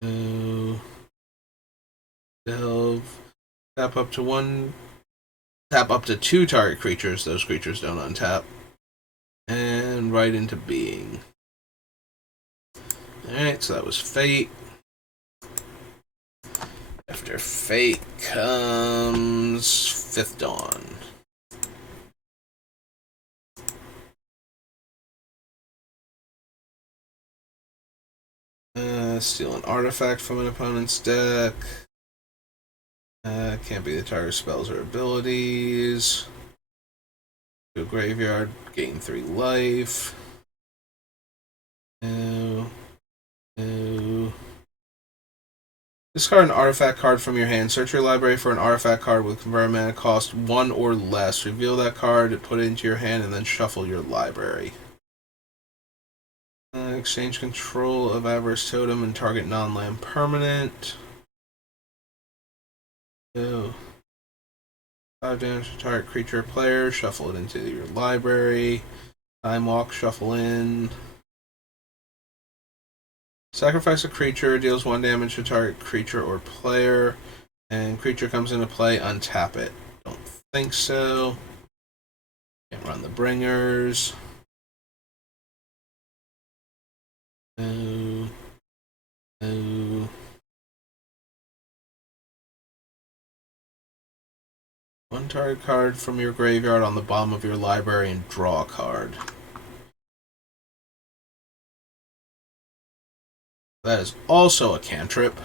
No. Delve. Tap up to 1. Tap up to 2 target creatures. Those creatures don't untap. And right into being. Alright, so that was Fate. After Fate comes Fifth Dawn. Steal an artifact from an opponent's deck. Can't be the target spells or abilities. Go graveyard, gain 3 life. No. No. Discard an artifact card from your hand. Search your library for an artifact card with converted mana cost 1 or less. Reveal that card, put it into your hand, and then shuffle your library. Exchange control of Avarice Totem and target non-land permanent. Oh. 5 damage to target creature or player. Shuffle it into your library. Time Walk, shuffle in. Sacrifice a creature, deals 1 damage to target creature or player. And creature comes into play, untap it. Don't think so. Can't run the Bringers. No. No. One target card from your graveyard on the bottom of your library and draw a card. That is also a cantrip.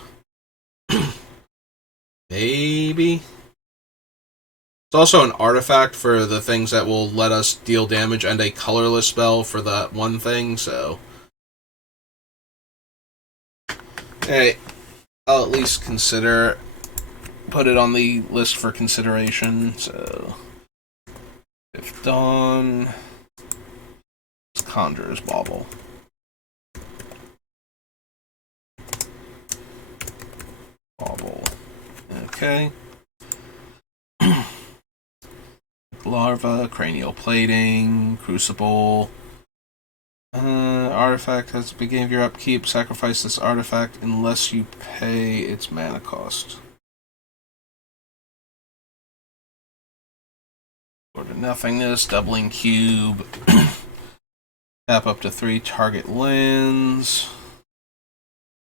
Maybe. It's also an artifact for the things that will let us deal damage and a colorless spell for that one thing, so. Hey, I'll at least put it on the list for consideration, so. If Dawn. It's Conjurer's Bauble. Bauble. Okay. Larva, cranial plating, crucible. Artifact has the beginning of your upkeep. Sacrifice this artifact unless you pay its mana cost. Go to nothingness, doubling cube. Tap up to 3 target lands.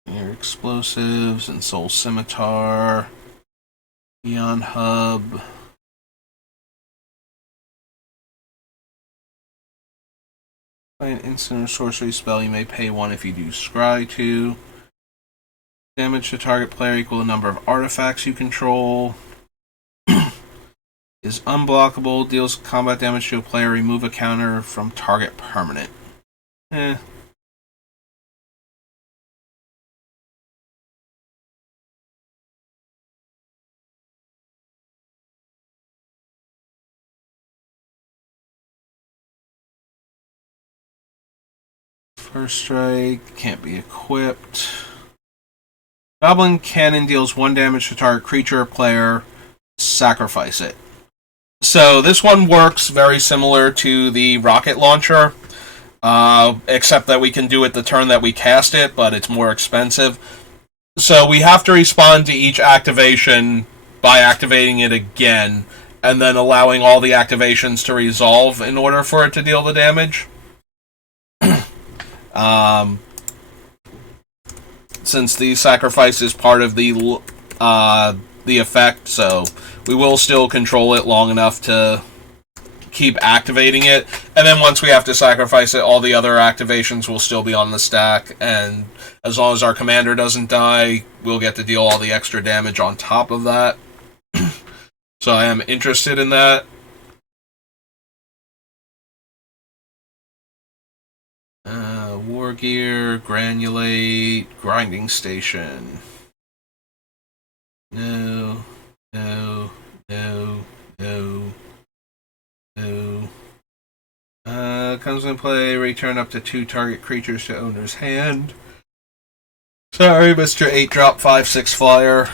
Your explosives and Soul Scimitar. Eon Hub. Play an instant or sorcery spell. You may pay 1 if you do scry 2. Damage to target player equal the number of artifacts you control. Is unblockable. Deals combat damage to a player. Remove a counter from target permanent. First strike, can't be equipped. Goblin Cannon deals 1 damage to target creature or player. Sacrifice it. So this one works very similar to the rocket launcher, except that we can do it the turn that we cast it, but it's more expensive. So we have to respond to each activation by activating it again, and then allowing all the activations to resolve in order for it to deal the damage. Since the sacrifice is part of the effect, so we will still control it long enough to keep activating it, and then once we have to sacrifice it, all the other activations will still be on the stack, and as long as our commander doesn't die, we'll get to deal all the extra damage on top of that. So I am interested in that. War Gear, Granulate, Grinding Station. No, no, no, no, no. Comes in play, return up to 2 target creatures to owner's hand. Sorry, Mr. 8-drop 5/6 flyer.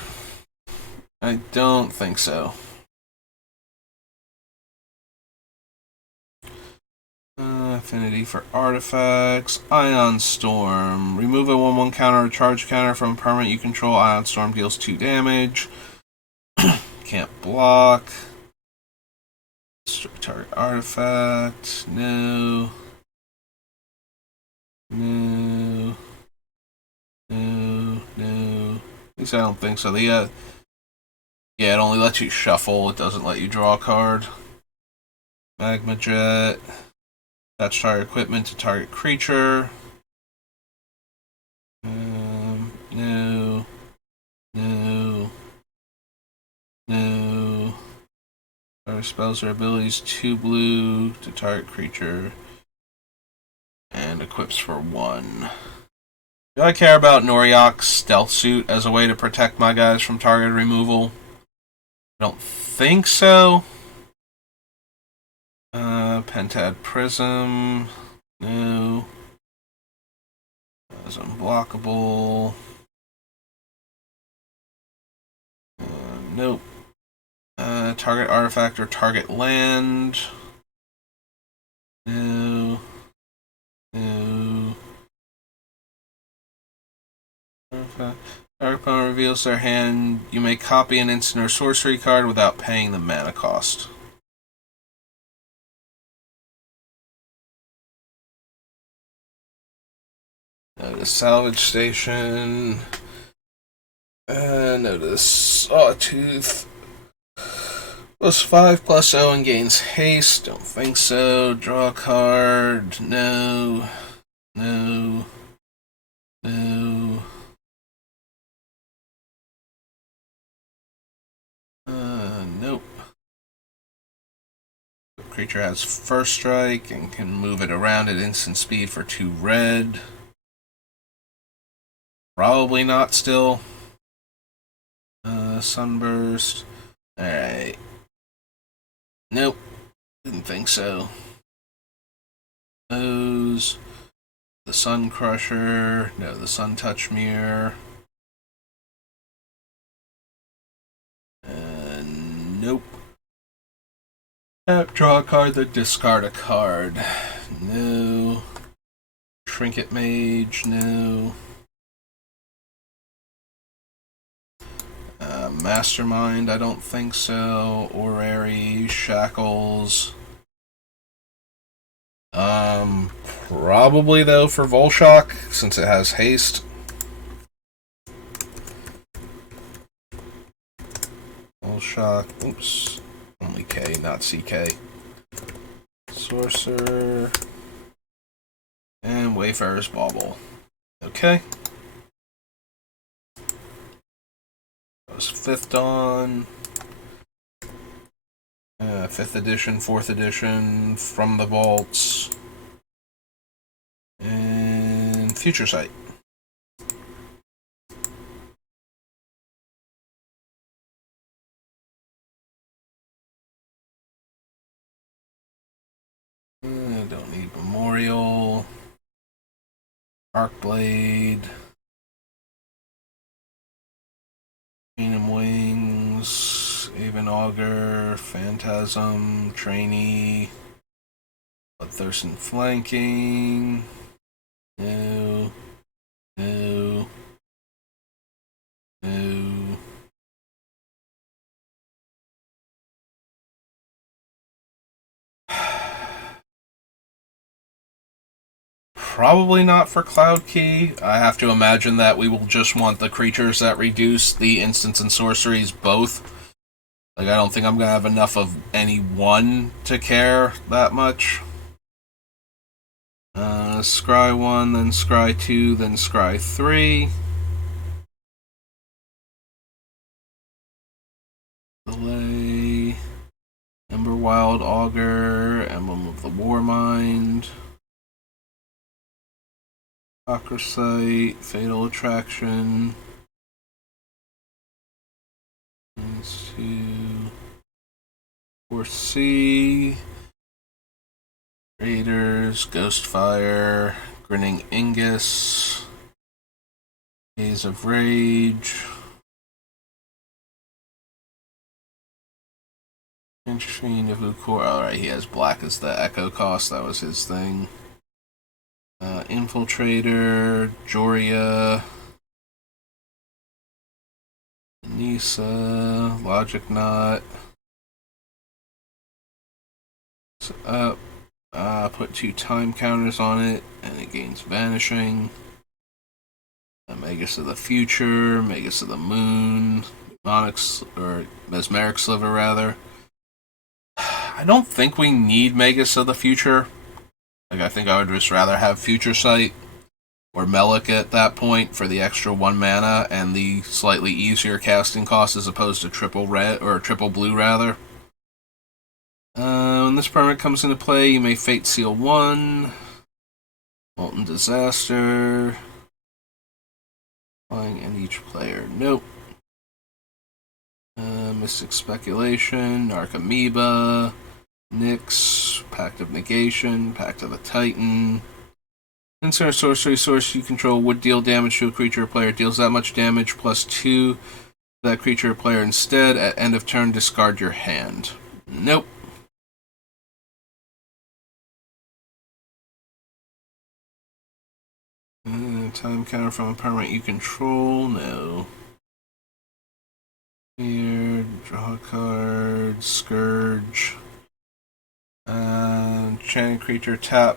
I don't think so. Affinity for artifacts. Ion Storm. Remove a 1/1 counter or charge counter from a permanent you control. Ion Storm deals 2 damage. Can't block. Target artifact. No. No. No. No. At least I don't think so. Yeah, it only lets you shuffle. It doesn't let you draw a card. Magma Jet. Attach target equipment to target creature. At Our spells or abilities 2 blue to target creature. And equips for 1. Do I care about Noriak's stealth suit as a way to protect my guys from target removal? I don't think so. Pentad Prism. No. That's unblockable. Nope. Target artifact or target land. No. No. Okay. Target opponent reveals their hand. You may copy an instant or sorcery card without paying the mana cost. Notice Salvage Station. Notice Sawtooth. +5/+0 and gains haste. Don't think so. Draw a card. No. No. No. Nope. The creature has first strike and can move it around at instant speed for 2 red. Probably not still. Sunburst. Alright. Nope. Didn't think so. Those. The Sun Crusher. No, the Sun Touch Mirror. Nope. Draw a card, then discard a card. No. Trinket Mage. No. Mastermind, I don't think so. Orrery, Shackles. Probably though for Volshock, since it has haste. Volshock, oops. Only K, not CK. Sorcerer. And Wayfarer's Bauble. Okay. 5th Dawn, 5th edition, 4th edition, From the Vaults, and Future Sight. Don't need Memorial, Arcblade. Kingdom Wings, Aven Augur, Phantasm, Trainee, Bloodthirsty Flanking. No. No. No. Probably not for Cloud Key. I have to imagine that we will just want the creatures that reduce the instants and sorceries both. Like, I don't think I'm going to have enough of any one to care that much. Scry 1, then Scry 2, then Scry 3. Delay. Emberwild Augur, Emblem of the Warmind. Acrosite, Fatal Attraction. 2. Foresee. Raiders, Ghostfire, Grinning Ingus, Days of Rage. Fiend of Ukor. Alright, he has black as the echo cost, that was his thing. Infiltrator, Joria, Nisa, Logic Knot. Put 2 time counters on it, and it gains Vanishing. Magus of the Future, Magus of the Moon, Mesmeric Sliver, rather. I don't think we need Magus of the Future. Like, I think I would just rather have Future Sight or Melik at that point for the extra 1 mana and the slightly easier casting cost as opposed to triple red or triple blue, rather. When this permanent comes into play, you may Fate Seal 1. Molten Disaster. Flying and each player. Nope. Mystic Speculation. Narcomoeba. Nyx. Pact of Negation. Pact of the Titan. Insert a sorcery source you control would deal damage to a creature or player. Deals that much damage plus 2 to that creature or player instead. At end of turn, discard your hand. Nope. Time counter from a permanent you control. No. Here, draw a card. Scourge. Enchanted creature, tap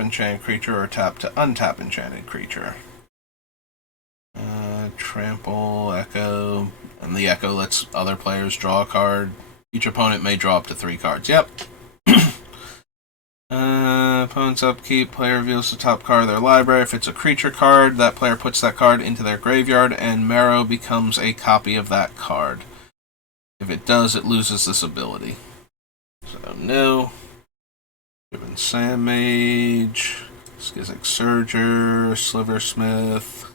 enchanted creature, or tap to untap enchanted creature. Trample, Echo, and the Echo lets other players draw a card. Each opponent may draw up to 3 cards. Yep. Opponent's upkeep, player reveals the top card of their library. If it's a creature card, that player puts that card into their graveyard, and Marrow becomes a copy of that card. If it does, it loses this ability. So, no. Given Sand Mage, Skizzic Surger, Sliversmith.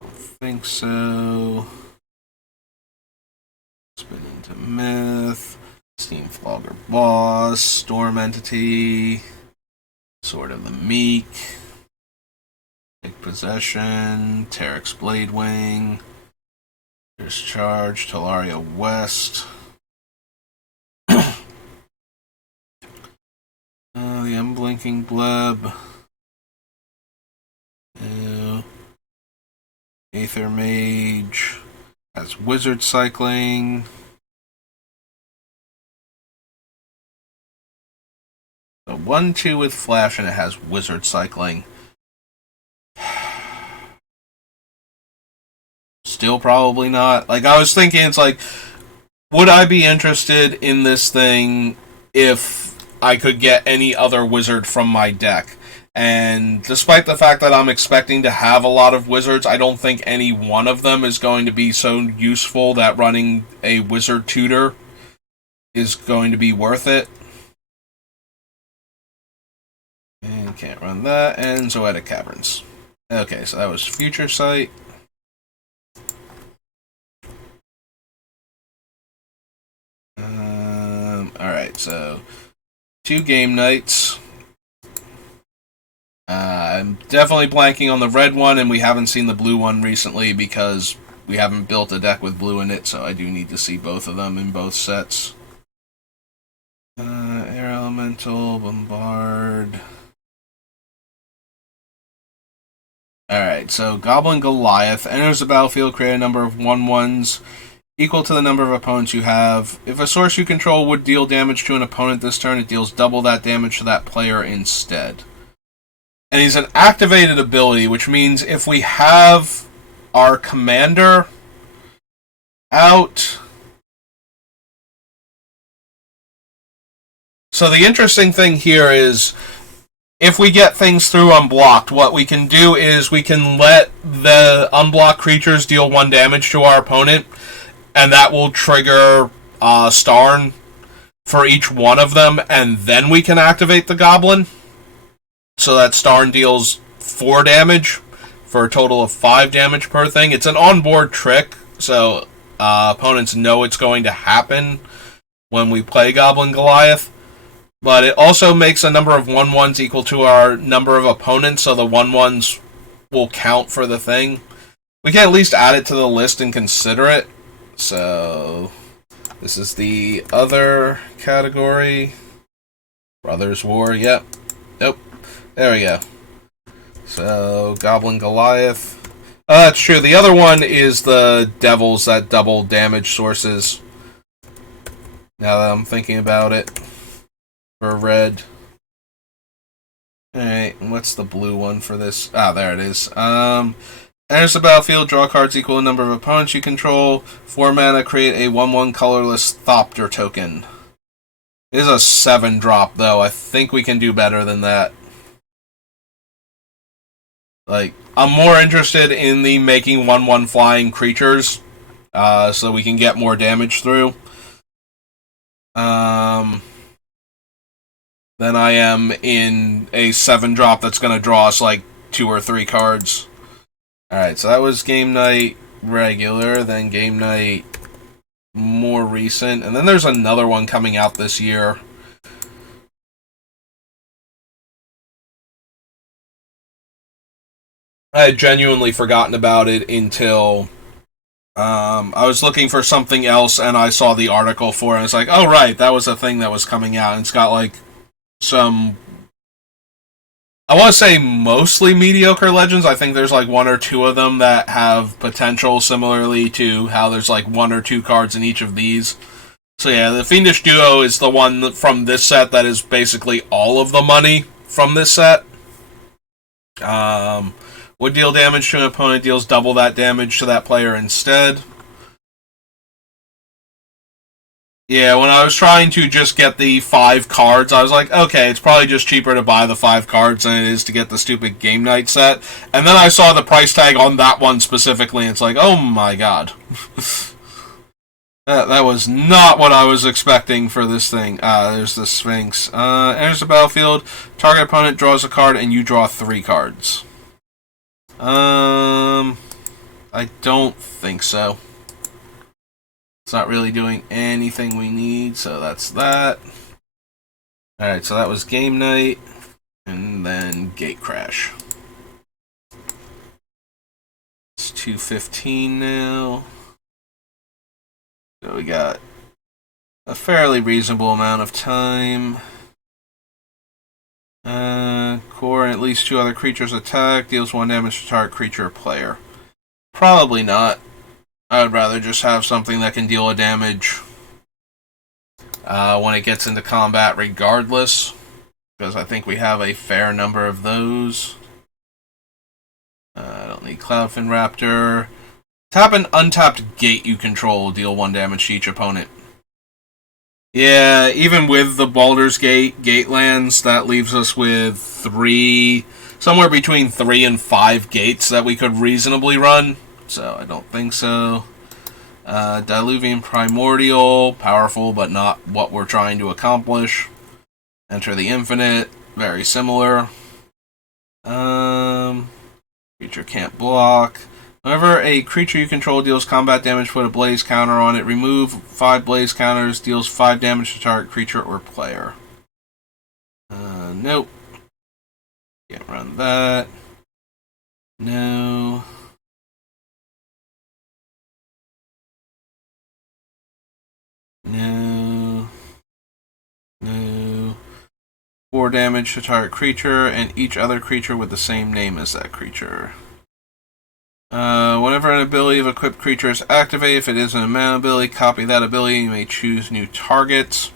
Don't think so. Spin into Myth. Steam Flogger Boss, Storm Entity, Sword of the Meek, Take Possession, Terex Bladewing, Discharge, Talaria West, the Unblinking Bleb, Aether Mage, has Wizard Cycling. So 1/2 with Flash, and it has Wizard Cycling. Still probably not. Like, I was thinking, it's like, would I be interested in this thing if I could get any other wizard from my deck? And despite the fact that I'm expecting to have a lot of wizards, I don't think any one of them is going to be so useful that running a wizard tutor is going to be worth it. And can't run that. And Zoetic Caverns. Okay, so that was Future Sight. Alright, so 2 game nights. I'm definitely blanking on the red one, and we haven't seen the blue one recently because we haven't built a deck with blue in it, so I do need to see both of them in both sets. Air Elemental, Bombard. Alright, so Goblin Goliath enters the battlefield, create a number of 1/1s equal to the number of opponents you have. If a source you control would deal damage to an opponent this turn, it deals double that damage to that player instead. And he's an activated ability, which means if we have our commander out... So the interesting thing here is, if we get things through unblocked, what we can do is we can let the unblocked creatures deal 1 damage to our opponent, and that will trigger Starn for each one of them, and then we can activate the Goblin. So that Starn deals 4 damage for a total of 5 damage per thing. It's an onboard trick, so opponents know it's going to happen when we play Goblin Goliath. But it also makes a number of 1/1s equal to our number of opponents, so the 1/1s will count for the thing. We can at least add it to the list and consider it. So, this is the other category. Brothers War, yep. Nope. There we go. So, Goblin Goliath. That's true. The other one is the Devils that double damage sources. Now that I'm thinking about it. For red. Alright, what's the blue one for this? Ah, there it is. Enters the battlefield, draw cards equal to the number of opponents you control. 4 mana, create a 1/1 colorless Thopter token. It is a 7-drop, though. I think we can do better than that. Like, I'm more interested in the making 1/1 flying creatures, so we can get more damage through. than I am in a 7-drop that's going to draw us like 2 or 3 cards. Alright, so that was Game Night regular, then Game Night more recent, and then there's another one coming out this year. I had genuinely forgotten about it until I was looking for something else and I saw the article for it. I was like, oh right, that was a thing that was coming out. And it's got like some, I want to say mostly mediocre legends. I think there's like 1 or 2 of them that have potential, similarly to how there's like 1 or 2 cards in each of these. So yeah, the Fiendish Duo is the one from this set that is basically all of the money from this set. Would deal damage to an opponent, deals double that damage to that player instead. Yeah, when I was trying to just get the 5 cards, I was like, okay, it's probably just cheaper to buy the 5 cards than it is to get the stupid Game Night set. And then I saw the price tag on that one specifically, and it's like, oh my god. That was not what I was expecting for this thing. There's the Sphinx. Enters the battlefield, target opponent draws a card, and you draw 3 cards. I don't think so. It's not really doing anything we need, so that's that. Alright, so that was Game Night, and then Gate Crash. It's 2:15 now. So we got a fairly reasonable amount of time. Core and at least 2 other creatures attack. Deals 1 damage to target creature or player. Probably not. I would rather just have something that can deal a damage when it gets into combat regardless. Because I think we have a fair number of those. I don't need Cloudfin Raptor. Tap an untapped gate you control. Deal 1 damage to each opponent. Yeah, even with the Baldur's Gate lands, that leaves us with 3, somewhere between 3 and 5 gates that we could reasonably run. So I don't think so. Diluvian Primordial, powerful but not what we're trying to accomplish. Enter the Infinite, very similar. Creature can't block. Whenever a creature you control deals combat damage, put a blaze counter on it. Remove 5 blaze counters, deals 5 damage to target creature or player. Nope. Can't run that. No. No. No. 4 damage to target creature and each other creature with the same name as that creature. Whenever an ability of equipped creature is activated, if it is an mana ability, copy that ability. You may choose new targets.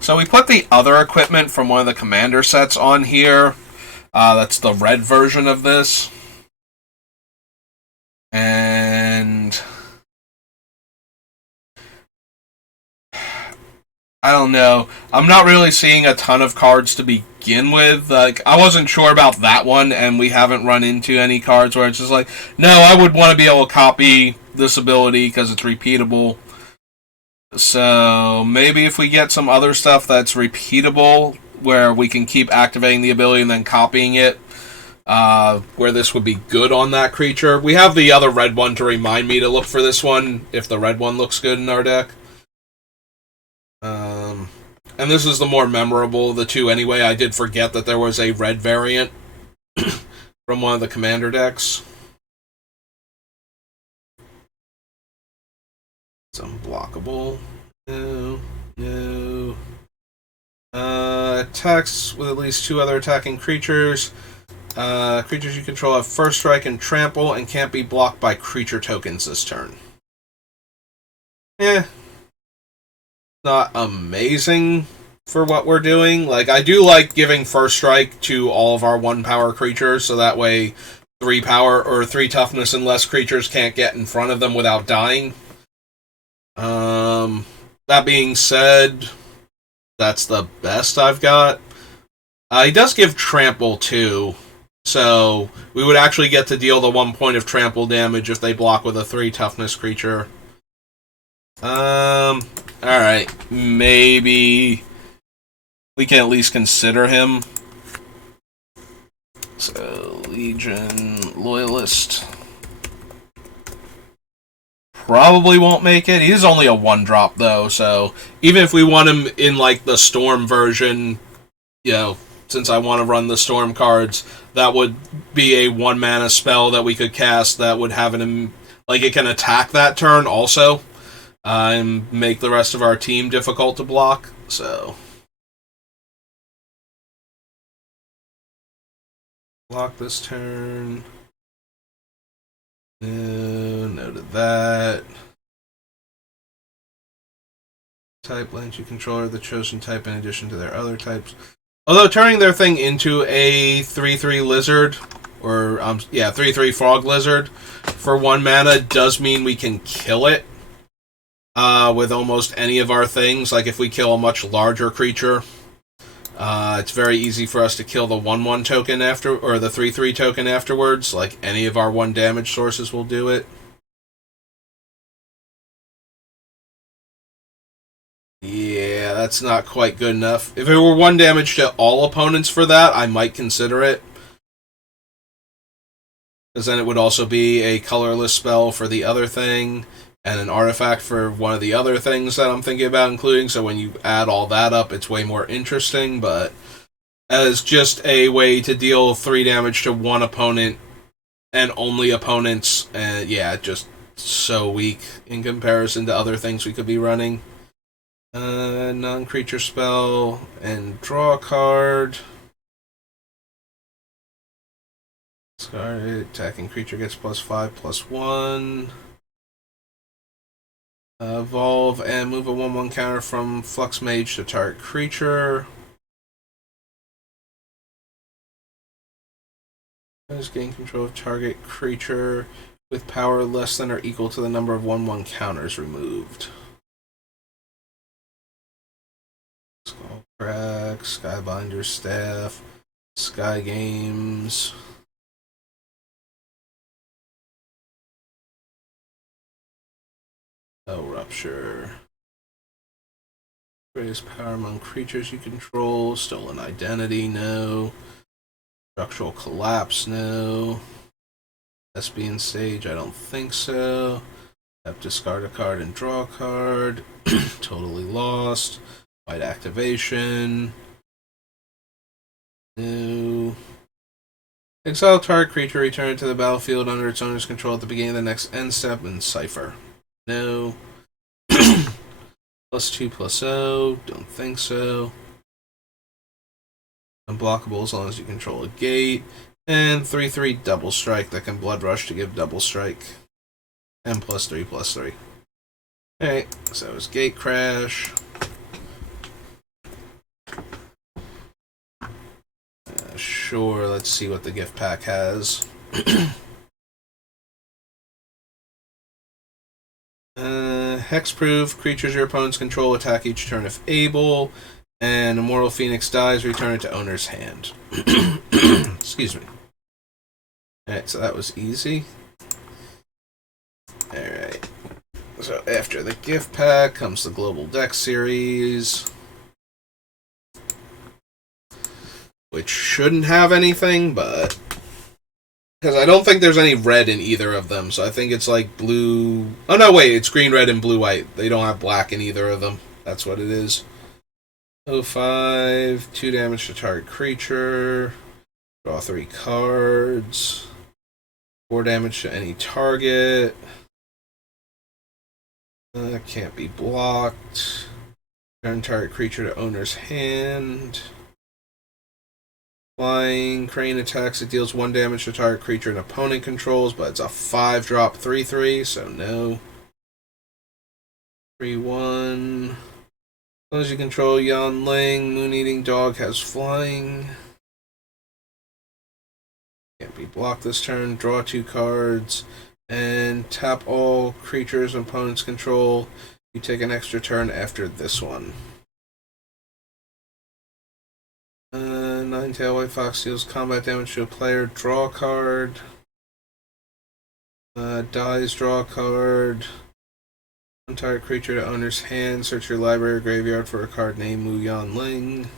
So we put the other equipment from one of the commander sets on here. That's the red version of this. And I don't know. I'm not really seeing a ton of cards to begin with. Like, I wasn't sure about that one, and we haven't run into any cards where it's just like, no, I would want to be able to copy this ability because it's repeatable. So maybe if we get some other stuff that's repeatable, where we can keep activating the ability and then copying it, where this would be good on that creature. We have the other red one to remind me to look for this one if the red one looks good in our deck. And this is the more memorable of the two anyway. I did forget that there was a red variant from one of the commander decks. It's unblockable. No. No. Attacks with at least 2 other attacking creatures. Creatures you control have first strike and trample and can't be blocked by creature tokens this turn. Not amazing for what we're doing. Like, I do like giving first strike to all of our 1 power creatures, so that way 3 power or 3 toughness and less creatures can't get in front of them without dying. That being said, that's the best I've got. He does give trample too, so we would actually get to deal the 1 point of trample damage if they block with a 3 toughness creature. Alright, maybe we can at least consider him. So, Legion Loyalist. Probably won't make it. He's only a 1-drop, though, so even if we want him in, like, the Storm version, you know, since I want to run the Storm cards, that would be a 1-mana spell that we could cast that would have him, like, it can attack that turn also, and make the rest of our team difficult to block, so. Block this turn. No to that. Type lands you control are the chosen type in addition to their other types. Although turning their thing into a 3/3 lizard, or 3/3 frog lizard for 1 mana does mean we can kill it with almost any of our things. Like if we kill a much larger creature, it's very easy for us to kill the 1/1 token after, or the 3/3 token afterwards. Like any of our 1 damage sources will do it. Yeah, that's not quite good enough. If it were 1 damage to all opponents for that, I might consider it. Because then it would also be a colorless spell for the other thing, and an artifact for one of the other things that I'm thinking about including. So when you add all that up, it's way more interesting. But as just a way to deal 3 damage to 1 opponent and only opponents, yeah, just so weak in comparison to other things we could be running. Non-creature spell and draw a card. Discard attacking creature gets +5/+1. Evolve and move a 1/1 counter from Flux Mage to target creature. Just gain control of target creature with power less than or equal to the number of 1/1 counters removed. Skullcrack, Skybinder's Staff, Sky Games. Oh, Rupture. Greatest power among creatures you control. Stolen Identity, no. Structural Collapse, no. Thespian Sage, I don't think so. Have discard a card and draw a card. Totally Lost. White Activation. No. Exile target creature, return it to the battlefield under its owner's control at the beginning of the next end step in Cipher. No. +2/+0, don't think so. Unblockable as long as you control a gate. And 3/3 Double Strike that can Blood Rush to give Double Strike. And +3/+3. Alright, so it's Gate Crash. Sure, let's see what the gift pack has. Hexproof, creatures your opponents control attack each turn if able, and Immortal Phoenix dies, return it to owner's hand. Excuse me. Alright, so that was easy. Alright. So after the gift pack comes the Global Deck Series, which shouldn't have anything, but because I don't think there's any red in either of them, so I think it's like blue. Oh no, wait, it's green, red, and blue, white. They don't have black in either of them. That's what it is. 05, 2 damage to target creature. Draw 3 cards. 4 damage to any target. Can't be blocked. Turn target creature to owner's hand. Flying Crane attacks. It deals 1 damage to target creature an opponent controls, but it's a 5-drop 3/3, so no. 3/1. As long as you control Yan Ling, Moon Eating Dog has flying. Can't be blocked this turn. Draw 2 cards. And tap all creatures and opponents control. You take an extra turn after this one. 9-tail White Fox deals combat damage to a player. Draw a card. Dies, draw a card. Entire creature to owner's hand. Search your library or graveyard for a card named Mu Yan Ling.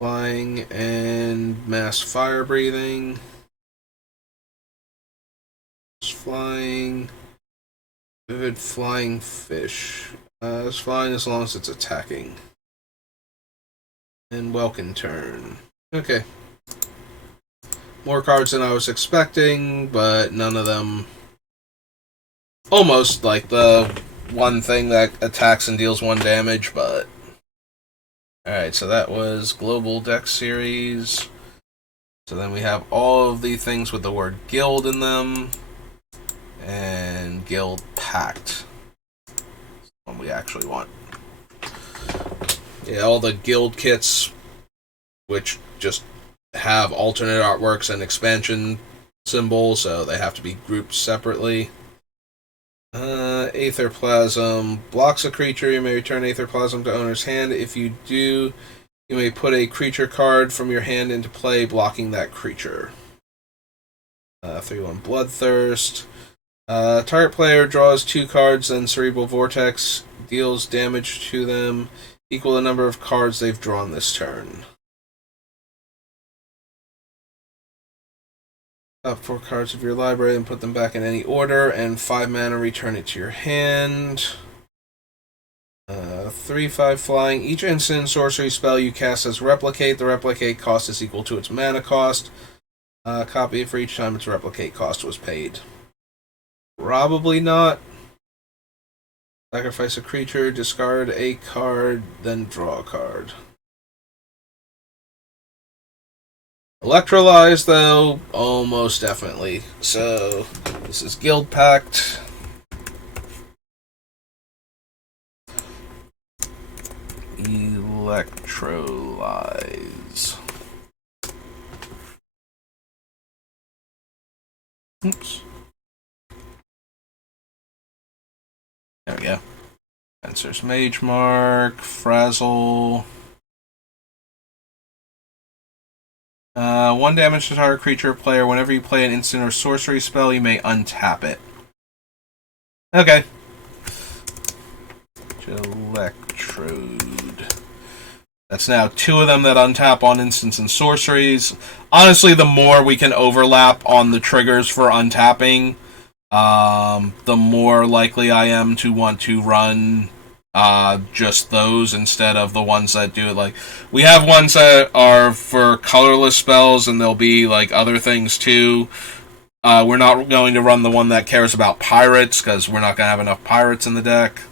Flying and mass fire breathing. Flying. Vivid flying fish. It's flying as long as it's attacking. And Welkin turn. Okay. More cards than I was expecting, but none of them. Almost like the one thing that attacks and deals 1 damage, but. Alright, so that was Global Deck Series. So then we have all of the things with the word guild in them. And Guild Pact. That's what we actually want. Yeah, all the guild kits, which just have alternate artworks and expansion symbols, so they have to be grouped separately. Aetherplasm. Blocks a creature. You may return Aetherplasm to owner's hand. If you do, you may put a creature card from your hand into play, blocking that creature. 3/1 Bloodthirst. Target player draws 2 cards, then Cerebral Vortex deals damage to them, equal the number of cards they've drawn this turn. Top 4 cards of your library and put them back in any order, and 5 mana, return it to your hand. 3/5 flying. Each instant sorcery spell you cast as Replicate. The Replicate cost is equal to its mana cost. Copy it for each time its Replicate cost was paid. Probably not. Sacrifice a creature, discard a card, then draw a card. Electrolyze, though, almost definitely. So, this is Guild Pact. Electrolyze. Oops. There we go. Spencer's Mage Mark, Frazzle. 1 damage to target creature or player. Whenever you play an instant or sorcery spell, you may untap it. Okay. Electrode. That's now 2 of them that untap on instants and sorceries. Honestly, the more we can overlap on the triggers for untapping, the more likely I am to want to run just those instead of the ones that do it. Like, we have ones that are for colorless spells, and there'll be like other things too. We're not going to run the one that cares about pirates, because we're not going to have enough pirates in the deck.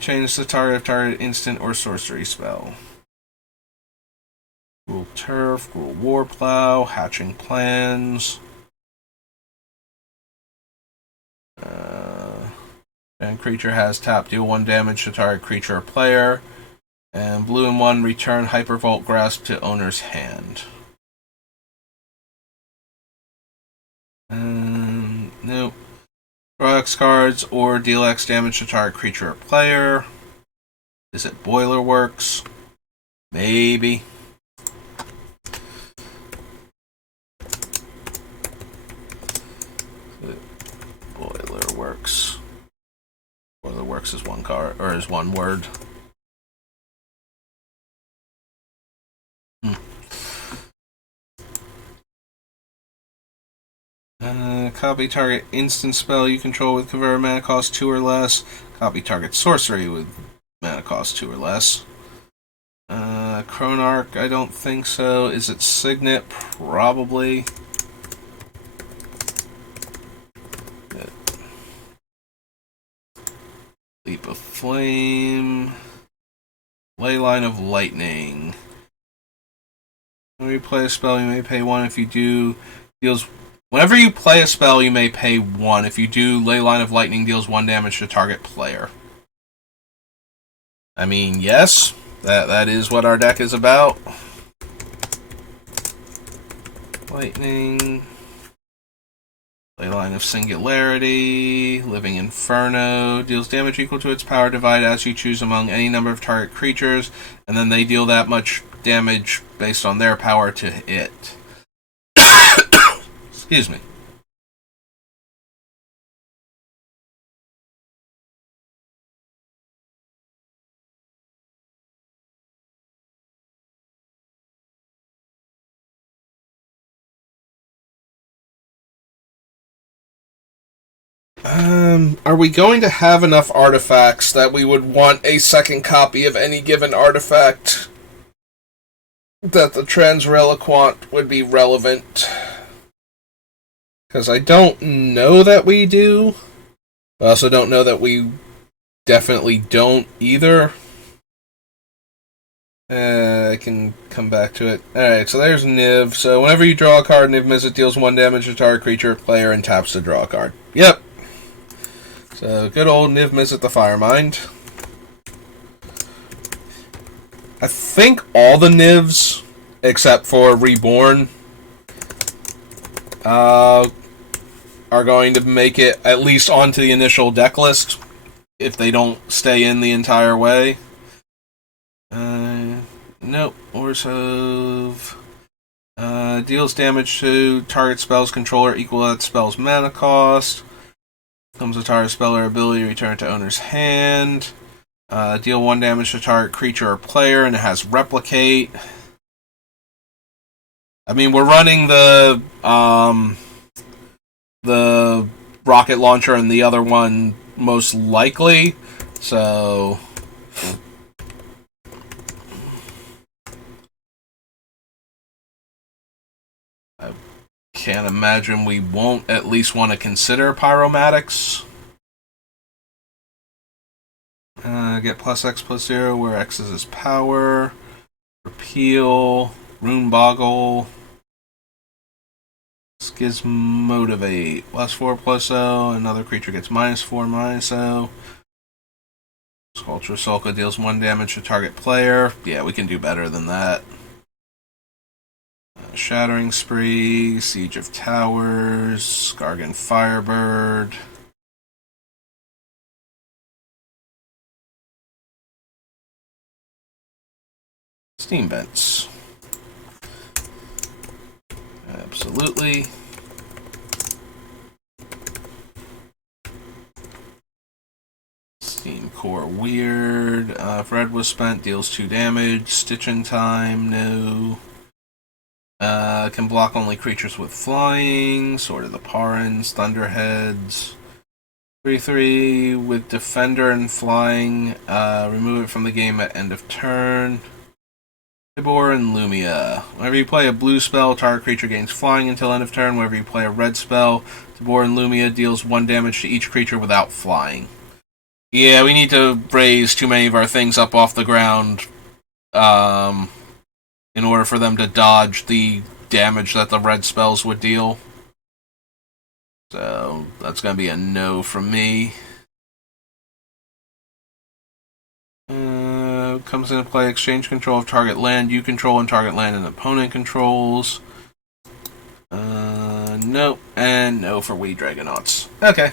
Change the target instant or sorcery spell. Gruul Turf, Gruul Warplow, Hatching Plans. And creature has tap, deal 1 damage to target creature or player. And blue and 1, return Hypervolt Grasp to owner's hand. Nope. Draw X cards or deal X damage to target creature or player. Is it Boiler Works? Maybe. Boiler Works. Boiler Works is 1 card, or is 1 word. Copy target instant spell you control with convert mana cost 2 or less. Copy target sorcery with mana cost 2 or less. Chronarch, I don't think so. Is it Signet? Probably. Leap of Flame. Leyline of Lightning. When you play a spell, you may pay 1. If you do, deals. Whenever you play a spell, you may pay 1. If you do, Leyline of Lightning deals 1 damage to target player. I mean, yes, that is what our deck is about. Lightning. Leyline of Singularity. Living Inferno. Deals damage equal to its power divide as you choose among any number of target creatures, and then they deal that much damage based on their power to it. Excuse me. Are we going to have enough artifacts that we would want a second copy of any given artifact that the Transreliquant would be relevant? Because I don't know that we do. I also don't know that we definitely don't either. I can come back to it. Alright, so there's Niv. So whenever you draw a card, Niv Mizzet deals 1 damage to target creature, player, and taps to draw a card. Yep. So good old Niv Mizzet the Firemind. I think all the Nivs, except for Reborn, are going to make it at least onto the initial deck list if they don't stay in the entire way. Nope. Orzhov deals damage to target spell's controller equal to that spell's mana cost. Comes a target spell or ability, return to owner's hand. Deal 1 damage to target creature or player, and it has Replicate. I mean, we're running the rocket launcher and the other one most likely, so I can't imagine we won't at least want to consider Pyromatics. Get plus X plus 0, where X is his power. Repeal. Rune Boggle. Schismotivate. Plus 4 plus 0. Another creature gets minus 4 minus 0. Sculpture Sulka deals 1 damage to target player. Yeah, we can do better than that. Shattering Spree. Siege of Towers. Gargan Firebird. Steam Vents. Absolutely. Steam Core Weird. If red was spent, deals 2 damage. Stitch in Time, no. Can block only creatures with flying. Sword of the Parans, Thunderheads. 3/3 with Defender and Flying. Remove it from the game at end of turn. Tibor and Lumia. Whenever you play a blue spell, target creature gains flying until end of turn. Whenever you play a red spell, Tibor and Lumia deals 1 damage to each creature without flying. Yeah, we need to raise too many of our things up off the ground in order for them to dodge the damage that the red spells would deal. So that's going to be a no from me. Comes into play, exchange control of target land you control and target land an opponent controls. Nope, and no for We Dragonauts. Okay.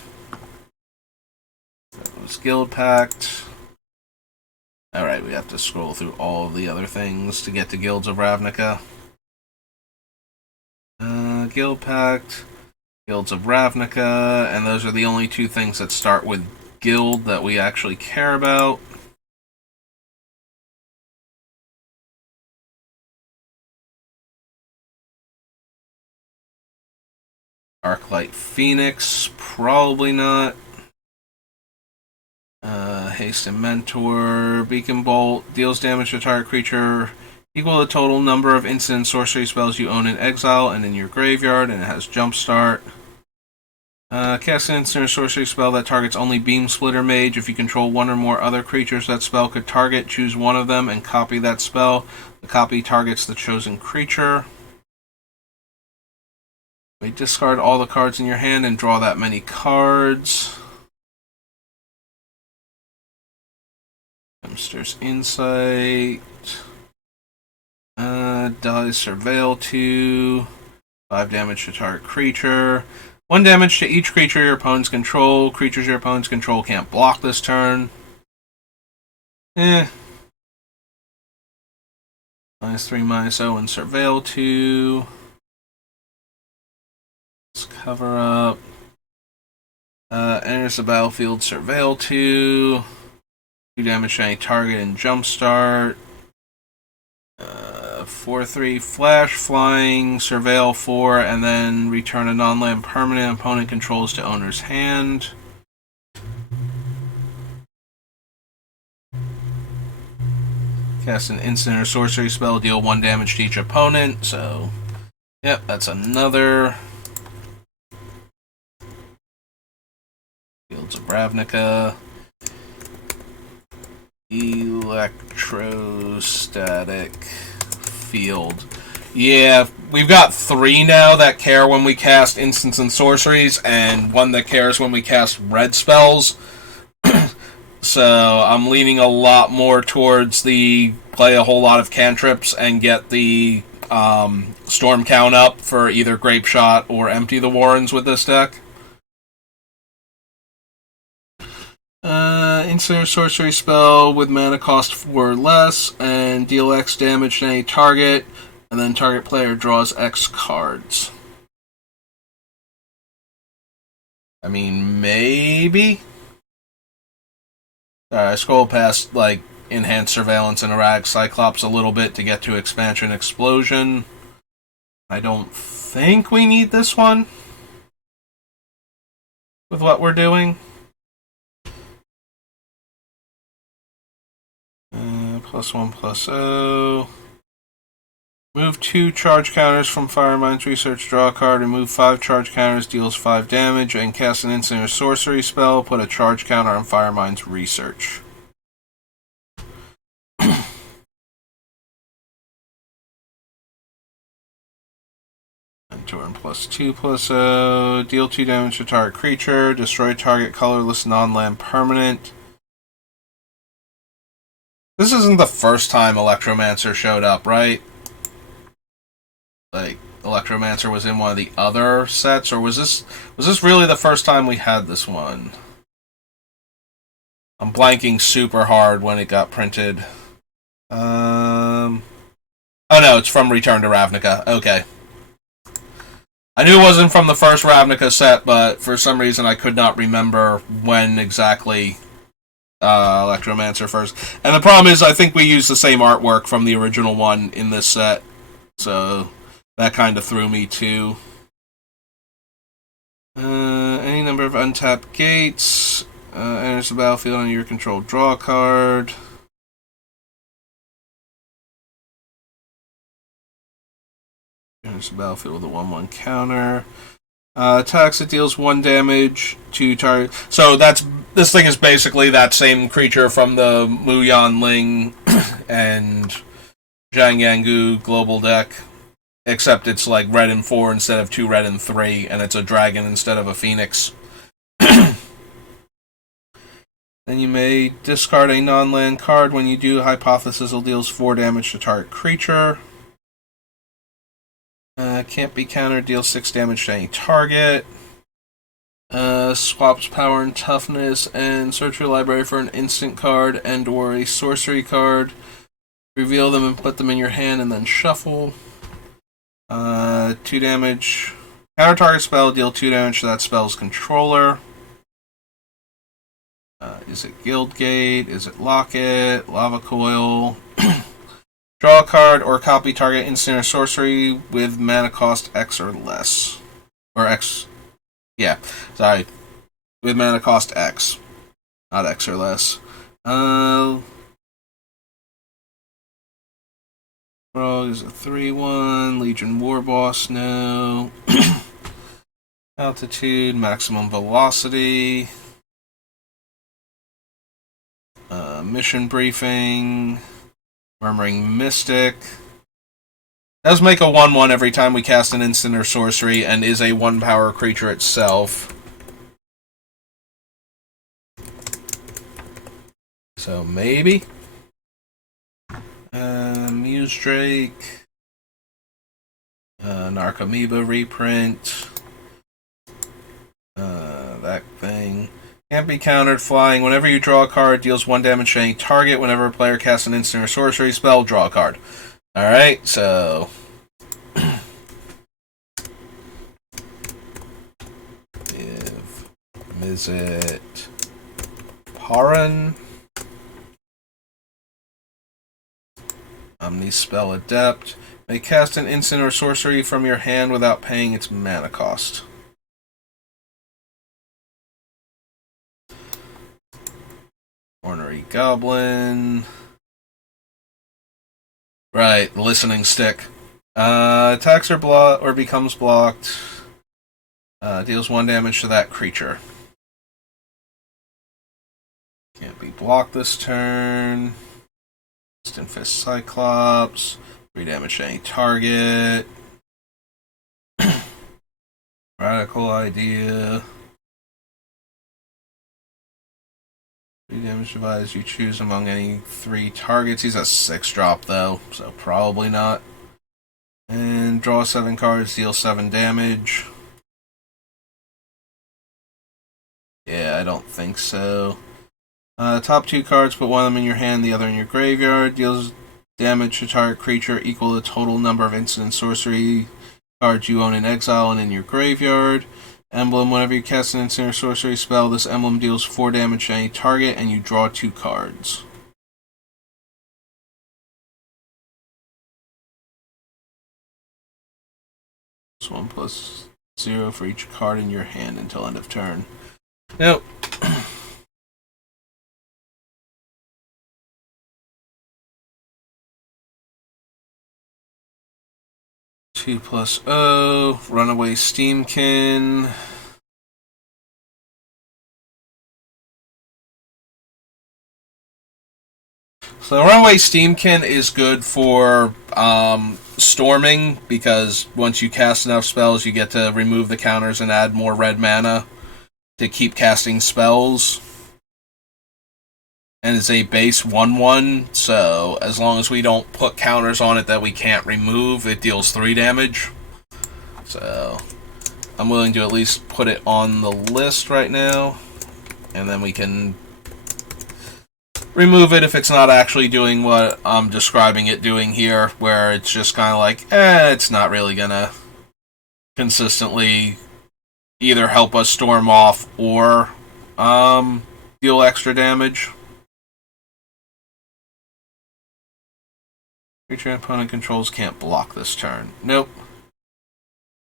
That was Guild Pact. Alright, we have to scroll through all of the other things to get to Guilds of Ravnica. Guild Pact, Guilds of Ravnica, and those are the only 2 things that start with Guild that we actually care about. Arclight Phoenix, probably not. Haste and Mentor, Beacon Bolt, deals damage to target creature equal to the total number of instant sorcery spells you own in exile and in your graveyard, and it has Jumpstart. Cast an instant or sorcery spell that targets only Beam Splitter Mage. If you control 1 or more other creatures that spell could target, choose one of them and copy that spell. The copy targets the chosen creature. We discard all the cards in your hand and draw that many cards. Hamster's Insight. Dies Surveil 2. 5 damage to target creature. 1 damage to each creature your opponents control. Creatures your opponents control can't block this turn. -3, -0, and Surveil 2. Let's cover up. Enters the battlefield, Surveil 2. 2 damage to any target and Jumpstart. 4/3 Flash, Flying, Surveil 4, and then return a non-land permanent opponent controls to owner's hand. Cast an instant or sorcery spell, deal 1 damage to each opponent. So, yep, that's another. Fields of Ravnica. Electrostatic field. Yeah, we've got 3 now that care when we cast instants and sorceries, and 1 that cares when we cast red spells. So I'm leaning a lot more towards the play a whole lot of cantrips and get the storm count up for either Grape Shot or Empty the Warrens with this deck. Instant or sorcery spell with mana cost 4 or less, and deal X damage to any target, and then target player draws X cards. I mean, maybe? I scroll past, like, Enhanced Surveillance and Erratic Cyclops a little bit to get to Expansion Explosion. I don't think we need this one with what we're doing. +1/+0. Move 2 charge counters from Firemind's Research, draw a card, remove 5 charge counters, deals 5 damage, and cast an instant or sorcery spell, put a charge counter on Firemind's Research. And turn +2/+0. Deal 2 damage to target creature, destroy target colorless non-land permanent. This isn't the first time Electromancer showed up, right? Like, Electromancer was in one of the other sets, or was this really the first time we had this one? I'm blanking super hard when it got printed. Oh no, it's from Return to Ravnica. Okay. I knew it wasn't from the first Ravnica set, but for some reason I could not remember when exactly Electromancer first. And the problem is I think we used the same artwork from the original one in this set. So that kind of threw me too. Any number of untapped gates. Enters the battlefield on your control. Draw a card. Enters the battlefield with a 1/1 counter. Attacks, it deals 1 damage to target. So this thing is basically that same creature from the Mu Yan Ling and Zhang Yangu global deck. Except it's like red and 4 instead of 2 red and 3, and it's a dragon instead of a phoenix. Then you may discard a non-land card. When you do, Hypothesizel deals 4 damage to target creature. Can't be countered, deals 6 damage to any target. Swaps power and toughness, and search your library for an instant card and or a sorcery card. Reveal them and put them in your hand and then shuffle. 2 damage. Counter target spell, deal 2 damage to that spell's controller. Is it Guildgate? Is it Locket? Lava Coil? Draw a card or copy target instant or sorcery with mana cost X or less. Or X. Yeah, sorry. With mana cost X. Not X or less. Frog is a 3/1. Legion Warboss, no. Altitude, maximum velocity. Mission briefing. Murmuring Mystic. Does make a 1/1 every time we cast an instant or sorcery, and is a 1 power creature itself. So maybe. Muse Drake. Narcomoeba reprint. That thing. Can't be countered, flying. Whenever you draw a card, deals 1 damage to any target. Whenever a player casts an instant or sorcery spell, draw a card. Alright, so... Give Mizzet Paran. Omnispell Adept. May cast an instant or sorcery from your hand without paying its mana cost. Ornery Goblin. Right, listening stick. Attacks are blocked or becomes blocked. Deals 1 damage to that creature. Can't be blocked this turn. Instant Fist Cyclops. 3 damage to any target. Radical Idea. 3 damage device you choose among any 3 targets. He's a 6-drop though, so probably not. And draw 7 cards, deal 7 damage. Yeah, I don't think so. Top 2 cards, put one of them in your hand, the other in your graveyard. Deals damage to target creature equal to the total number of instant sorcery cards you own in exile and in your graveyard. Emblem, whenever you cast an instant or sorcery spell, this emblem deals 4 damage to any target and you draw 2 cards. So 1+0 for each card in your hand until end of turn. Nope. 2+0, Runaway Steamkin. So Runaway Steamkin is good for storming, because once you cast enough spells, you get to remove the counters and add more red mana to keep casting spells. And it's a base 1/1, so as long as we don't put counters on it that we can't remove, it deals 3 damage. So I'm willing to at least put it on the list right now, and then we can remove it if it's not actually doing what I'm describing it doing here, where it's just kind of like, it's not really gonna consistently either help us storm off or deal extra damage. Creature opponent controls can't block this turn. Nope.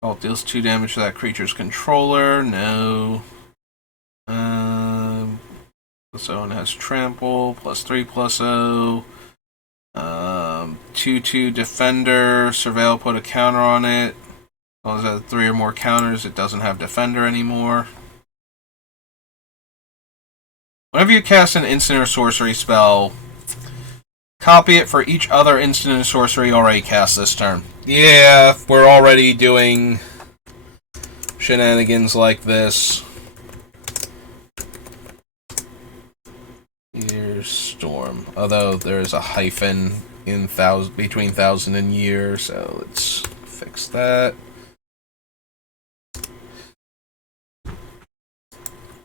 Oh, it deals 2 damage to that creature's controller. No. So it has trample, +3/+0. 2/2 defender. Surveil put a counter on it. As long as it has 3 or more counters, it doesn't have defender anymore. Whenever you cast an instant or sorcery spell, copy it for each other instant and sorcery already cast this turn. Yeah, we're already doing shenanigans like this. Year storm. Although there's a hyphen in between 1,000 and year, so let's fix that.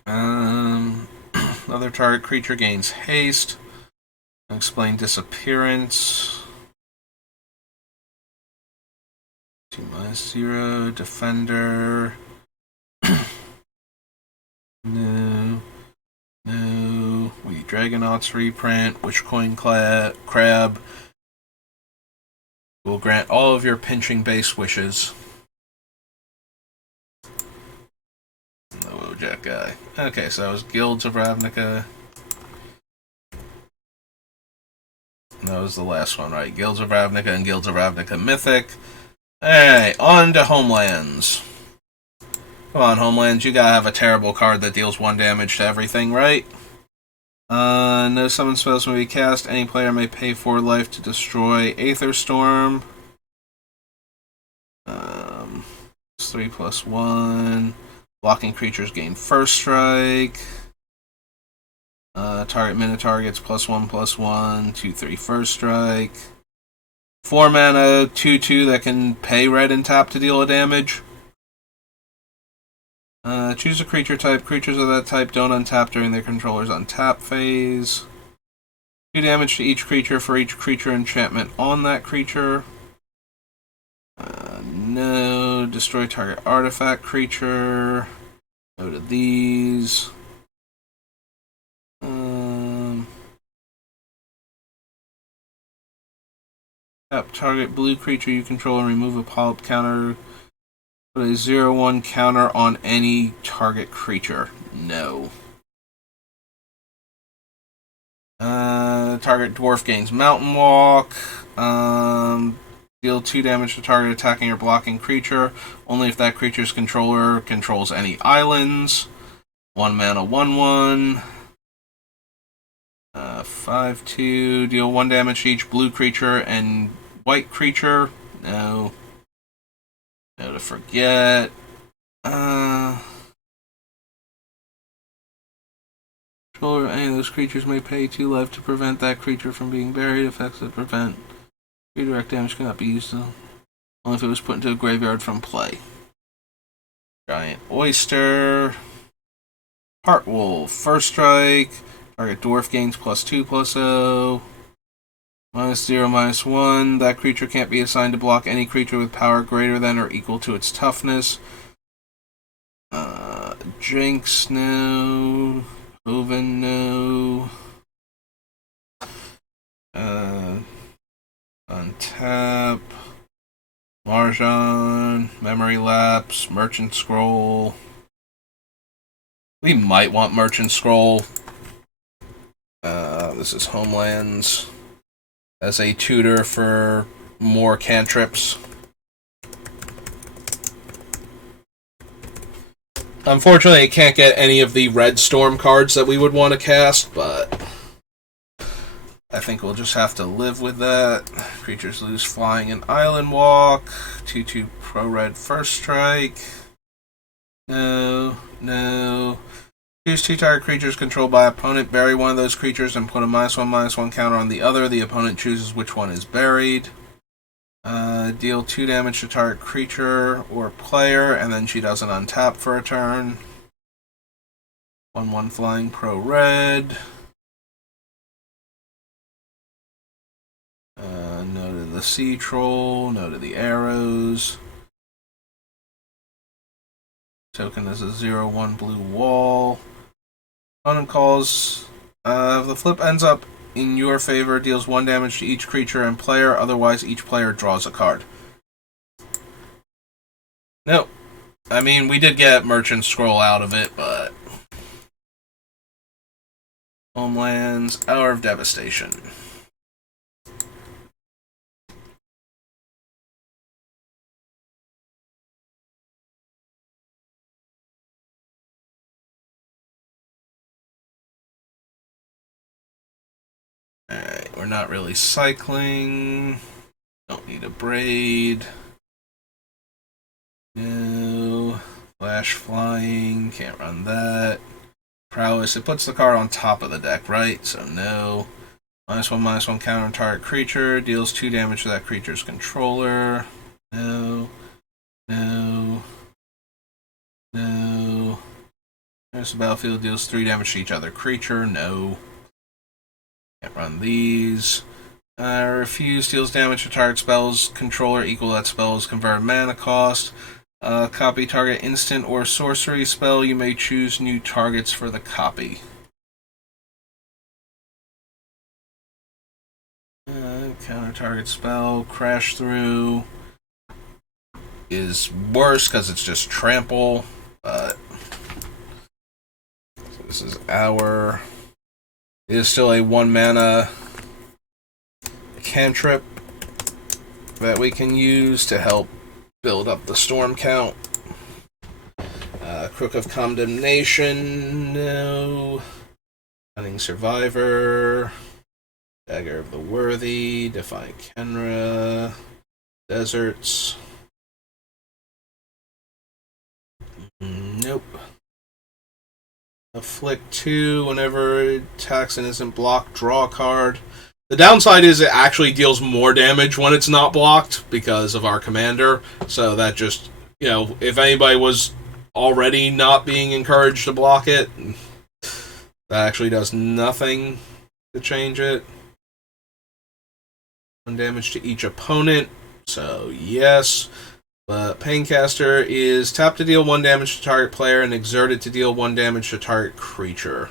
Another target creature gains haste. Explain disappearance. 2/0 defender. No. We Dragonauts reprint. Witchcoin crab will grant all of your pinching base wishes. The Wojak guy. Okay, so that was Guilds of Ravnica. That was the last one, right? Guilds of Ravnica and Guilds of Ravnica Mythic. Alright, on to Homelands. Come on, Homelands, you gotta have a terrible card that deals 1 damage to everything, right? No summon spells may be cast. Any player may pay 4 life to destroy Aetherstorm. 3/1. Blocking creatures gain first strike. Target Minotaur gets +1/+1. 2/3 first strike. 4 mana, 2/2 that can pay red and tap to deal a damage. Choose a creature type. Creatures of that type don't untap during their controller's untap phase. 2 damage to each creature for each creature enchantment on that creature. No. Destroy target artifact creature. No to these. Tap target blue creature you control and remove a polyp counter. Put a 0/1 counter on any target creature. No. Target dwarf gains Mountain Walk. Deal 2 damage to target attacking or blocking creature, only if that creature's controller controls any islands. 1 mana, 1/1. 5/2. Deal 1 damage to each blue creature and white creature. No. No to forget. Controller of any of those creatures may pay 2 life to prevent that creature from being buried. Effects that prevent redirect damage cannot be used only if it was put into a graveyard from play. Giant Oyster. Heartwolf. First strike. Target dwarf gains +2/+0. -0, -1. That creature can't be assigned to block any creature with power greater than or equal to its toughness. Jinx, no. Oven, no. Untap. Marjan. Memory Lapse. Merchant Scroll. We might want Merchant Scroll. This is Homelands. As a tutor for more cantrips. Unfortunately, I can't get any of the red storm cards that we would want to cast, but I think we'll just have to live with that. Creatures lose Flying and Island Walk. 2/2 Pro Red First Strike. No, no. Choose 2 target creatures controlled by opponent. Bury one of those creatures and put a -1/-1 counter on the other. The opponent chooses which one is buried. Deal 2 damage to target creature or player, and then she doesn't untap for a turn. 1/1 Flying Pro Red. No to the Sea Troll. No to the arrows. Token is a 0/1 blue wall. Opponent calls. If the flip ends up in your favor, deals 1 damage to each creature and player. Otherwise, each player draws a card. Nope. I mean, we did get Merchant Scroll out of it, but Homelands, Hour of Devastation. Alright, we're not really cycling. Don't need a braid. No. Flash Flying, can't run that. Prowess, it puts the card on top of the deck, right? So no. -1/-1 counter on target creature, deals 2 damage to that creature's controller. No. No. No. There's the battlefield, deals 3 damage to each other creature. No. Can't run these. Refuse, deals damage to target spell's controller equal that spell's converted mana cost. Copy target instant or sorcery spell. You may choose new targets for the copy. Counter target spell. Crash Through is worse because it's just trample. But so this is our. It is still a 1 mana cantrip that we can use to help build up the storm count. Crook of Condemnation, no. Cunning Survivor, Dagger of the Worthy, Defiant Kenra, Deserts. Nope. Afflict 2, whenever it attacks and isn't blocked, draw a card. The downside is it actually deals more damage when it's not blocked because of our commander. So that just, if anybody was already not being encouraged to block it, that actually does nothing to change it. 1 damage to each opponent. So yes. But Paincaster is tap to deal 1 damage to target player and exerted to deal 1 damage to target creature.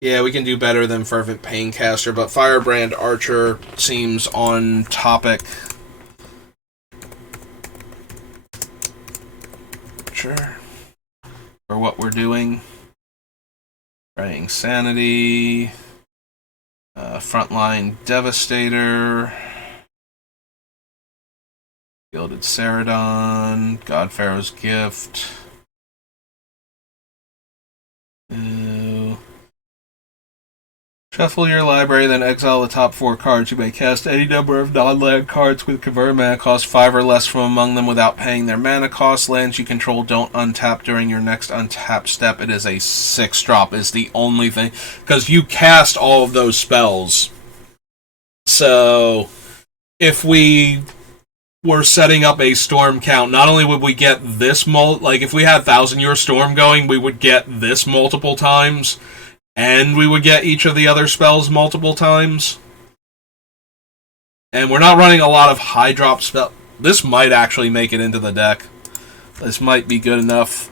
Yeah, we can do better than Fervent Paincaster, but Firebrand Archer seems on topic. Sure. For what we're doing. Praying Sanity. Frontline Devastator. Gilded Ceradon. Godpharaoh's Gift. Shuffle your library, then exile the top 4 cards. You may cast any number of non-land cards with converted mana cost 5 or less from among them without paying their mana cost. Lands you control don't untap during your next untap step. It is a 6-drop, is the only thing. Because you cast all of those spells. So, if we were setting up a storm count, not only would we get this like if we had 1,000-year storm going, we would get this multiple times, and we would get each of the other spells multiple times. And we're not running a lot of high drop spell. This might actually make it into the deck. This might be good enough.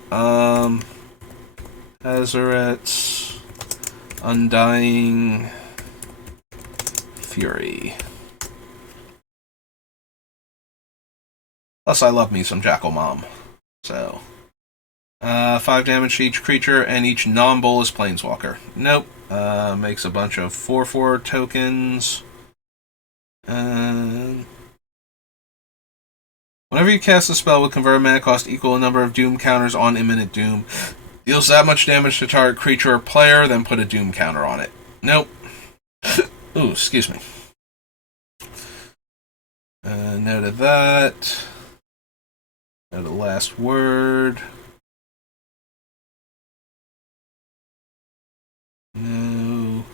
Azarets, Undying Fury. Plus, I love me some Jackal Mom. So, 5 damage to each creature, and each non-bolus planeswalker. Nope. Makes a bunch of 4/4 tokens. Whenever you cast a spell with converted mana cost equal a number of doom counters on imminent doom, deals that much damage to target creature or player, then put a doom counter on it. Nope. Ooh, excuse me. Noted that. Now the last word. No.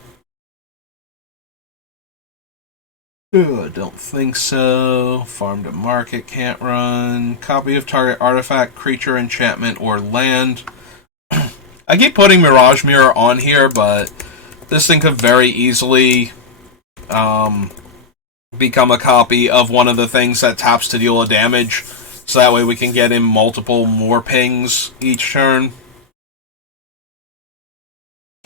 I don't think so. Farm to market can't run. Copy of target artifact, creature, enchantment, or land. I keep putting Mirage Mirror on here, but this thing could very easily become a copy of one of the things that taps to deal a damage. So that way we can get in multiple more pings each turn.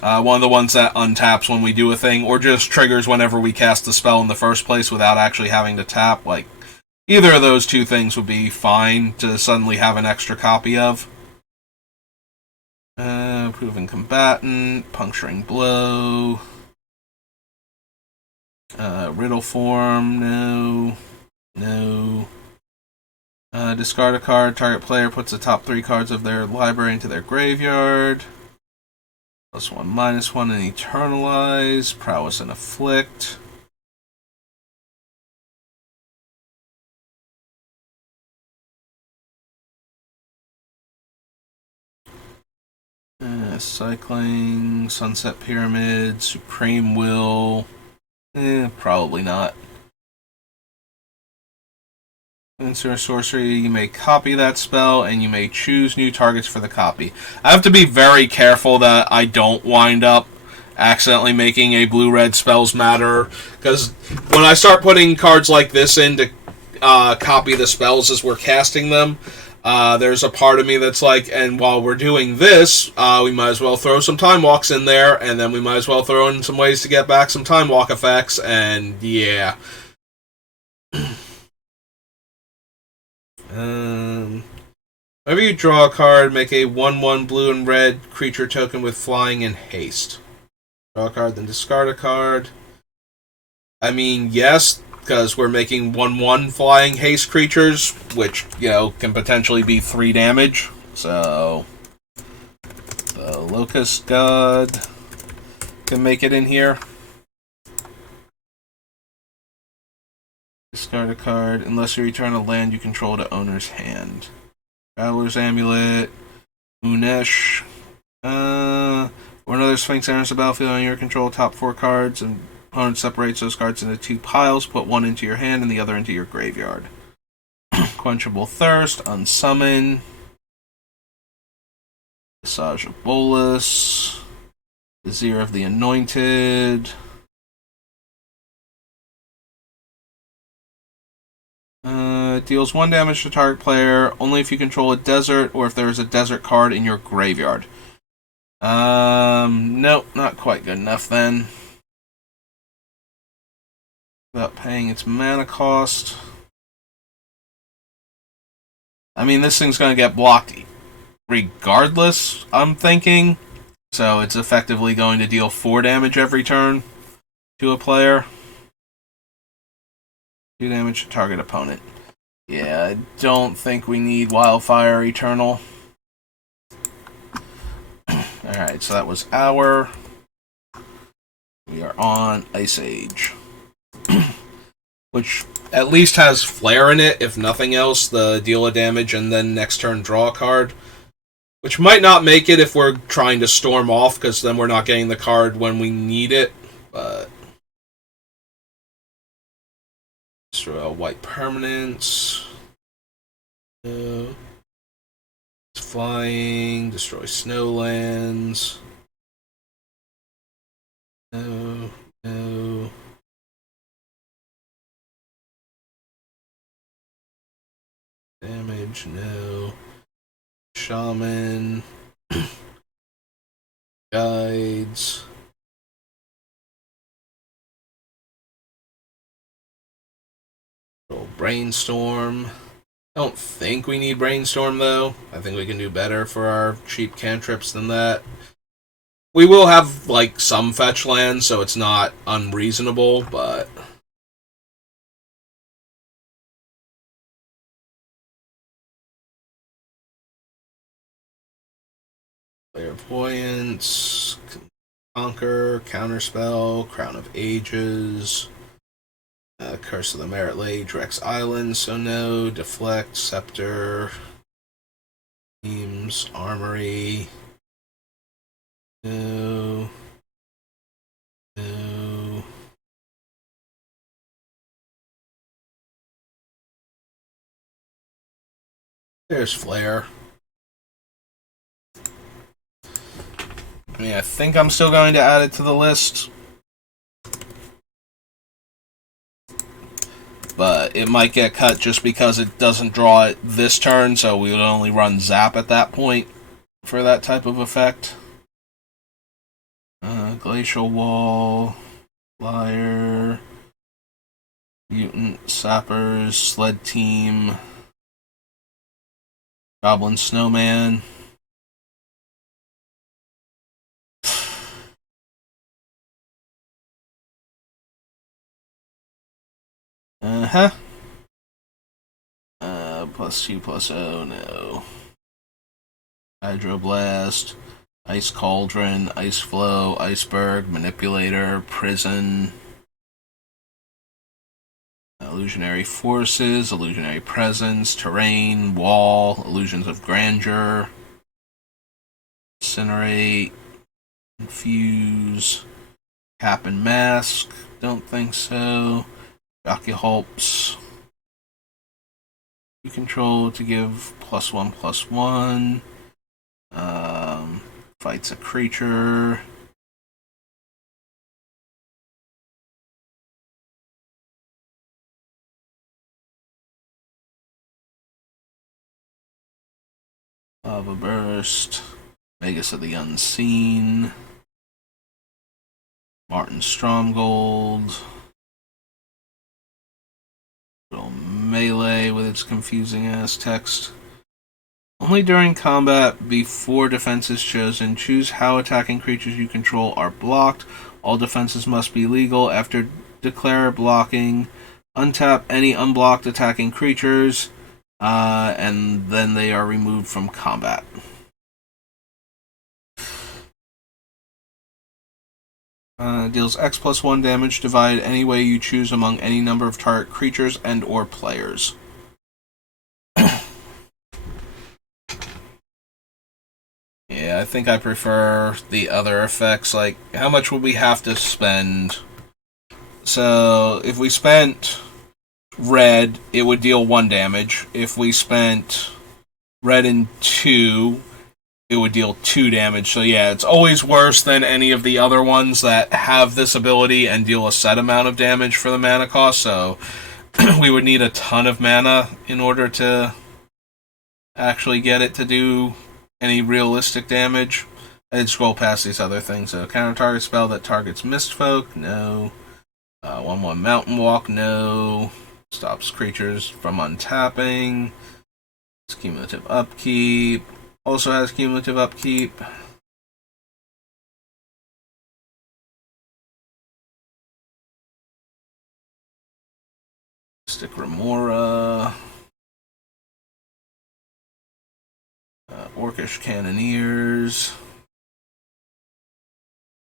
One of the ones that untaps when we do a thing, or just triggers whenever we cast the spell in the first place without actually having to tap. Like, either of those two things would be fine to suddenly have an extra copy of. Proven Combatant, Puncturing Blow. Riddle Form, no. No. Discard a card. Target player puts the top 3 cards of their library into their graveyard. +1/-1 and Eternalize. Prowess and Afflict. Cycling. Sunset Pyramid. Supreme Will. Probably not. Insert a sorcery, you may copy that spell, and you may choose new targets for the copy. I have to be very careful that I don't wind up accidentally making a blue-red spells matter, because when I start putting cards like this in to copy the spells as we're casting them, there's a part of me that's like, and while we're doing this, we might as well throw some Time Walks in there, and then we might as well throw in some ways to get back some Time Walk effects, and yeah. Whenever you draw a card, make a 1/1 blue and red creature token with flying and haste. Draw a card, then discard a card. I mean, yes, because we're making 1/1 flying haste creatures, which, can potentially be 3 damage. So, the Locust God can make it in here. Discard a card unless you return a land you control to owner's hand. Traveler's Amulet, Unesh. Or another Sphinx enters the battlefield on your control, top 4 cards, and opponent separates those cards into 2 piles. Put one into your hand and the other into your graveyard. Quenchable Thirst, Unsummon. Visage of Bolus. Vizier of the Anointed. Deals 1 damage to target player only if you control a desert or if there is a desert card in your graveyard. Nope, not quite good enough then. Without paying its mana cost. I mean, this thing's going to get blocked regardless, I'm thinking. So it's effectively going to deal 4 damage every turn. to a player. 2 damage to target opponent. Yeah, I don't think we need Wildfire Eternal. Alright, so that was our... We are on Ice Age. Which at least has Flare in it, if nothing else, the deal of damage and then next turn draw a card. Which might not make it if we're trying to storm off, because then we're not getting the card when we need it, but... Destroy all white permanents. Flying, destroy snowlands. No. Damage, no. Shaman. Guides. Brainstorm. I don't think we need Brainstorm, though. I think we can do better for our cheap cantrips than that. We will have, like, some fetch lands, so it's not unreasonable, but... Clairvoyance, Conquer, Counterspell, Crown of Ages, Curse of the Merit Lage, Rex Island, so no, Deflect, Scepter, Teams, Armory, no. There's Flare. I mean, I think I'm still going to add it to the list. But it might get cut just because it doesn't draw it this turn, so we would only run Zap at that point for that type of effect. Glacial Wall, Flyer, Mutant Sappers, Sled Team, Goblin Snowman. +2/+0, no. Hydroblast, Ice Cauldron, Ice Flow, Iceberg, Manipulator, Prison, Illusionary Forces, Illusionary Presence, Terrain, Wall, Illusions of Grandeur, Incinerate, Infuse, Cap and Mask, don't think so. Jockeyhulps. You control to give +1/+1. Fights a creature. Lava Burst. Vegas of the Unseen. Martin Stromgold. Little melee with its confusing ass text. Only during combat, before defense is chosen, choose how attacking creatures you control are blocked. All defenses must be legal. After declare blocking, untap any unblocked attacking creatures, and then they are removed from combat. Deals X+1 damage, divide any way you choose among any number of target creatures and or players. Yeah, I think I prefer the other effects. Like, how much would we have to spend? So, if we spent red, it would deal 1 damage. If we spent red and 2, it would deal 2 damage. So yeah, it's always worse than any of the other ones that have this ability and deal a set amount of damage for the mana cost. So we would need a ton of mana in order to actually get it to do any realistic damage. I did scroll past these other things. So counter target spell that targets Mistfolk, no. 1/1 Mountain Walk, no. Stops creatures from untapping. It's cumulative upkeep. Also has cumulative upkeep. Mystic Remora. Orcish Cannoneers.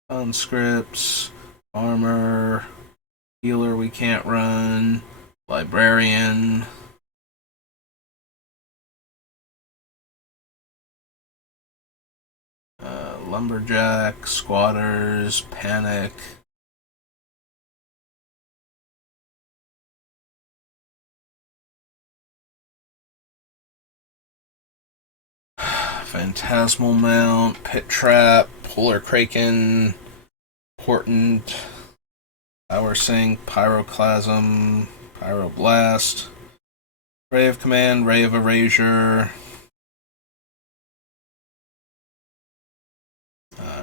Conscripts. Armor. Healer we can't run. Librarian. Lumberjack. Squatters. Panic. Phantasmal Mount, Pit Trap, Polar Kraken, Portent, Power Sink, Pyroclasm, Pyroblast, Ray of Command, Ray of Erasure,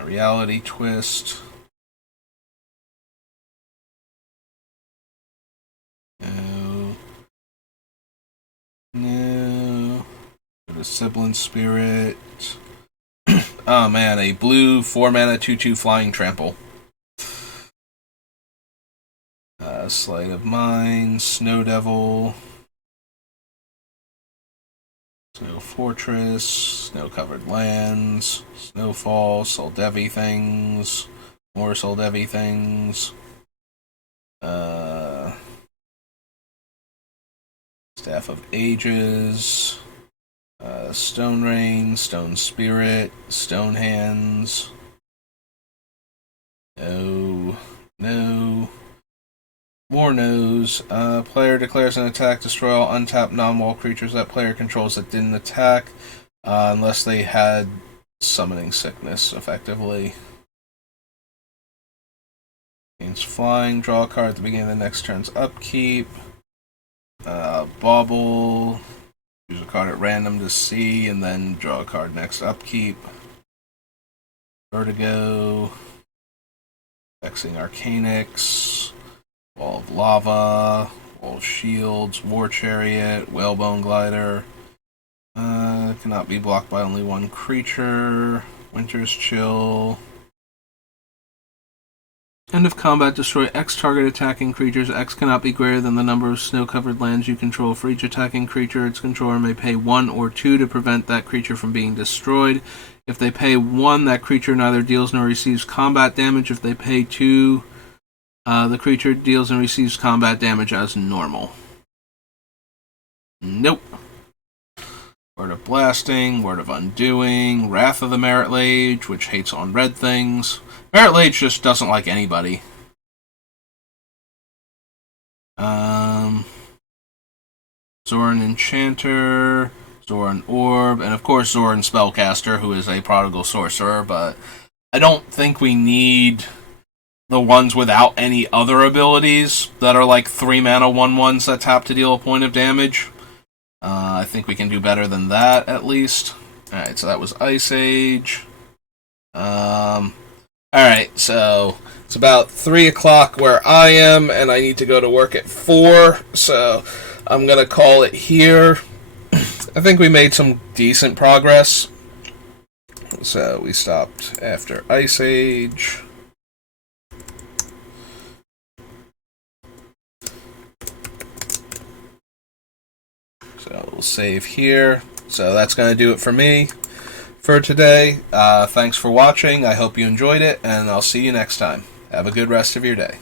Reality Twist, no, the Sibling Spirit. Oh man, a blue 4-mana 2/2 flying trample. Sleight of Mind, Snow Devil, Snow Fortress, Snow Covered Lands, Snowfall, Soldevi Things, more Soldevi Things, Staff of Ages, Stone Rain, Stone Spirit, Stone Hands. No. More no's. Player declares an attack, destroy all untapped non-wall creatures that player controls that didn't attack, unless they had Summoning Sickness, effectively. Gains flying, draw a card at the beginning of the next turn's upkeep. Bauble, choose a card at random to see, and then draw a card next upkeep. Vertigo, Vexing Arcanix, Wall of Lava, Wall of Shields, War Chariot, Whalebone Glider. Cannot be blocked by only one creature. Winter's Chill. End of combat, destroy X target attacking creatures. X cannot be greater than the number of snow-covered lands you control. For each attacking creature, its controller may pay 1 or 2 to prevent that creature from being destroyed. If they pay 1, that creature neither deals nor receives combat damage. If they pay 2, the creature deals and receives combat damage as normal. Nope. Word of Blasting, Word of Undoing, Wrath of the Merit Lage, which hates on red things. Merit Lage just doesn't like anybody. Zoran Enchanter, Zoran Orb, and of course Zoran Spellcaster, who is a prodigal sorcerer, but I don't think we need the ones without any other abilities that are like 3-mana 1/1s that tap to deal a point of damage. I think we can do better than that, at least. Alright, so that was Ice Age. Alright, so it's about 3 o'clock where I am, and I need to go to work at 4, so I'm going to call it here. I think we made some decent progress. So we stopped after Ice Age. So we'll save here. So that's going to do it for me for today. Thanks for watching. I hope you enjoyed it, and I'll see you next time. Have a good rest of your day.